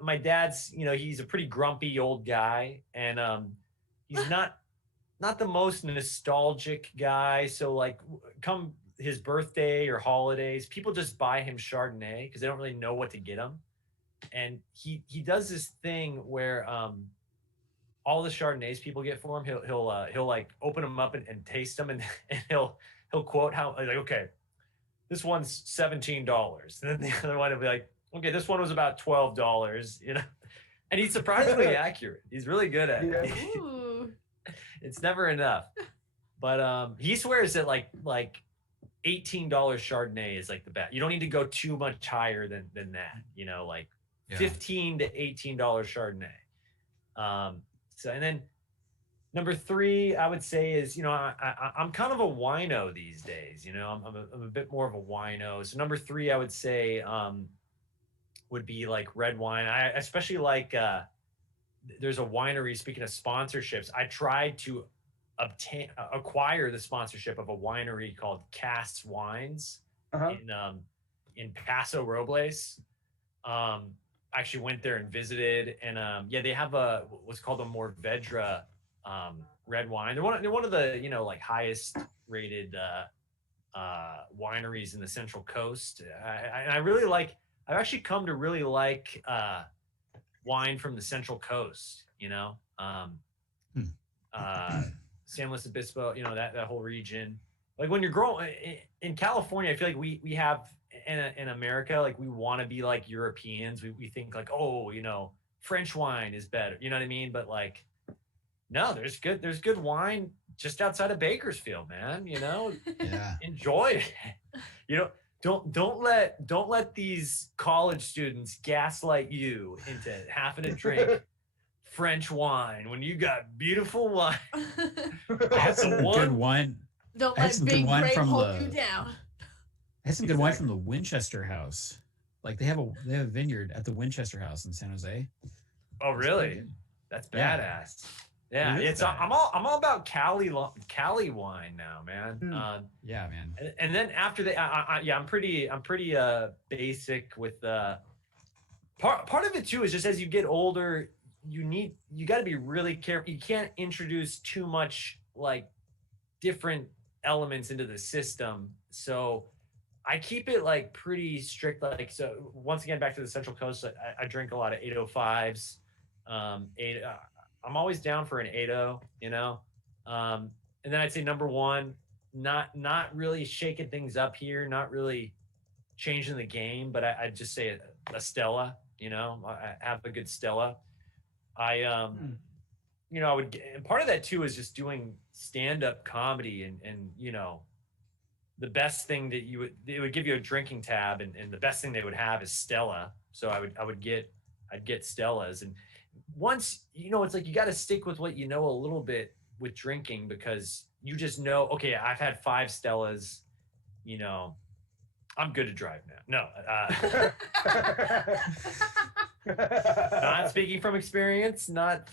My dad's, he's a pretty grumpy old guy, and he's not the most nostalgic guy. So, like, come his birthday or holidays, people just buy him Chardonnay because they don't really know what to get him. And he does this thing where all the Chardonnays people get for him, he'll like open them up and taste them, and he'll quote how, like, okay, this one's $17, and then the other one will be like, okay, this one was about $12, and he's surprisingly accurate. He's really good at it. It's never enough. But he swears that like $18 Chardonnay is like the best. You don't need to go too much higher than that, like $15 to $18 Chardonnay. So, and then number 3, I would say is, I'm kind of a wino these days. I'm a bit more of a wino. So number 3, I would say would be like red wine. I especially like, there's a winery, speaking of sponsorships, I tried to acquire the sponsorship of a winery called Casts Wines in Paso Robles. Actually went there and visited, and they have what's called a Mourvedre red wine. They're one of the like highest rated wineries in the Central Coast. I really like. I've actually come to really like wine from the Central Coast. San Luis Obispo, that whole region. Like when you're growing in California, I feel like we have in America, like we want to be like Europeans. We think like, oh, French wine is better. You know what I mean? But like, no, there's good wine just outside of Bakersfield, man. Yeah. Enjoy it. Don't let these college students gaslight you into having to drink French wine when you got beautiful wine. I had some good wine. Don't let big grape hold you down. I had some good wine from the Winchester House. Like they have a vineyard at the Winchester House in San Jose. Oh, really? That's badass. Yeah, I'm all about Cali wine now, man. Yeah, man. And then after that, I'm pretty basic with part of it too is just as you get older, you got to be really careful. You can't introduce too much like different elements into the system. So I keep it like pretty strict. Like, so once again, back to the Central Coast, I drink a lot of 805s. I'm always down for an 8-0, and then I'd say number 1, not really shaking things up here, not really changing the game, but I'd just say a Stella. I have a good Stella. I would, and part of that too is just doing stand-up comedy, and the best thing that it would give you a drinking tab, and the best thing they would have is Stella. So I'd get Stellas, and once it's like you got to stick with what a little bit with drinking, because you just know, okay, I've had 5 Stellas, I'm good to drive now. No, not speaking from experience, not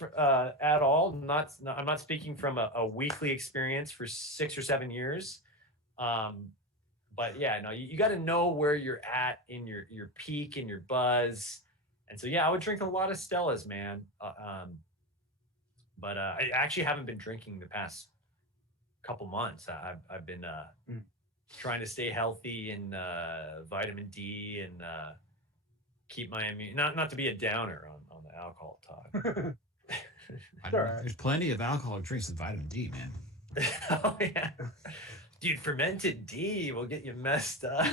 at all. I'm not speaking from a weekly experience for 6 or 7 years. But yeah, no, you got to know where you're at in your peak and your buzz. And so, yeah, I would drink a lot of Stellas, man. But I actually haven't been drinking the past couple months. I've been trying to stay healthy and vitamin D and keep my immune. Not to be a downer on the alcohol talk. There's plenty of alcoholic drinks with vitamin D, man. Oh yeah, dude, fermented D will get you messed up.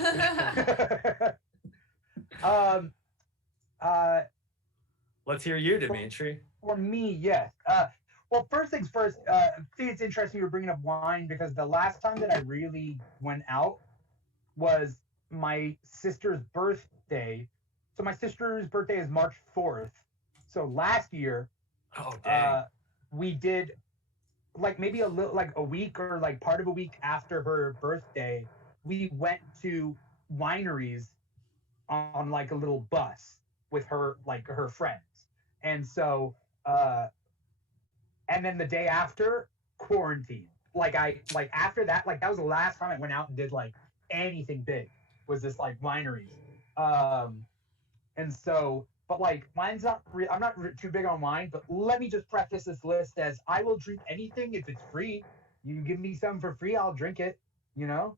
Let's hear you, Dimitri. For me, yes. Well, first things first, I think it's interesting you're bringing up wine, because the last time that I really went out was my sister's birthday. So my sister's birthday is March 4th. So last year, we did like maybe a little, like a week or like part of a week after her birthday, we went to wineries on like a little bus with her, like her friends. And so, and then the day after, quarantine. After that, like that was the last time I went out and did like anything big was this like wineries. And so, but like wine's not. I'm not too big on wine. But let me just preface this list as I will drink anything if it's free. You give me something for free, I'll drink it. You know,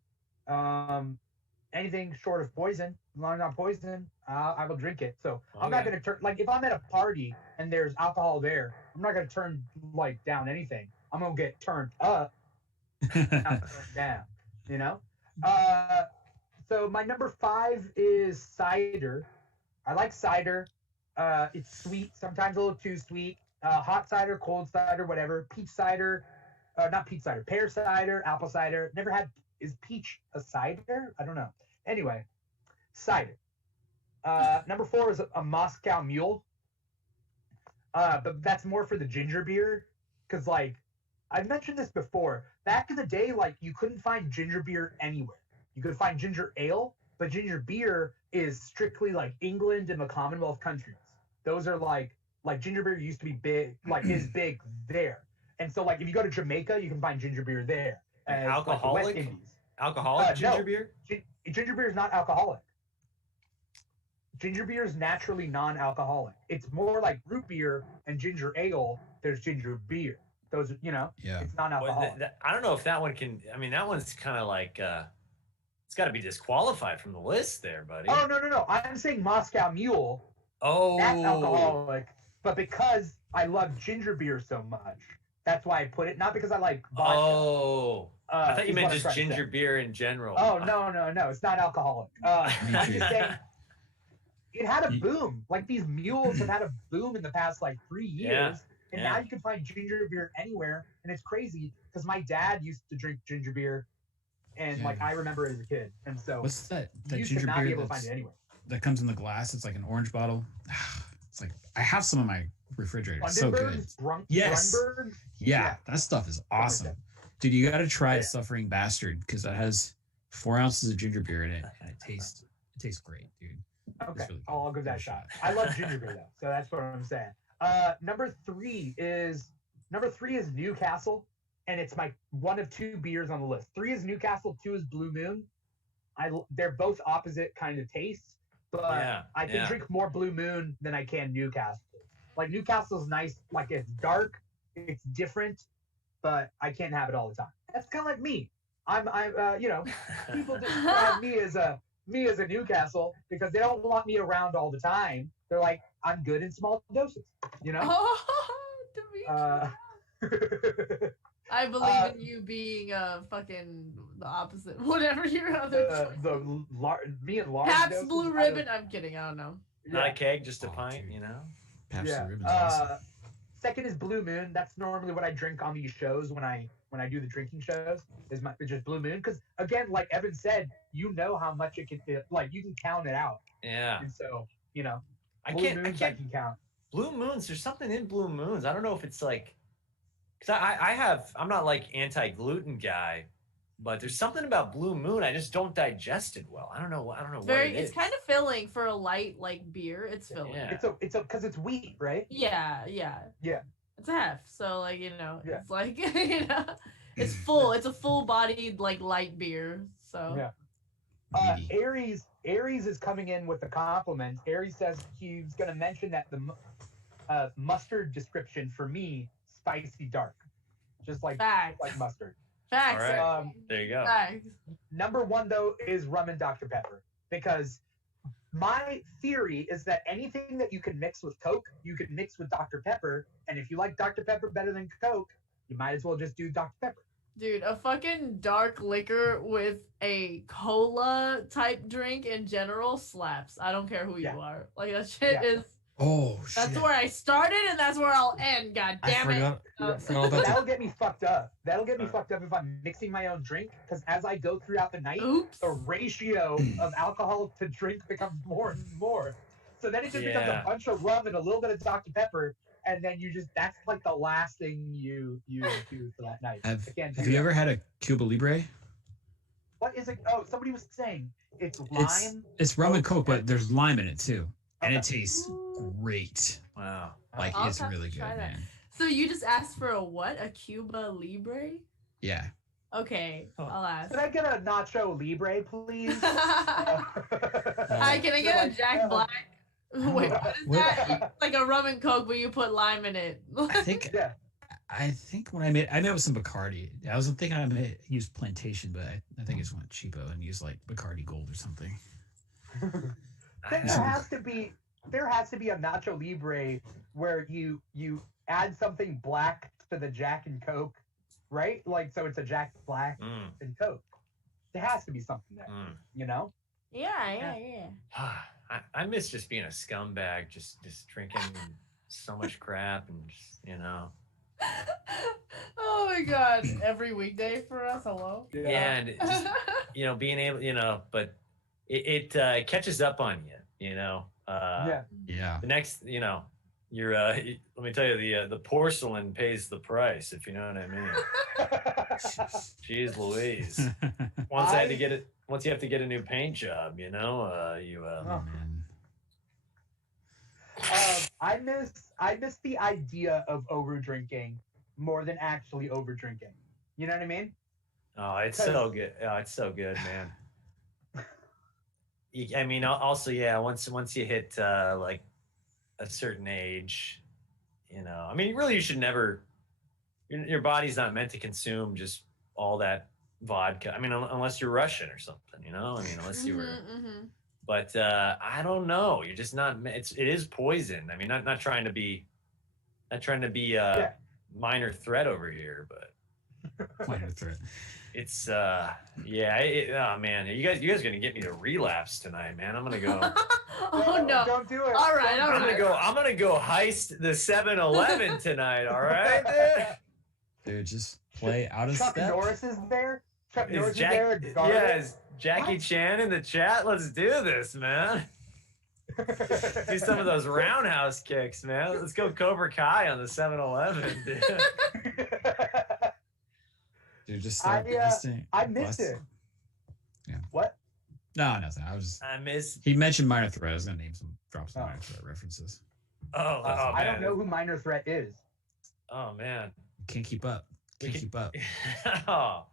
anything short of poison, as long as not poison, I will drink it. So I'm not gonna turn like if I'm at a party and there's alcohol there, I'm not gonna turn like down anything. I'm gonna get turned up, not turned down. You know. So my number 5 is cider. I like cider. It's sweet, sometimes a little too sweet. Hot cider, cold cider, whatever. Peach cider, not peach cider, pear cider, apple cider. Never had. Is peach a cider? I don't know. Anyway, cider. Number 4 is a Moscow Mule. But that's more for the ginger beer. Because, like, I've mentioned this before. Back in the day, like, you couldn't find ginger beer anywhere. You could find ginger ale, but ginger beer is strictly, like, England and the Commonwealth countries. Those are, like ginger beer used to be big, like, is big there. And so, like, if you go to Jamaica, you can find ginger beer there. Alcoholic? Like the West Indies. Alcoholic ginger no. beer? Ginger beer is not alcoholic. Ginger beer is naturally non-alcoholic. It's more like root beer and ginger ale. There's ginger beer. Those, you know, it's non-alcoholic. Well, I don't know if that one can. I mean, that one's kind of like it's got to be disqualified from the list, there, buddy. Oh no! I'm saying Moscow Mule. Oh, that's alcoholic. But because I love ginger beer so much, that's why I put it. Not because I like vodka. Oh. I thought you meant just ginger beer in general. Oh, no. It's not alcoholic. I'm just saying it had a boom. Like, these mules have had a boom in the past, like, 3 years. And now you can find ginger beer anywhere. And it's crazy because my dad used to drink ginger beer. And, like, I remember it as a kid. And so what's that used ginger to not beer be able to find it anywhere. That comes in the glass? It's like an orange bottle. It's like, I have some in my refrigerator. It's so good. Yes. Yeah, that stuff is awesome. Dude, you got to try Suffering Bastard because that has 4 ounces of ginger beer in it, and it tastes great, dude. Okay, really I'll give that a shot. I love ginger beer though, so that's what I'm saying. Number three is Newcastle, and it's my one of 2 beers on the list. 3 is Newcastle, 2 is Blue Moon. They're both opposite kind of tastes, but I can drink more Blue Moon than I can Newcastle. Like, Newcastle's nice, like, it's dark, it's different, but I can't have it all the time. That's kind of like me. I'm you know, people describe me as a Newcastle because they don't want me around all the time. They're like, I'm good in small doses, you know? I believe in you being fucking the opposite. Whatever your other me and large Pabst doses, Blue Ribbon. I'm kidding. I don't know. Not a keg, just a pint, you know? Pabst Blue Ribbon's awesome. Second is Blue Moon. That's normally what I drink on these shows when I do the drinking shows. Is just Blue Moon because, again, like Evan said, you know how much it can like you can count it out. Yeah. And so, you know, I can count. Blue Moons. There's something in Blue Moons. I don't know if it's like, because I'm not like anti-gluten guy, but there's something about Blue Moon. I just don't digest it well. I don't know what it is. It's kind of filling for a light like beer. It's filling. Yeah. It's because it's wheat, right? Yeah. It's a half, so like it's like it's full. It's a full-bodied like light beer. So Aries is coming in with the compliment. Aries says he's going to mention that the mustard description for me, spicy dark, just like mustard. Facts. All right. There you go. Facts. Number 1 though is rum and Dr. Pepper, because my theory is that anything that you can mix with Coke, you can mix with Dr. Pepper, and if you like Dr. Pepper better than Coke, you might as well just do Dr. Pepper. Dude, a fucking dark liquor with a cola type drink in general slaps. I don't care who you are. Like, that shit is. Oh, shit. That's where I started and that's where I'll end. God damn it. That'll get me fucked up. That'll get me fucked up if I'm mixing my own drink, because as I go throughout the night, the ratio of alcohol to drink becomes more and more. So then it just becomes a bunch of rum and a little bit of Dr. Pepper, and then that's like the last thing you do for that night. Have you ever had a Cuba Libre? What is it? Oh, somebody was saying it's lime. It's rum and Coke, but there's lime in it too. And it tastes great. Wow. Like, it's really good, man. So you just asked for a what? A Cuba Libre? Yeah. Okay, I'll ask. Can I get a Nacho Libre, please? Hi, can I get a Jack Black? Wait, what is that? Like a rum and coke, but you put lime in it. I think. Yeah. I think when I made it with some Bacardi. I was thinking I may use Plantation, but I think I just went cheapo and used like Bacardi Gold or something. There has to be a Nacho Libre where you add something black to the Jack and Coke, right? Like, so it's a Jack Black and Coke. There has to be something there, you know? Yeah. I miss just being a scumbag, just drinking so much crap and just, you know. Oh my god! Every weekday for us. Hello. Yeah, and just, you know, being able, you know, but it catches up on you, you know. Yeah. The next, you know, you're. Let me tell you, the porcelain pays the price, if you know what I mean. Jeez Louise. Once you have to get a new paint job, you know, Oh man. I miss the idea of over drinking more than actually over drinking. You know what I mean? Oh, it's so good. Oh, it's so good, man. I mean, also, yeah. Once you hit like a certain age, you know. I mean, really, you should never. Your body's not meant to consume just all that vodka. I mean, unless you're Russian or something, you know. I mean, unless you were. But I don't know. You're just not. It is poison. I mean, not trying to be a minor threat over here, but Minor threat. it's oh man, you guys gonna get me to relapse tonight, man. I'm gonna go. Oh no! Don't do it. All right. I'm gonna go heist the 7-Eleven tonight. All right, Dude, just play out of Chuck step. Norris is there. Chuck Norris Is is there. is Jackie Chan in the chat? Let's do this, man. Do some of those roundhouse kicks, man. Let's go Cobra Kai on the 7-Eleven, dude. Dude, just I start missed it. Yeah. What? No, nothing. He mentioned Minor Threat. I was gonna drop some Minor Threat references. Oh, man. I don't know who Minor Threat is. Oh man. Can't keep up. Keep up. Oh.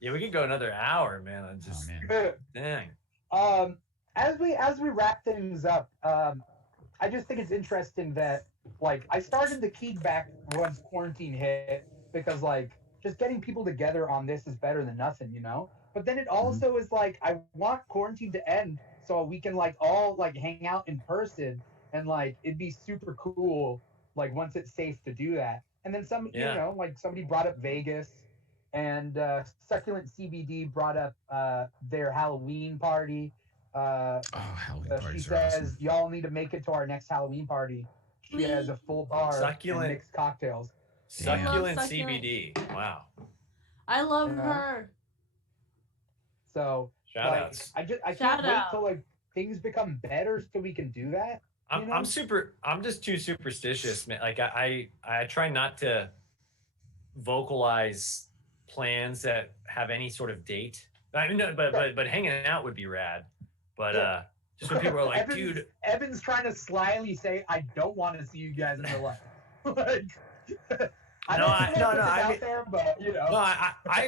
Yeah, we could go another hour, man. I'm just dang. As we wrap things up, I just think it's interesting that like I started the KEEGBACK once quarantine hit because like just getting people together on this is better than nothing, you know? But then it also is like I want quarantine to end so we can like all like hang out in person and like it'd be super cool like once it's safe to do that. And then you know, like somebody brought up Vegas. And Succulent CBD brought up their Halloween party. Halloween parties she are says, awesome. y'all need to make it to our next Halloween party. She has a full bar and mixed cocktails. Succulent CBD. Wow. I love her. So shout outs. I can't wait till like things become better so we can do that. I'm just too superstitious, man. Like I try not to vocalize plans that have any sort of date. I mean, no, but hanging out would be rad. But just when people are like, dude, Evan's trying to slyly say, I don't want to see you guys in real life. Like, I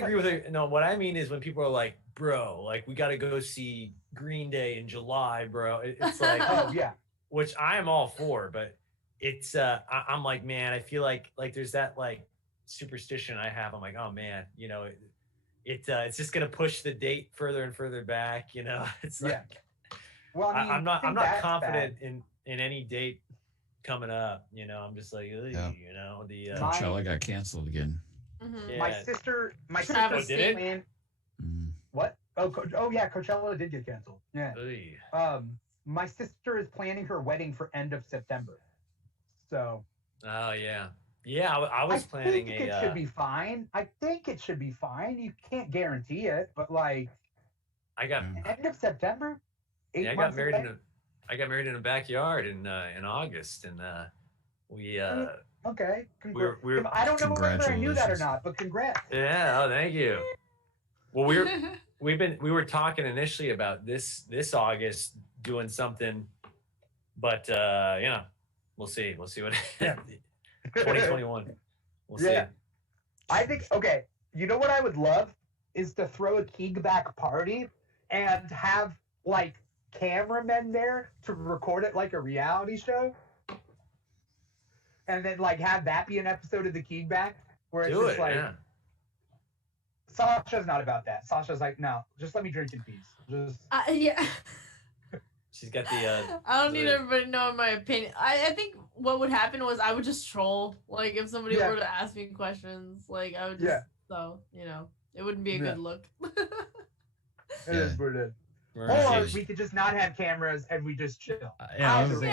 agree with it. No, what I mean is when people are like, bro, like we got to go see Green Day in July, bro. It's like, oh yeah, which I am all for, but it's I'm like, man, I feel like there's that like superstition I have. I'm like, oh man, you know, it's just gonna push the date further and further back. You know, it's like, well, I mean, I'm not confident in any date coming up. You know, I'm just like, you know, the Coachella got canceled again. Yeah. My sister did it? Plan, what? Oh yeah, Coachella did get canceled. Yeah. My sister is planning her wedding for end of September. So. Oh yeah. Yeah, I was planning it should be fine. I think it should be fine. You can't guarantee it, but like, I got end of September. I got married in a backyard in August, and we okay. We're I don't know whether I knew that or not, but congrats. Yeah. Oh, thank you. Well, we were talking initially about this August doing something, but we'll see. We'll see what. 2021. We'll see. I think You know what I would love is to throw a KEEGBACK party and have like cameramen there to record it like a reality show, and then like have that be an episode of the KEEGBACK where it's just like. Yeah. Sasha's not about that. Sasha's like, no, just let me drink in peace. Just yeah. She's got the. I don't need everybody to know my opinion. I think what would happen was I would just troll. Like if somebody were to ask me questions, like I would just so it wouldn't be a good look. It is what it is. Or we could just not have cameras and we just chill. That'd be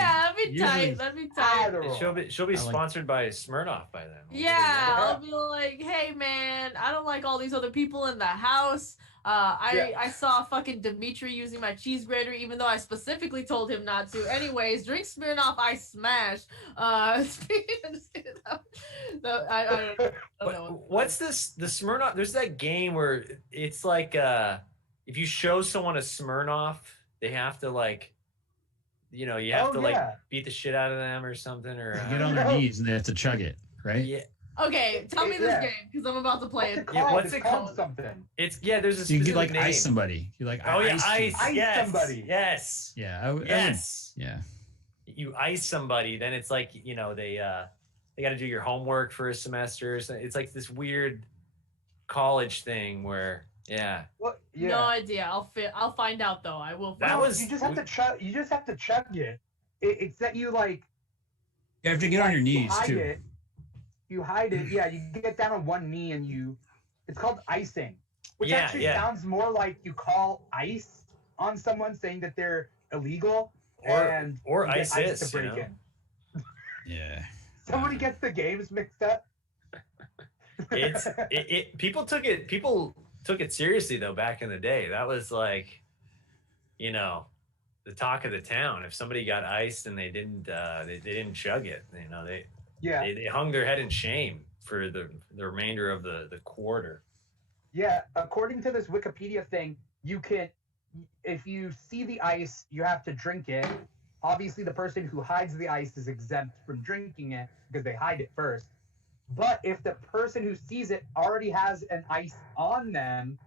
tight. That'd be tight. She'll be sponsored by Smirnoff by then. Yeah, I'll be like, hey man, I don't like all these other people in the house. I saw fucking Dimitri using my cheese grater, even though I specifically told him not to. Anyways, drink Smirnoff, I smash. I don't know. What's this? The Smirnoff? There's that game where it's like if you show someone a Smirnoff, they have to like, you have to like beat the shit out of them or something, or get on their knees and they have to chug it, right? Yeah. Okay, tell me this game because I'm about to play it. What's it called? Something. There's a specific So you could like name. ice somebody. You like ice yes, somebody. Yes. Yeah. Yes. Yeah. You ice somebody, then it's like they got to do your homework for a semester. So it's like this weird college thing where Well, no idea. I'll find out though. I will. You just have to chug. You just have to chug it. It's that you like. You have to get on your knees too. You hide it. Yeah, you get down on one knee and it's called icing, which actually sounds more like you call ICE on someone saying that they're illegal or ISIS to break in. Yeah. Somebody gets the games mixed up. People took it seriously though back in the day. That was like, the talk of the town. If somebody got iced and they didn't chug it, they hung their head in shame for the remainder of the quarter. Yeah, according to this Wikipedia thing, you can, if you see the ice, you have to drink it. Obviously, the person who hides the ice is exempt from drinking it because they hide it first. But if the person who sees it already has an ice on them,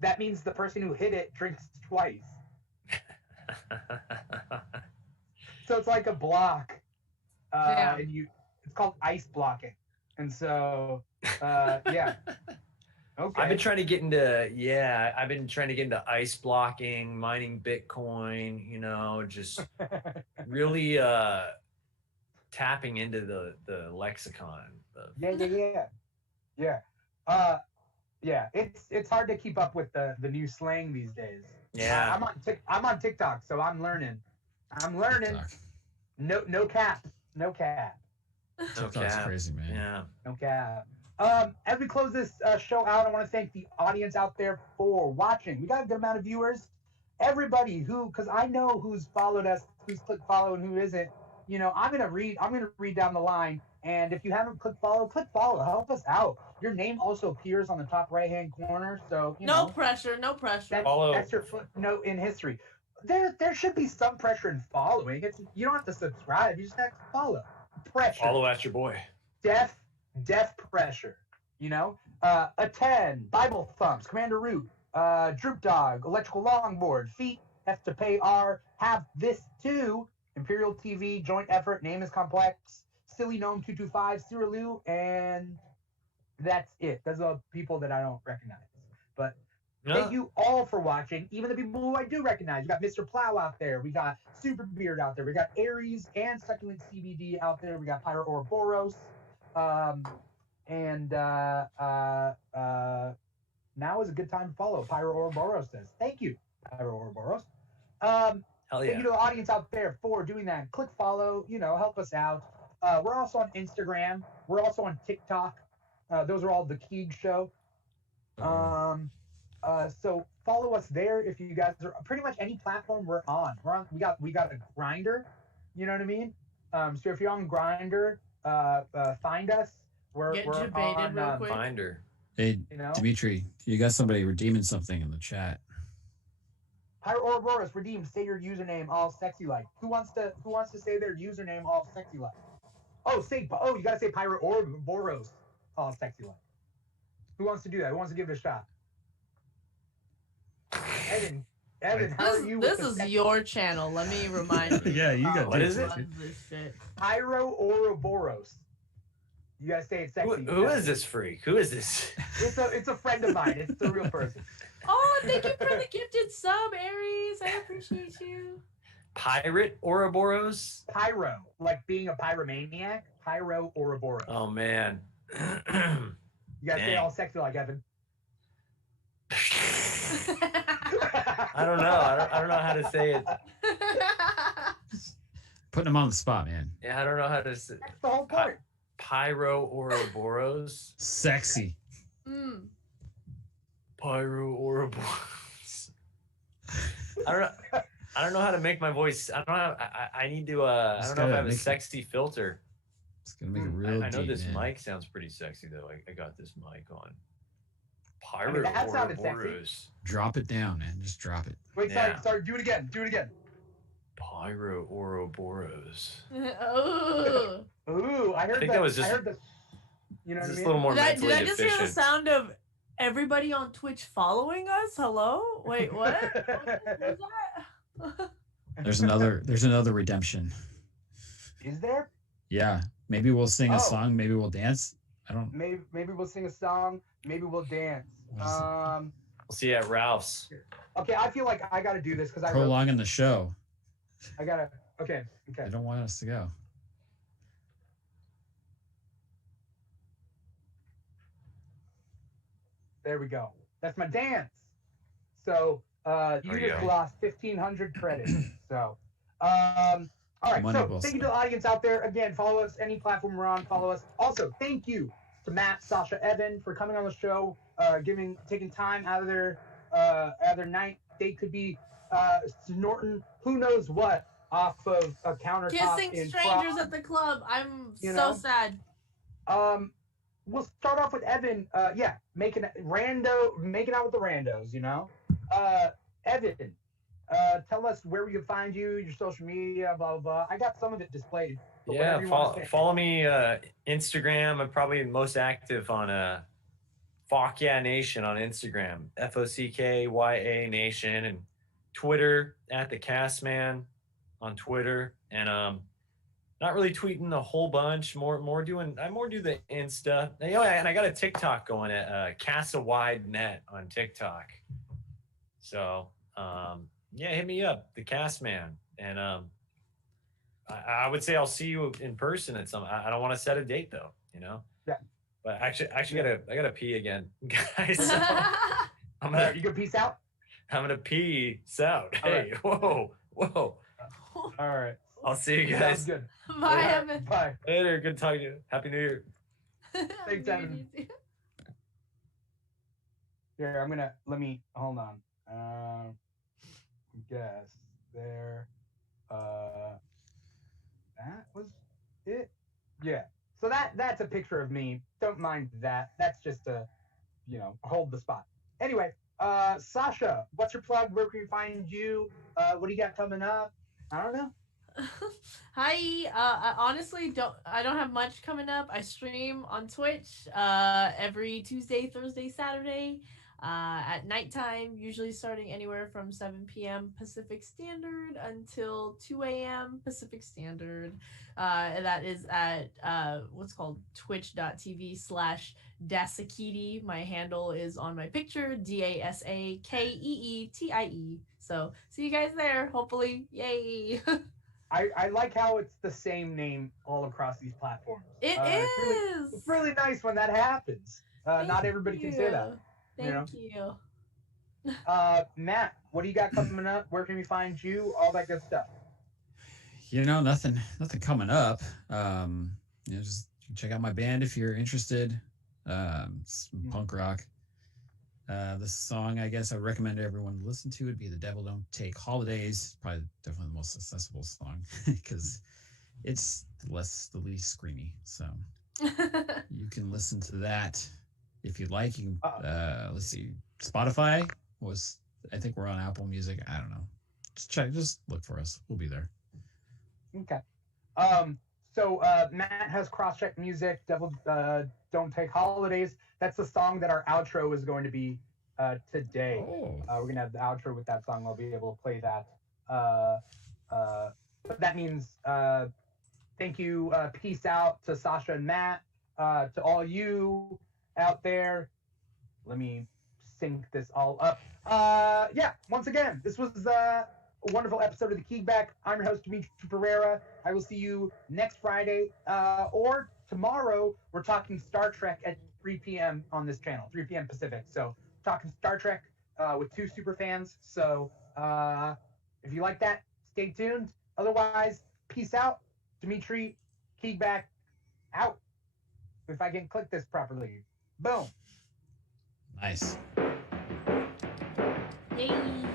that means the person who hid it drinks twice. So it's like a block, and it's called ice blocking. And so, Okay. I've been trying to get into ice blocking, mining Bitcoin, just really tapping into the lexicon. Yeah. It's hard to keep up with the new slang these days. Yeah. I'm on TikTok, so I'm learning. No cap. TikTok's crazy, man. Yeah. No cap. As we close this show out, I want to thank the audience out there for watching. We got a good amount of viewers. Everybody because I know who's followed us, who's clicked follow, and who isn't. I'm gonna read down the line. And if you haven't click follow. Help us out. Your name also appears on the top right-hand corner. So no pressure. That's your footnote in history. There should be some pressure in following. You don't have to subscribe. You just have to follow. Pressure. Follow at your boy. Death pressure. A 10, Bible thumps, Commander Root, Droop Dog, Electrical Longboard, Feet, F to pay R, have this too, Imperial TV, Joint Effort, Name is Complex, Silly Gnome 225, Cyrilu, and that's it. Those are people that I don't recognize. But thank you all for watching, even the people who I do recognize. We got Mr. Plow out there. We got Super Beard out there. We got Aries and Succulent CBD out there. We got Pyro Ouroboros. Now is a good time to follow. Pyro Ouroboros says, thank you, Pyro Ouroboros. Hell yeah. Thank you to the audience out there for doing that. Click follow, help us out. We're also on Instagram. We're also on TikTok. Those are all the Keeg Show. So follow us there if you guys are pretty much any platform we're on. We got a Grinder. You know what I mean? So if you're on Grinder, find us. We're on real quick. Finder. Hey, Dimitri, you got somebody redeeming something in the chat. Pyro Ouroboros, redeem. Say your username all sexy like. Who wants to say their username all sexy like? You gotta say Pyro Ouroboros all sexy like. Who wants to do that? Who wants to give it a shot? Evan, how are you? This is your channel. Let me remind you. Yeah, you got what is it? This shit. Pyro Ouroboros. You gotta say it sexy. Who is this freak? Who is this? It's a friend of mine. It's a real person. Oh, thank you for the gifted sub, Aries. I appreciate you. Pirate Ouroboros? Pyro, like being a pyromaniac. Pyro Ouroboros. Oh man. You gotta say it all sexy like Evan. I don't know. I don't know how to say it. Putting him on the spot, man. Yeah, I don't know how to say. That's the whole point. Pyro Ouroboros. Sexy. Pyro Ouroboros. I don't know how to make my voice. I don't know. I need to. I don't know if I have a sexy filter. It's gonna make it real. I know deep, this man. mic sounds pretty sexy though. I got this mic on. I mean, Pyro that sounded Ouroboros. Drop it down, man. Just drop it. Wait, sorry. Do it again. Pyro Ouroboros. Oh. Ooh, I heard think that was just. I heard the, you know what I Just mean? a little more Did mentally I just hear the efficient. sound of everybody on Twitch following us? Hello? Wait, what? What was that? There's another redemption. Is there? Yeah. Maybe we'll sing a song. Maybe we'll dance. I don't. Maybe we'll sing a song. Maybe we'll dance. We'll see you at Ralph's. Okay, I feel like I gotta do this because I wrote, Prolonging the show. I gotta. Okay. They don't want us to go. There we go. That's my dance. So you just lost 1,500 credits. So all right. Money So well thank you to the audience out there. Again, follow us any platform we're on. Follow us. Also, thank you to Matt, Sasha, Evan for coming on the show, taking time out of their night. They could be snorting who knows what off of a countertop. Kissing strangers at the club. I'm so sad. We'll start off with Evan. Making out with the randos. You know, Evan. Tell us where we can find you, your social media, blah blah blah. I got some of it displayed. Yeah, follow me Instagram. I'm probably most active on Fuck Yeah Nation on Instagram, FOCKYA Nation, and Twitter at the Castman on Twitter, and not really tweeting a whole bunch. I more do the Insta. And I got a TikTok going at Casa Wide Net on TikTok. So hit me up, the Castman, and I would say I'll see you in person at some. I don't want to set a date though, you know. Yeah. But actually, I gotta pee again, guys. So You go peace out. I'm gonna peace out. All Hey, right. whoa. All right. I'll see you guys. Sounds good. Bye, Evan. Bye. Later. Good talking to you. Happy New Year. Thanks, Evan. Here, hold on. Guess there. That was it. Yeah. So that's a picture of me. Don't mind that. That's just to, hold the spot. Anyway, Sasha, what's your plug? Where can we find you? What do you got coming up? I don't know. Hi. I honestly don't have much coming up. I stream on Twitch every Tuesday, Thursday, Saturday at nighttime, usually starting anywhere from 7 p.m. Pacific Standard until 2 a.m. Pacific Standard. That is at what's called twitch.tv/Dasakiti. My handle is on my picture, DASAKEETIE. So see you guys there, hopefully. Yay. I like how it's the same name all across these platforms. It is. It's really nice when that happens. Not everybody can say that. Thank you. Matt, what do you got coming up? Where can we find you? All that good stuff. Nothing coming up. Just check out my band if you're interested. It's punk rock. The song I guess I would recommend everyone to listen to would be "The Devil Don't Take Holidays." Probably definitely the most accessible song because it's the least screamy. So you can listen to that if you'd like. You can let's see, Spotify I think we're on Apple Music. I don't know. Just look for us. We'll be there. Okay. So Matt has cross-check music. Devil Don't Take Holidays. That's the song that our outro is going to be today. We're gonna have the outro with that song. I'll be able to play that. But that means thank you. Peace out to Sasha and Matt. To all you out there. Let me sync this all up. Yeah. Once again, this was a wonderful episode of the KEEGBACK. I'm your host, Dimitri Pereira. I will see you next Friday or tomorrow. We're talking Star Trek at 3 p.m. on this channel, 3 p.m. Pacific. So talking Star Trek with two super fans. So if you like that, stay tuned. Otherwise, peace out. Dimitri, KEEGBACK, out. If I can click this properly. Boom. Nice. Yay.